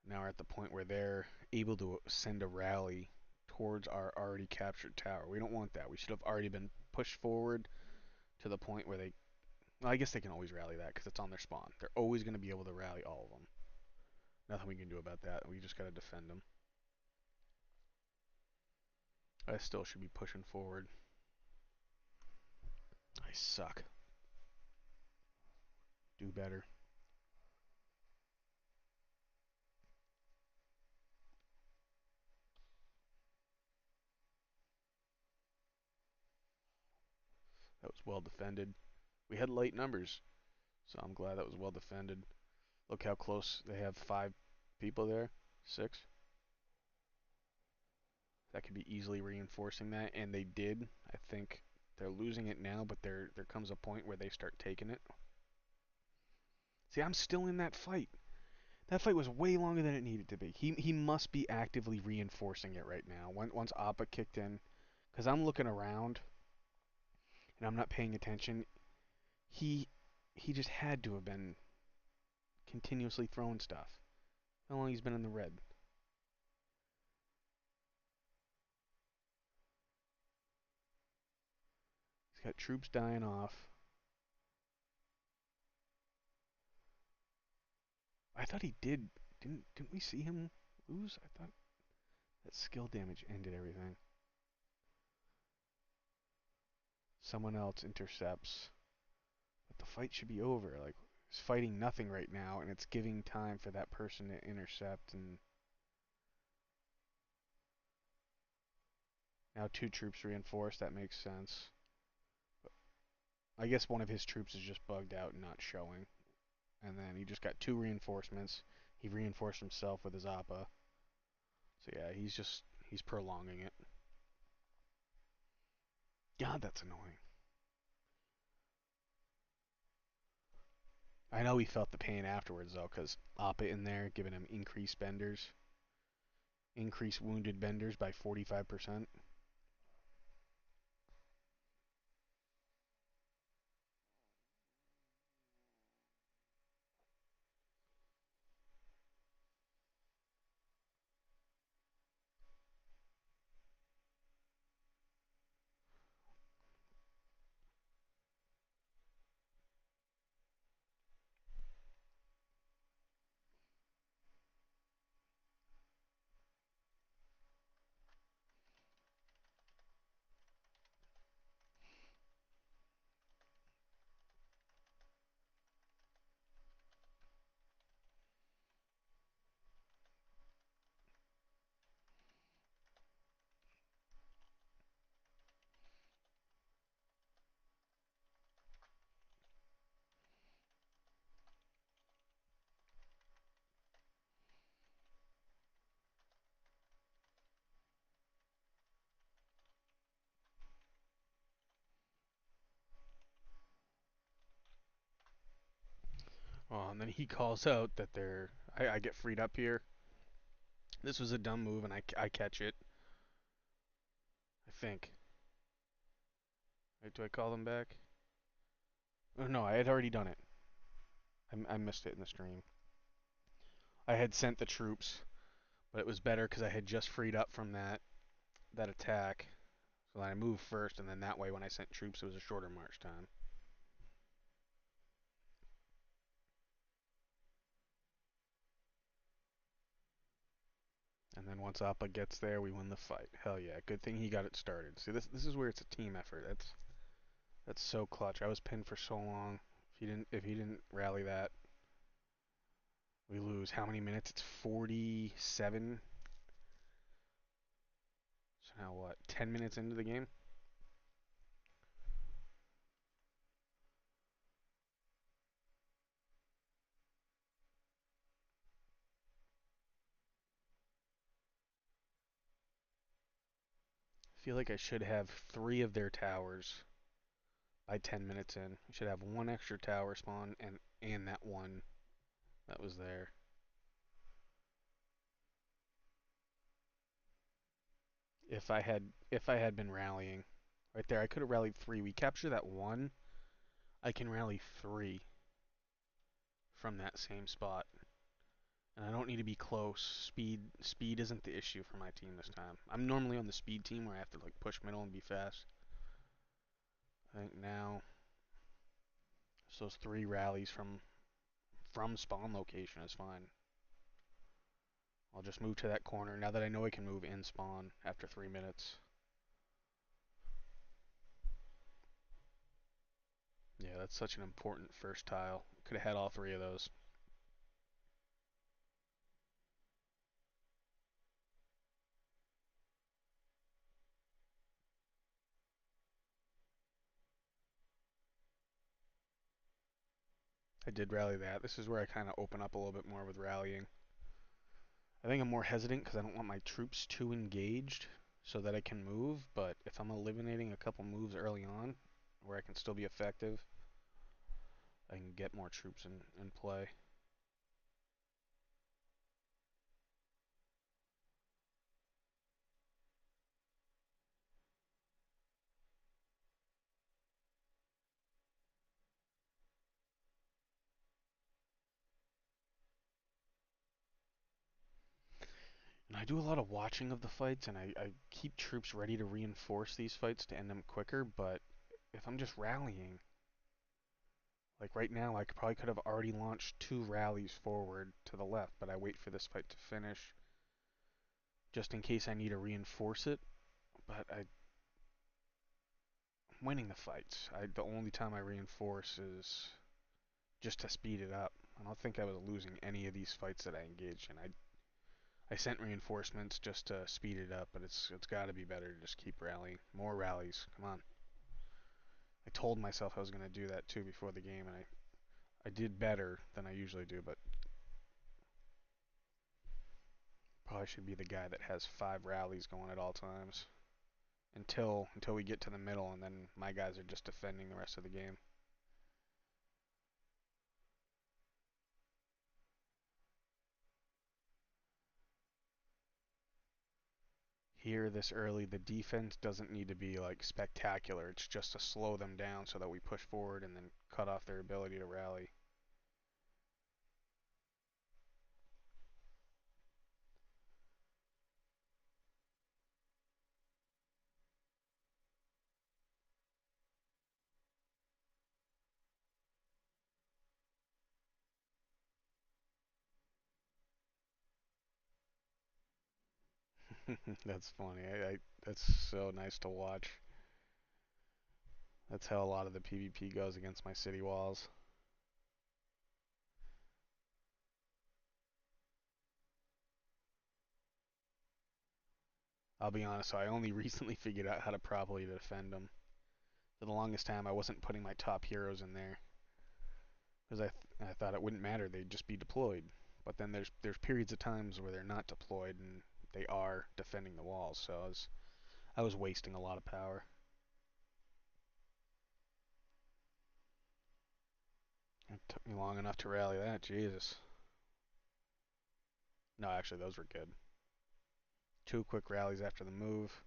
Now we're at the point where they're able to send a rally towards our already captured tower. We don't want that. We should have already been pushed forward to the point where they. Well, I guess they can always rally that because it's on their spawn. They're always going to be able to rally all of them. Nothing we can do about that. We just got to defend them. I still should be pushing forward. I suck. Do better. That was well defended. We had light numbers, so I'm glad that was well defended. Look how close they have 5 people there. 6. That could be easily reinforcing that, and they did. I think they're losing it now, but there comes a point where they start taking it. See, I'm still in that fight. That fight was way longer than it needed to be. He must be actively reinforcing it right now. Once Appa kicked in, because I'm looking around and I'm not paying attention. He he just had to have been continuously throwing stuff. How long he's been in the red? He's got troops dying off. I thought he did. Didn't we see him lose? I thought that skill damage ended everything. Someone else intercepts. But the fight should be over. Like, he's fighting nothing right now, and it's giving time for that person to intercept. And now 2 troops reinforced. That makes sense. I guess one of his troops is just bugged out and not showing. And then he just got 2 reinforcements. He reinforced himself with his Appa. So yeah, he's prolonging it. God, that's annoying. I know he felt the pain afterwards though, because Appa in there giving him increased benders, increased wounded benders by 45%. Oh, and then he calls out that I get freed up here. This was a dumb move, and I catch it. I think. Wait, do I call them back? Oh no, I had already done it. I missed it in the stream. I had sent the troops, but it was better because I had just freed up from that attack. So then I moved first, and then that way when I sent troops, it was a shorter march time. And then once Appa gets there, we win the fight. Hell yeah! Good thing he got it started. See, this is where it's a team effort. That's so clutch. I was pinned for so long. If he didn't rally that, we lose. How many minutes? It's 47. So now what? 10 minutes into the game. I feel like I should have 3 of their towers by 10 minutes in. I should have one extra tower spawn and that one that was there. If I had been rallying right there, I could have rallied 3. We capture that one. I can rally 3 from that same spot. And I don't need to be close. Speed isn't the issue for my team this time. I'm normally on the speed team where I have to like push middle and be fast. I think now so those 3 rallies from spawn location is fine. I'll just move to that corner now that I know I can move in spawn after 3 minutes. Yeah, that's such an important first tile. Could have had all three of those. I did rally that. This is where I kind of open up a little bit more with rallying. I think I'm more hesitant because I don't want my troops too engaged so that I can move, but if I'm eliminating a couple moves early on where I can still be effective, I can get more troops in play. And I do a lot of watching of the fights, and I keep troops ready to reinforce these fights to end them quicker, but if I'm just rallying, like right now, I probably could have already launched two rallies forward to the left, but I wait for this fight to finish just in case I need to reinforce it. But I'm winning the fights. The only time I reinforce is just to speed it up. I don't think I was losing any of these fights that I engaged in. I sent reinforcements just to speed it up, but it's got to be better to just keep rallying. More rallies. Come on. I told myself I was going to do that too before the game, and I did better than I usually do, but probably should be the guy that has 5 rallies going at all times until we get to the middle, and then my guys are just defending the rest of the game. Here this early, the defense doesn't need to be like spectacular. It's just to slow them down so that we push forward and then cut off their ability to rally. That's funny. That's so nice to watch. That's how a lot of the PvP goes against my city walls. I'll be honest, so I only recently figured out how to properly defend them. For the longest time, I wasn't putting my top heroes in there because I thought it wouldn't matter; they'd just be deployed. But then there's periods of times where they're not deployed and they are defending the walls. So I was wasting a lot of power. It took me long enough to rally that. Jesus. No, actually, those were good. 2 quick rallies after the move.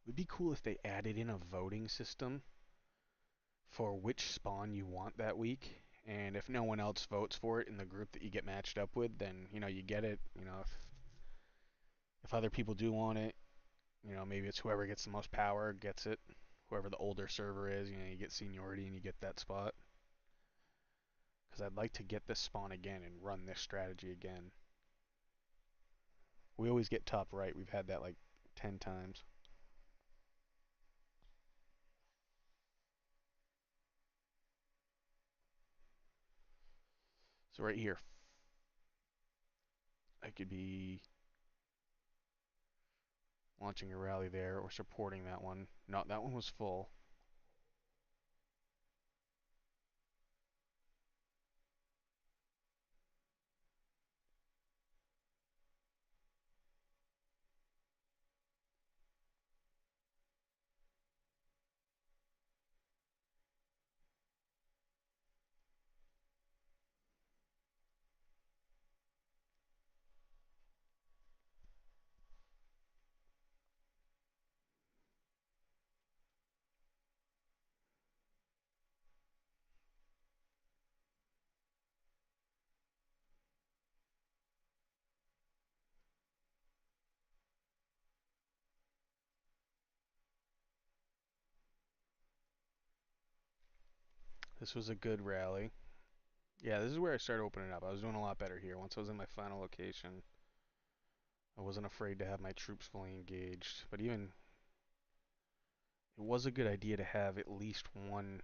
It would be cool if they added in a voting system for which spawn you want that week. And if no one else votes for it in the group that you get matched up with, then you get it. If other people do want it, maybe it's whoever gets the most power gets it. Whoever the older server is, you get seniority and you get that spot. Because I'd like to get this spawn again and run this strategy again. We always get top right. We've had that like 10 times. So right here, I could be launching a rally there or supporting that one. No, that one was full. This was a good rally. Yeah, this is where I started opening up. I was doing a lot better here. Once I was in my final location, I wasn't afraid to have my troops fully engaged. But even it was a good idea to have at least one.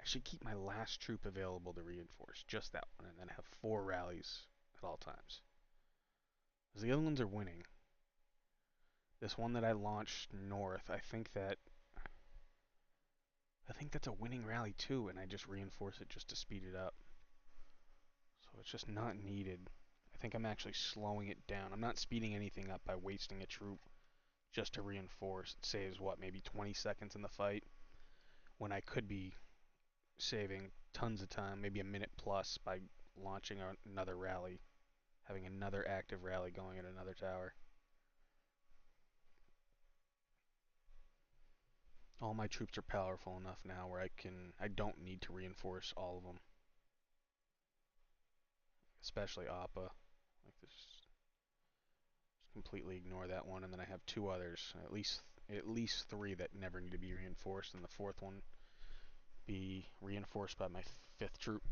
I should keep my last troop available to reinforce, just that one, and then have 4 rallies at all times. Because the other ones are winning. This one that I launched north, I think that's a winning rally too, and I just reinforce it just to speed it up. So it's just not needed. I think I'm actually slowing it down. I'm not speeding anything up by wasting a troop just to reinforce. It saves what, maybe 20 seconds in the fight, when I could be saving tons of time, maybe a minute plus, by launching another rally, having another active rally going at another tower. All my troops are powerful enough now where I don't need to reinforce all of them, especially Appa. Like this, just completely ignore that one, and then I have 2 others, at least 3 that never need to be reinforced, and the 4th one be reinforced by my 5th troop.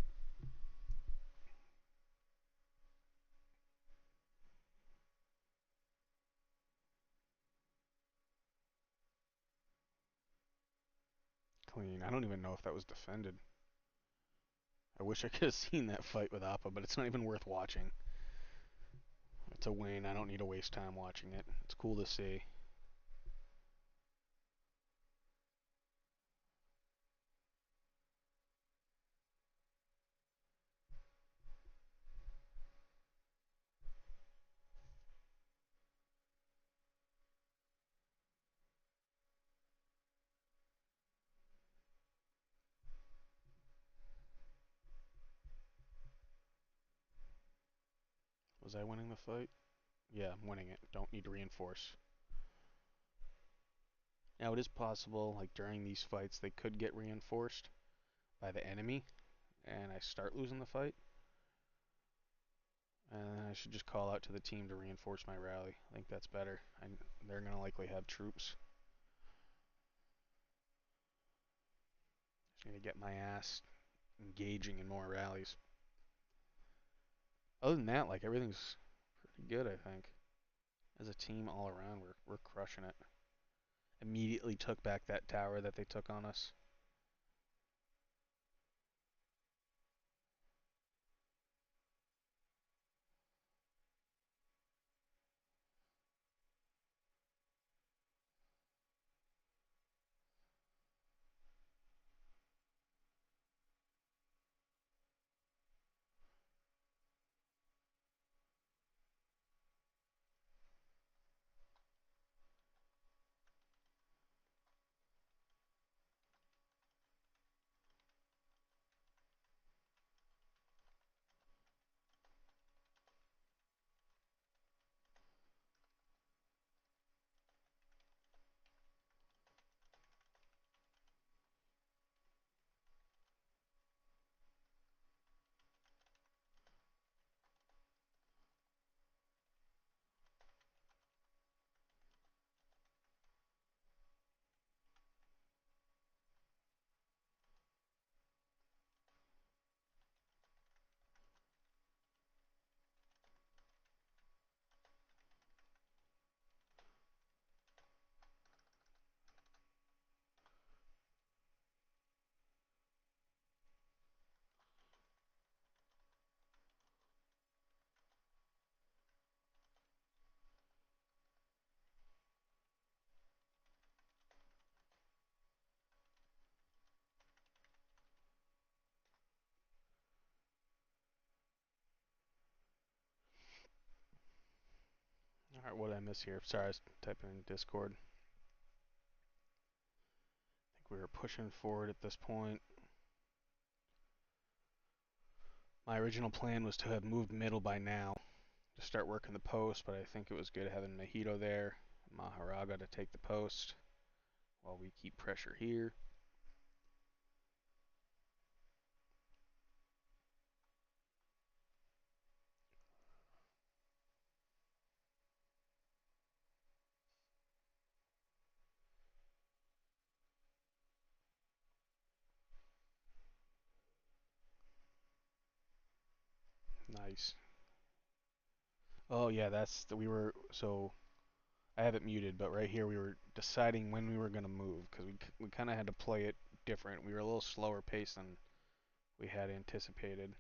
Clean. I don't even know if that was defended. I wish I could have seen that fight with Appa, but it's not even worth watching. It's a win. I don't need to waste time watching it. It's cool to see. Was I winning the fight? Yeah, I'm winning it. Don't need to reinforce. Now it is possible, like during these fights, they could get reinforced by the enemy, and I start losing the fight. And I should just call out to the team to reinforce my rally. I think that's better. They're going to likely have troops. Just need to get my ass engaging in more rallies. Other than that, like everything's pretty good, I think. As a team all around, we're crushing it. Immediately took back that tower that they took on us. Alright, what did I miss here? Sorry, I was typing in Discord. I think we were pushing forward at this point. My original plan was to have moved middle by now to start working the post, but I think it was good having Mojito there, Maharaga to take the post while we keep pressure here. Nice. Oh yeah, that's we were so I have it muted, but right here we were deciding when we were gonna move because we kind of had to play it different. We were a little slower pace than we had anticipated,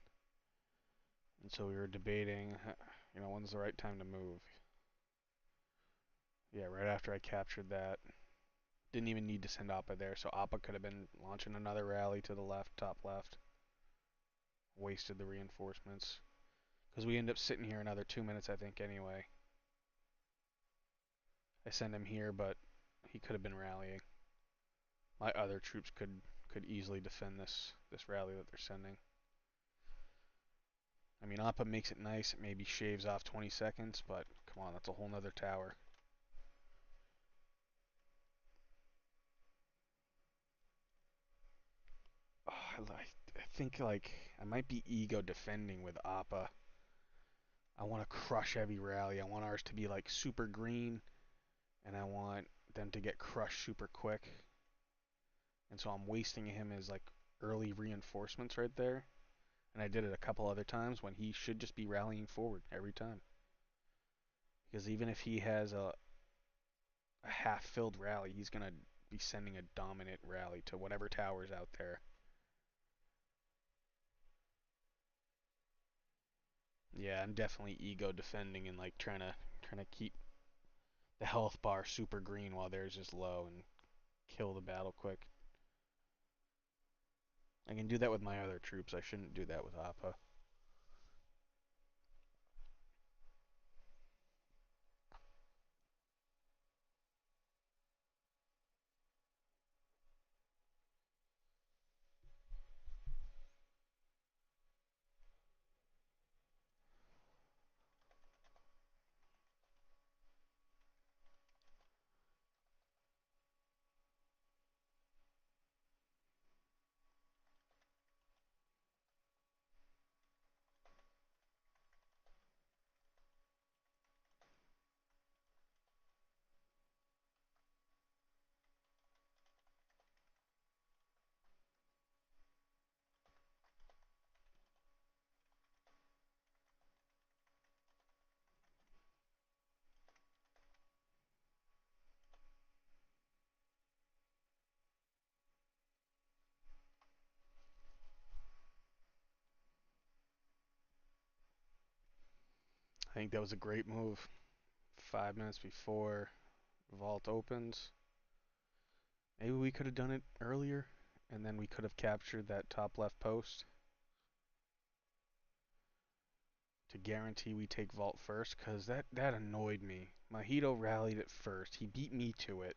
and so we were debating, when's the right time to move. Yeah, right after I captured that, didn't even need to send Appa there, so Appa could have been launching another rally to the left, top left. Wasted the reinforcements because we end up sitting here another 2 minutes, I think. Anyway, I send him here, but he could have been rallying. My other troops could easily defend this rally that they're sending. I mean, Appa makes it nice. It maybe shaves off 20 seconds, but come on, that's a whole nother tower. Oh, I think like I might be ego defending with Appa. I want to crush every rally. I want ours to be like super green, and I want them to get crushed super quick. And so I'm wasting him as like early reinforcements right there. And I did it a couple other times when he should just be rallying forward every time. Because even if he has a half-filled rally, he's going to be sending a dominant rally to whatever tower's out there. Yeah, I'm definitely ego defending and like trying to keep the health bar super green while theirs is low and kill the battle quick. I can do that with my other troops. I shouldn't do that with Appa. I think that was a great move. 5 minutes before vault opens. Maybe we could have done it earlier, and then we could have captured that top left post to guarantee we take vault first, because that annoyed me. Mahito rallied it first. He beat me to it.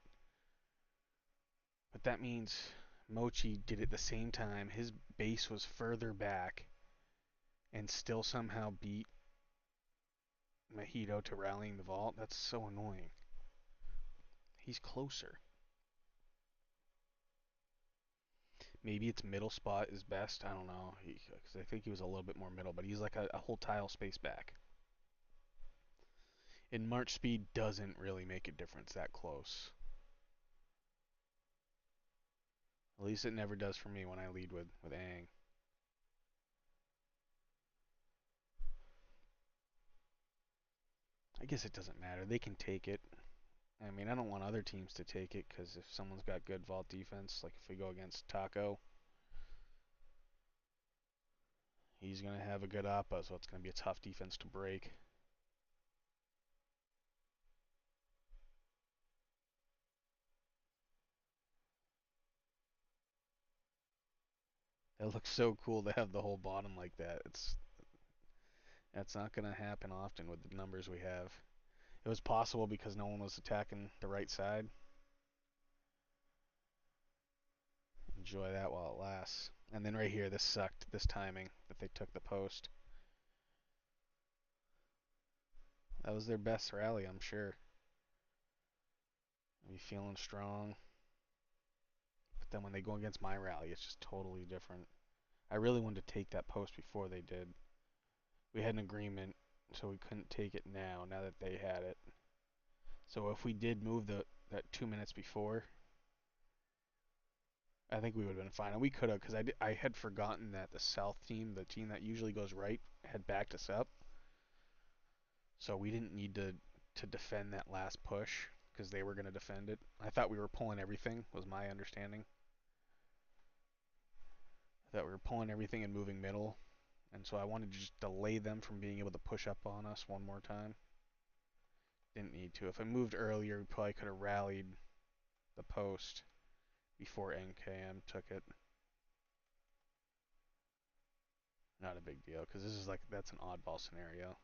But that means Mochi did it the same time. His base was further back and still somehow beat Mahito to rallying the vault. That's so annoying. He's closer. Maybe its middle spot is best. I don't know. Because I think he was a little bit more middle, but he's like a whole tile space back. And march speed doesn't really make a difference that close. At least it never does for me when I lead with Aang. I guess it doesn't matter. They can take it. I mean, I don't want other teams to take it because if someone's got good vault defense, like if we go against Taco, he's going to have a good Appa, so it's going to be a tough defense to break. It looks so cool to have the whole bottom like that. That's not going to happen often with the numbers we have. It was possible because no one was attacking the right side. Enjoy that while it lasts. And then right here, this sucked, this timing that they took the post. That was their best rally, I'm sure. Be feeling strong. But then when they go against my rally, it's just totally different. I really wanted to take that post before they did. We had an agreement, so we couldn't take it now that they had it. So if we did move that 2 minutes before, I think we would have been fine, and we could have, because I had forgotten that the south team, the team that usually goes right, had backed us up, so we didn't need to defend that last push because they were going to defend it. I thought we were pulling everything, was my understanding. I thought we were pulling everything and moving middle, and so I wanted to just delay them from being able to push up on us one more time. Didn't need to. If I moved earlier, we probably could have rallied the post before NKM took it. Not a big deal, because this is like, that's an oddball scenario.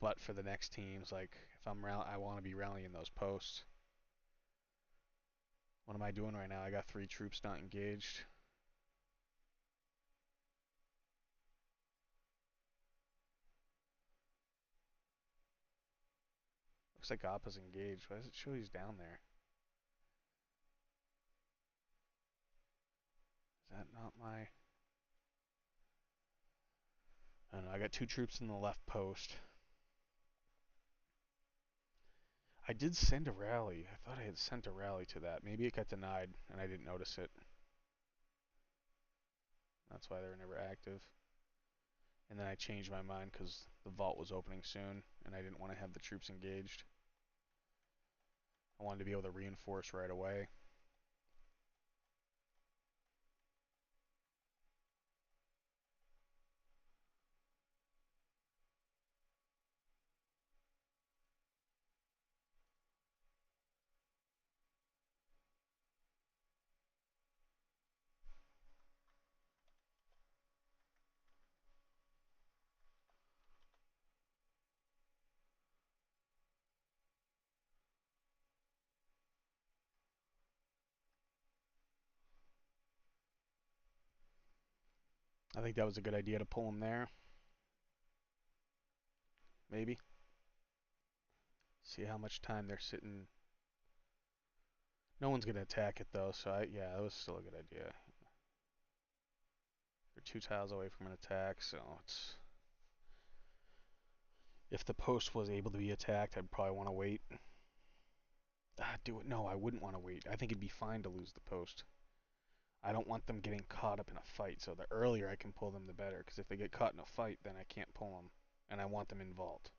But for the next teams, like, if I want to be rallying those posts. What am I doing right now? I got 3 troops not engaged. Looks like Appa's engaged. Why does it show he's down there? Is that not my... I don't know. I got 2 troops in the left post. I did send a rally. I thought I had sent a rally to that. Maybe it got denied and I didn't notice it. That's why they were never active. And then I changed my mind because the vault was opening soon and I didn't want to have the troops engaged. I wanted to be able to reinforce right away. I think that was a good idea to pull them there. Maybe. See how much time they're sitting. No one's going to attack it though, so yeah, that was still a good idea. They're 2 tiles away from an attack, so it's... If the post was able to be attacked, I'd probably want to wait. Do it. No, I wouldn't want to wait. I think it'd be fine to lose the post. I don't want them getting caught up in a fight, so the earlier I can pull them, the better. Because if they get caught in a fight, then I can't pull them, and I want them involved.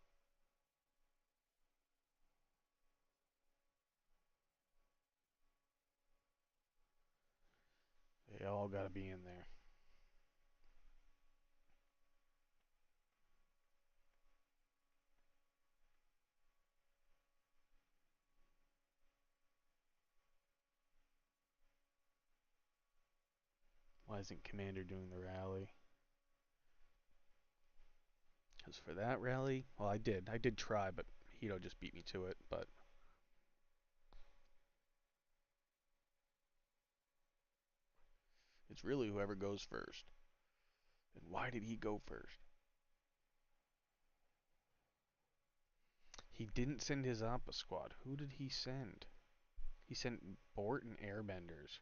They all gotta be in there. Why isn't Commander doing the rally? Because for that rally, well, I did try, but Hito just beat me to it. But it's really whoever goes first. And why did he go first? He didn't send his Appa squad. Who did he send? He sent Bort and Airbenders.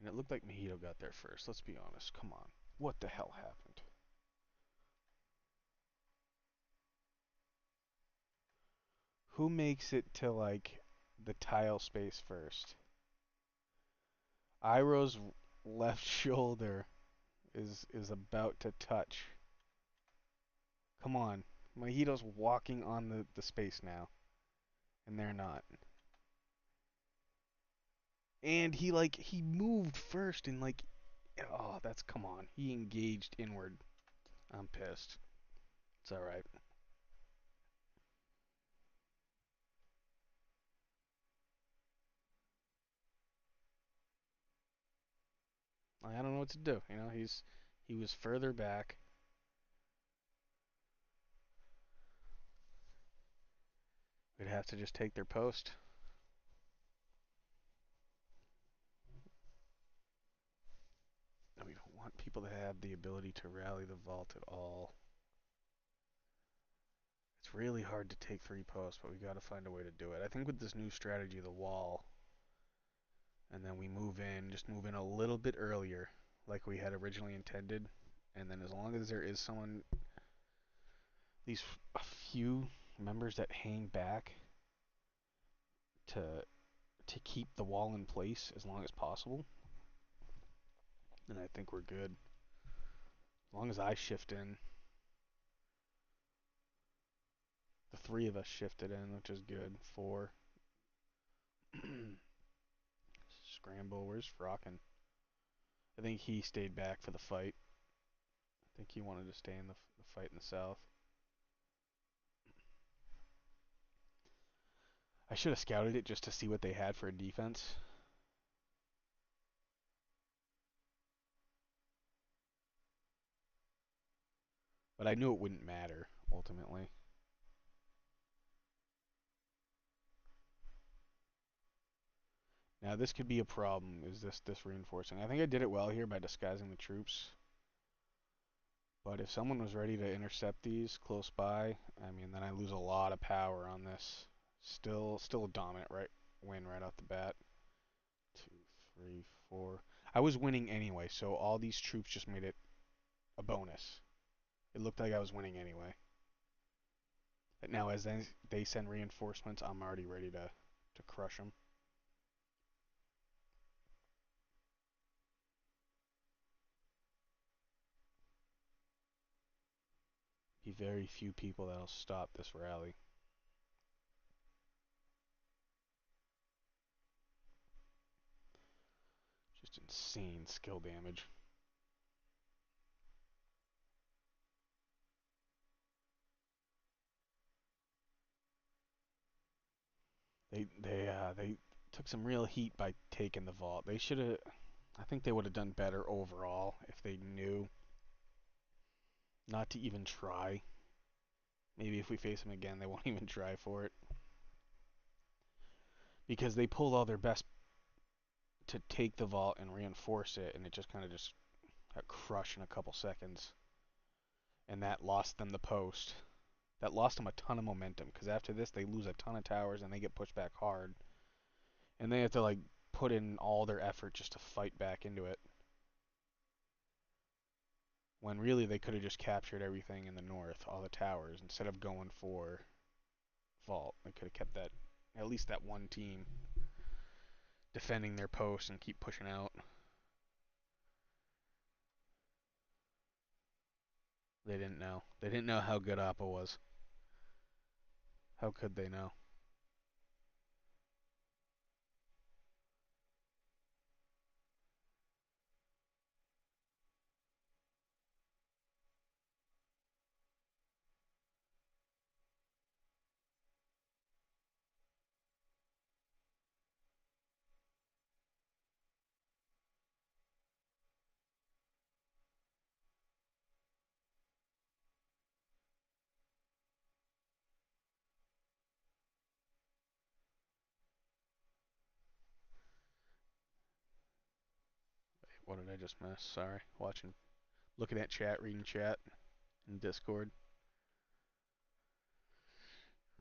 And it looked like Mojito got there first. Let's be honest. Come on. What the hell happened? Who makes it to, like, the tile space first? Iroh's left shoulder is about to touch. Come on. Mojito's walking on the space now. And they're not. And he moved first and, like, oh, that's, come on. He engaged inward. I'm pissed. It's alright. I don't know what to do. You know, he was further back. We'd have to just take their post. We don't want people to have the ability to rally the vault at all. It's really hard to take 3 posts, but we gotta find a way to do it. I think with this new strategy, the wall, and then we just move in a little bit earlier, like we had originally intended, and then as long as there is someone, these a few members that hang back to to keep the wall in place as long as possible, and I think we're good. As long as I shift in, the three of us shifted in, which is good. Four. Scramble. Where's Frockin? I think he stayed back for the fight. I think he wanted to stay in the fight in the south. I should have scouted it just to see what they had for a defense. But I knew it wouldn't matter, ultimately. Now this could be a problem, is this reinforcing. I think I did it well here by disguising the troops. But if someone was ready to intercept these close by, I mean, then I lose a lot of power on this. Still a dominant win right off the bat. 2, 3, 4. I was winning anyway, so all these troops just made it a bonus. It looked like I was winning anyway. But now as they send reinforcements, I'm already ready to crush them. Be very few people that'll stop this rally. Just insane skill damage. They took some real heat by taking the vault. They should have. I think they would have done better overall if they knew not to even try. Maybe if we face them again, they won't even try for it because they pulled all their best to take the vault and reinforce it, and it just kind of just got crushed in a couple seconds, and that lost them the post. That lost them a ton of momentum because after this they lose a ton of towers and they get pushed back hard, and they have to like put in all their effort just to fight back into it. When really they could have just captured everything in the north, all the towers, instead of going for vault. They could have kept that, at least that one team defending their post and keep pushing out. They didn't know. They didn't know how good Appa was. How could they know? What did I just miss? Sorry. Looking at chat, reading chat in Discord.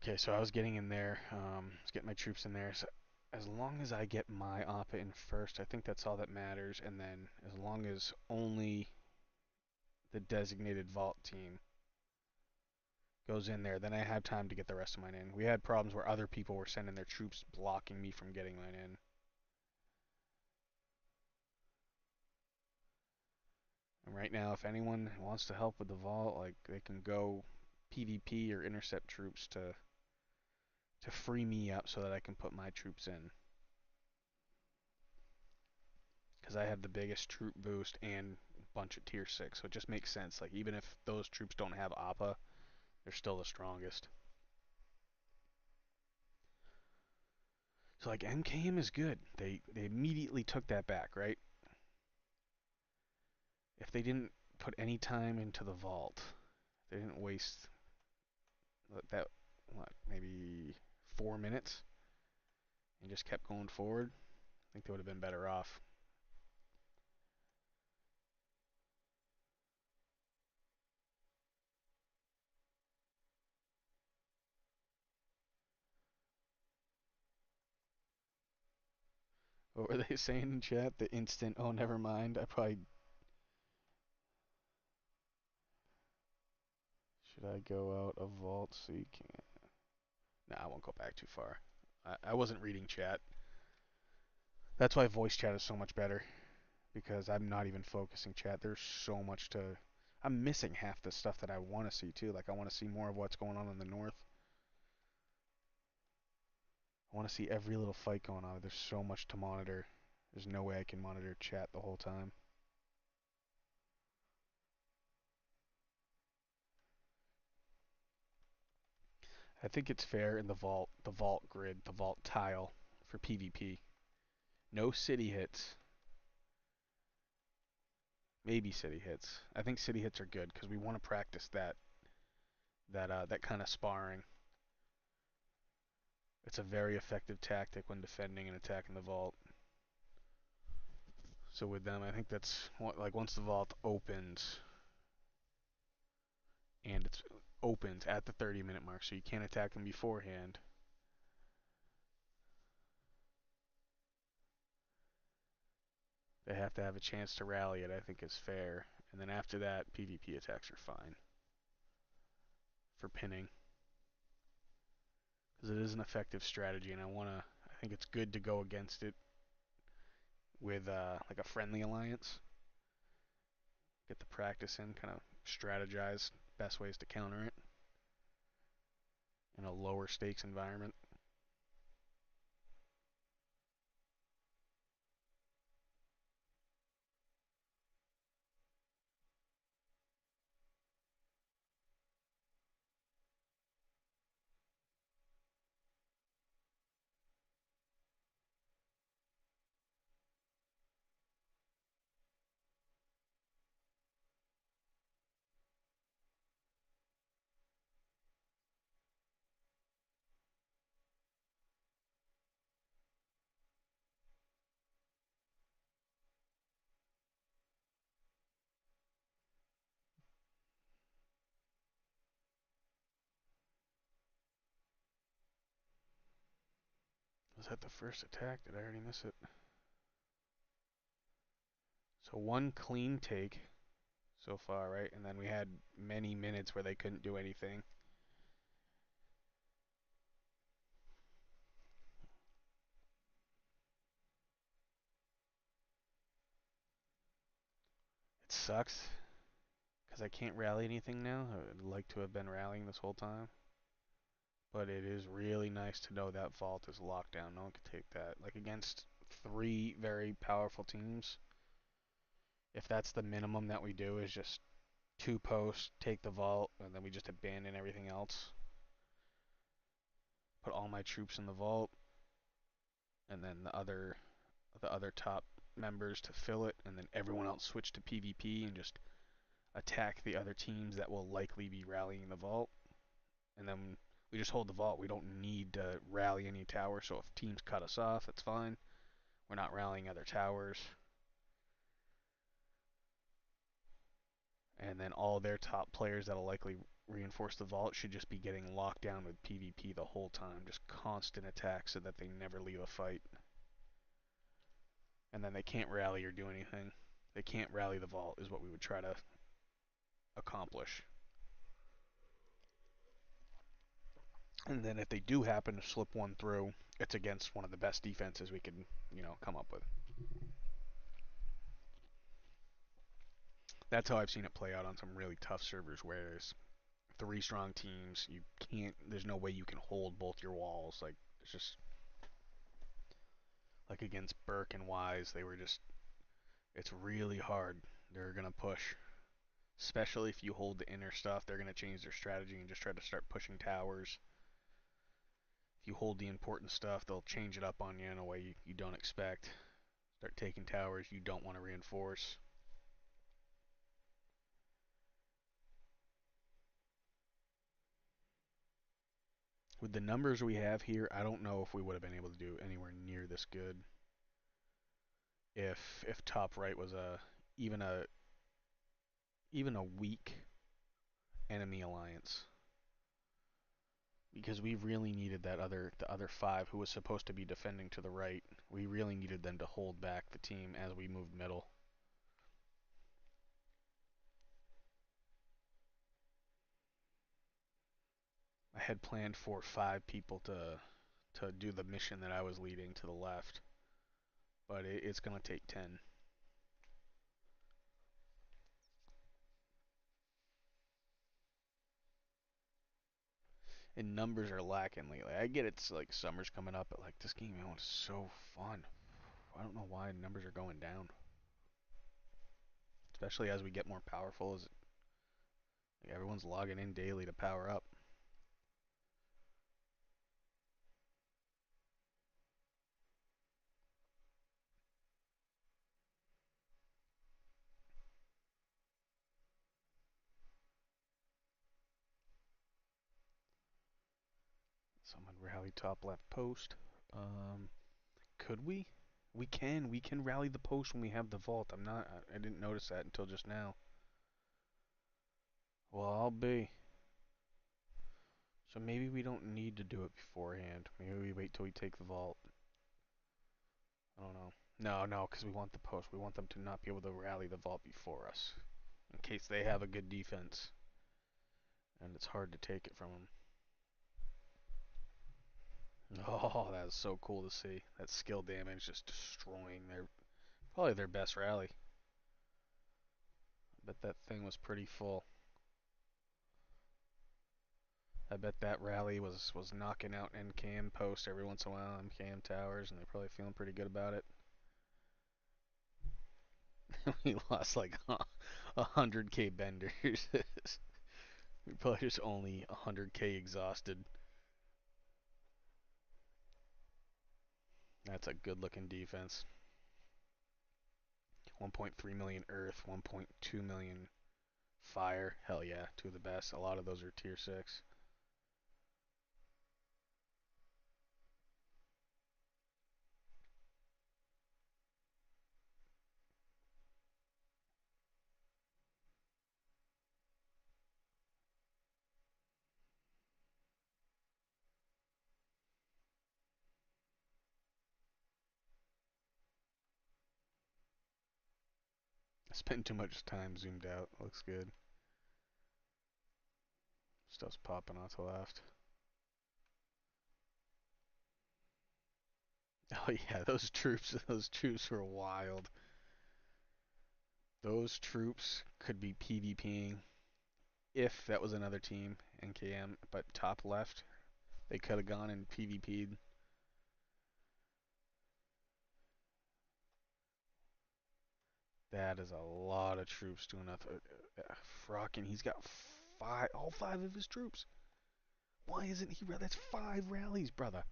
Okay, so I was getting in there. I was getting my troops in there. So as long as I get my Appa in first, I think that's all that matters. And then as long as only the designated vault team goes in there, then I have time to get the rest of mine in. We had problems where other people were sending their troops blocking me from getting mine in. And right now, if anyone wants to help with the vault, like they can go PvP or intercept troops to free me up so that I can put my troops in. Because I have the biggest troop boost and a bunch of tier 6, so it just makes sense. Like even if those troops don't have Appa, they're still the strongest. So like MKM is good. They immediately took that back, right? If they didn't put any time into the vault, they didn't waste that what maybe 4 minutes and just kept going forward, I think they would have been better off. What were they saying in chat? The instant, oh, never mind. I probably. Should I go out of vault so you can't? Nah, I won't go back too far. I wasn't reading chat. That's why voice chat is so much better, because I'm not even focusing chat. There's so much to. I'm missing half the stuff that I want to see too. Like I want to see more of what's going on in the north. I want to see every little fight going on. There's so much to monitor. There's no way I can monitor chat the whole time. I think it's fair in the vault grid, the vault tile for PvP. No city hits. Maybe city hits. I think city hits are good because we want to practice that kind of sparring. It's a very effective tactic when defending and attacking the vault. So with them, I think that's like once the vault opens, and it's opens at the 30-minute mark, so you can't attack them beforehand. They have to have a chance to rally it, I think is fair. And then after that, PvP attacks are fine for pinning, because it is an effective strategy, and I think it's good to go against it with like a friendly alliance. Get the practice in, kind of strategize best ways to counter it in a lower stakes environment. Was that the first attack? Did I already miss it? So one clean take so far, right? And then we had many minutes where they couldn't do anything. It sucks because I can't rally anything now. I would like to have been rallying this whole time. But it is really nice to know that vault is locked down. No one can take that. Like against three very powerful teams, if that's the minimum that we do is just two posts, take the vault, and then we just abandon everything else. Put all my troops in the vault, and then the other top members to fill it, and then everyone else switch to PvP and just attack the other teams that will likely be rallying the vault. And then we just hold the vault. We don't need to rally any towers, so if teams cut us off, that's fine. We're not rallying other towers. And then all their top players that'll likely reinforce the vault should just be getting locked down with PvP the whole time. Just constant attacks so that they never leave a fight. And then they can't rally or do anything. They can't rally the vault is what we would try to accomplish. And then if they do happen to slip one through, it's against one of the best defenses we can, come up with. That's how I've seen it play out on some really tough servers where there's three strong teams. There's no way you can hold both your walls. Like, it's just, like against Burke and Wise, it's really hard. They're going to push. Especially if you hold the inner stuff, they're going to change their strategy and just try to start pushing towers. If you hold the important stuff, they'll change it up on you in a way you don't expect. Start taking towers you don't want to reinforce. With the numbers we have here, I don't know if we would have been able to do anywhere near this good if top right was even a even a weak enemy alliance. Because we really needed the other five who was supposed to be defending to the right. We really needed them to hold back the team as we moved middle. I had planned for five people to do the mission that I was leading to the left, but it's gonna take 10. And numbers are lacking lately. I get it's like summer's coming up, but like this game mode is so fun. I don't know why numbers are going down, especially as we get more powerful. As like, everyone's logging in daily to power up. Someone rally top left post. Um, could we? We can. We can rally the post when we have the vault. I'm not. I didn't notice that until just now. Well, I'll be. So maybe we don't need to do it beforehand. Maybe we wait till we take the vault. I don't know. No, no, because we want the post. We want them to not be able to rally the vault before us, in case they have a good defense, and it's hard to take it from them. Oh, that's so cool to see. That skill damage just destroying their probably their best rally. I bet that thing was pretty full. I bet that rally was knocking out MGM post every once in a while, MGM towers, and they're probably feeling pretty good about it. We lost like 100k benders. We're probably just only 100k exhausted. That's a good looking defense. 1.3 million earth, 1.2 million fire. Hell yeah, two of the best. A lot of those are tier 6. I spend too much time zoomed out. Looks good. Stuff's popping off the left. Oh yeah, those troops were wild. Those troops could be PvPing if that was another team, NKM, but top left, they could have gone and PvP'd. That is a lot of troops doing nothing. Frocking, he's got all 5 of his troops. Why isn't he? That's 5 rallies, brother.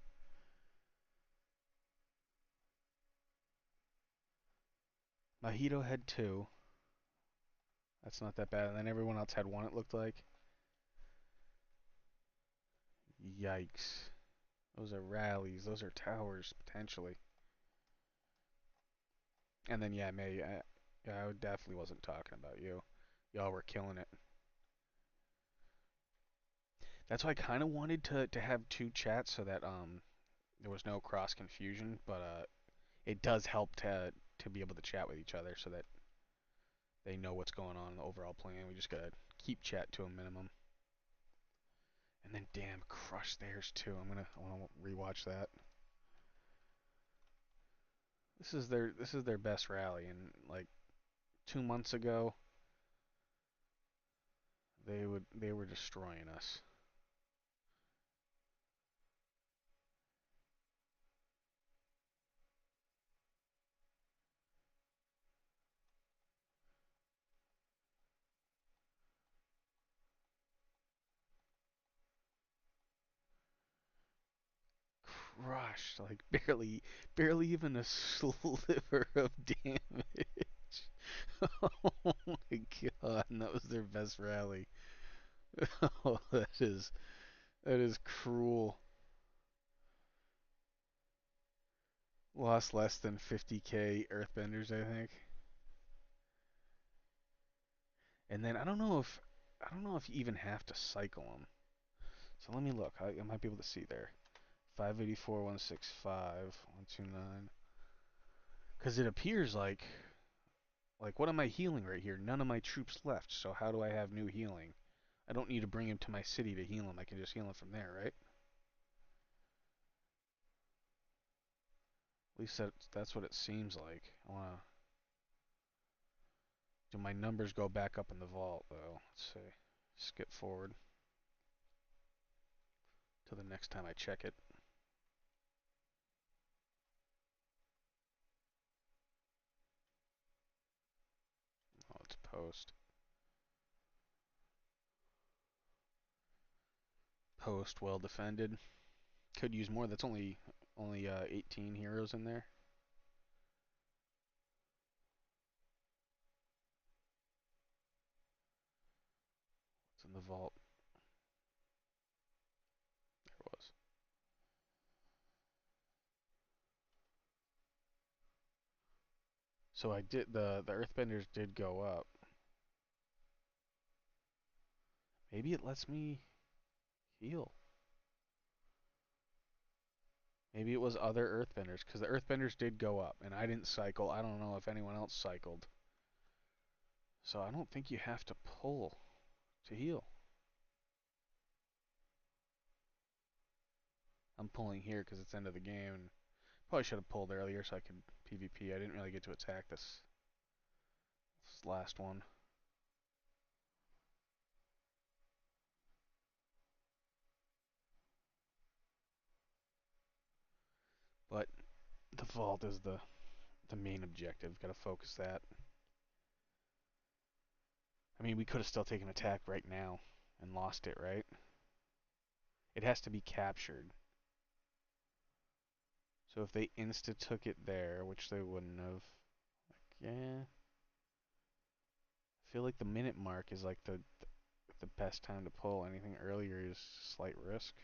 Mahito had 2. That's not that bad. And then everyone else had 1, it looked like. Yikes. Those are rallies. Those are towers, potentially. And then, yeah, May, yeah, I definitely wasn't talking about you. Y'all were killing it. That's why I kind of wanted to have 2 chats so that there was no cross confusion, but it does help to be able to chat with each other so that they know what's going on in the overall plan. We just gotta keep chat to a minimum. And then damn, crush theirs too. I wanna rewatch that. This is their best rally, and like 2 months ago they were destroying us. Crushed, like barely even a sliver of damage. Oh my god, and that was their best rally. Oh, that is cruel. Lost less than 50k Earthbenders, I think. And then I don't know if you even have to cycle them. So let me look. I might be able to see there. 584, 165, 129. Because it appears like what am I healing right here? None of my troops left. So how do I have new healing? I don't need to bring him to my city to heal him. I can just heal him from there, right? At least that's what it seems like. I wanna. Do my numbers go back up in the vault though? Let's see. Skip forward to the next time I check it. Oh, it's post. Post well defended. Could use more. That's only 18 heroes in there. It's in the vault. There it was. So I did the Earthbenders did go up. Maybe it lets me heal. Maybe it was other Earthbenders because the Earthbenders did go up and I didn't cycle. I don't know if anyone else cycled. So I don't think you have to pull to heal. I'm pulling here because it's end of the game and probably should have pulled earlier so I could PvP. I didn't really get to attack this last one. But the vault is the main objective. Got to focus that. I mean, we could have still taken attack right now and lost it, right? It has to be captured. So if they insta-took it there, which they wouldn't have, like, yeah. I feel like the minute mark is like the best time to pull. Anything earlier is slight risk.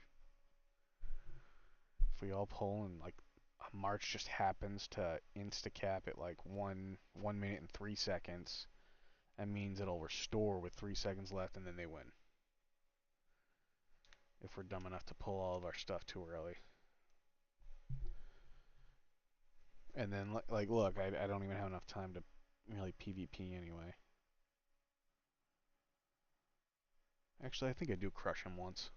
If we all pull and like a march just happens to insta-cap at like 1 minute and 3 seconds, that means it'll restore with 3 seconds left and then they win. If we're dumb enough to pull all of our stuff too early. And then, like, look, I don't even have enough time to really PvP anyway. Actually, I think I do crush him once.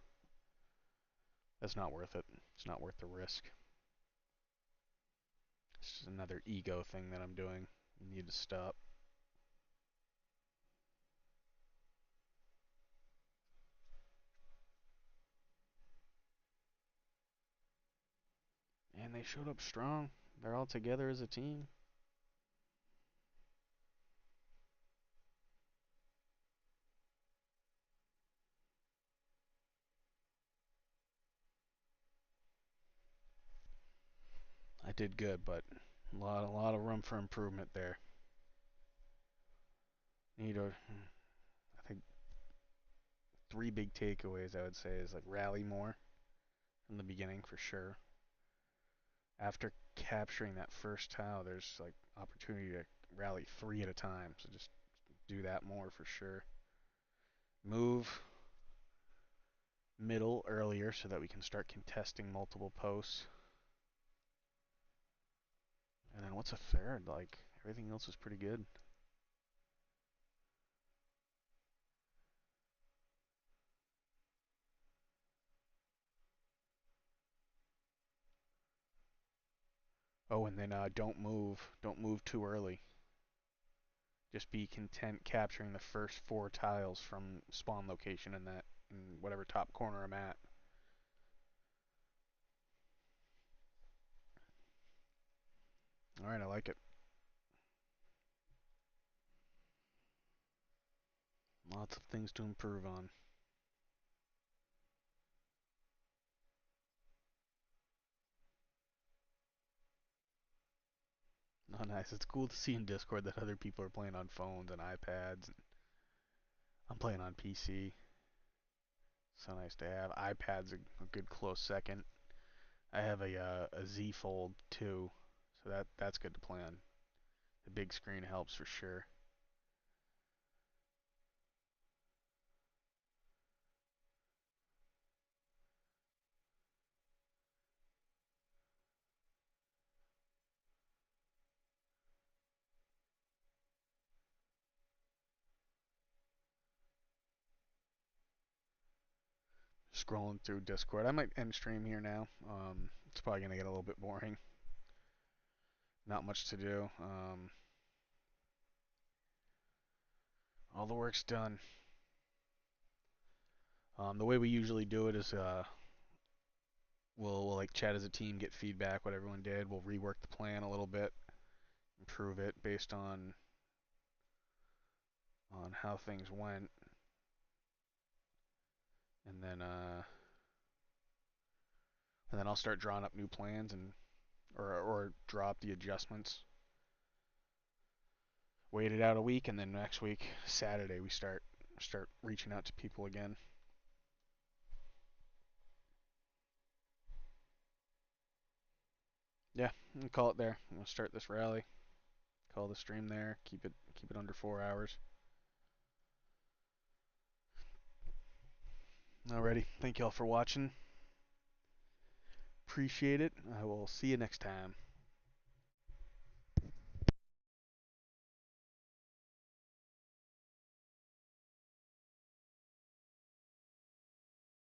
That's not worth it. It's not worth the risk. It's just another ego thing that I'm doing. I need to stop. And they showed up strong. They're all together as a team. I did good, but a lot of room for improvement there. Need a, I think 3 big takeaways I would say is like rally more from the beginning for sure. After capturing that first tile, there's like opportunity to rally 3 at a time. So just do that more for sure. Move middle earlier so that we can start contesting multiple posts. And then what's a third? Like everything else is pretty good. Oh, and then don't move too early. Just be content capturing the first 4 tiles from spawn location in whatever top corner I'm at. All right, I like it. Lots of things to improve on. Oh, nice. It's cool to see in Discord that other people are playing on phones and iPads. I'm playing on PC. So nice to have. iPad's a good close second. I have a Z Fold too, so that's good to play on. The big screen helps for sure. Scrolling through Discord. I might end stream here now. It's probably gonna get a little bit boring. not much to do. All the work's done. The way we usually do it is we'll like chat as a team, get feedback, what everyone did. We'll rework the plan a little bit, improve it based on how things went, and then I'll start drawing up new plans and or drop the adjustments. Wait it out a week, and then next week Saturday we start reaching out to people again. Yeah, we'll call it there. We'll start this rally. Call the stream there. Keep it under 4 hours. Alrighty. Thank y'all for watching. Appreciate it. I will see you next time.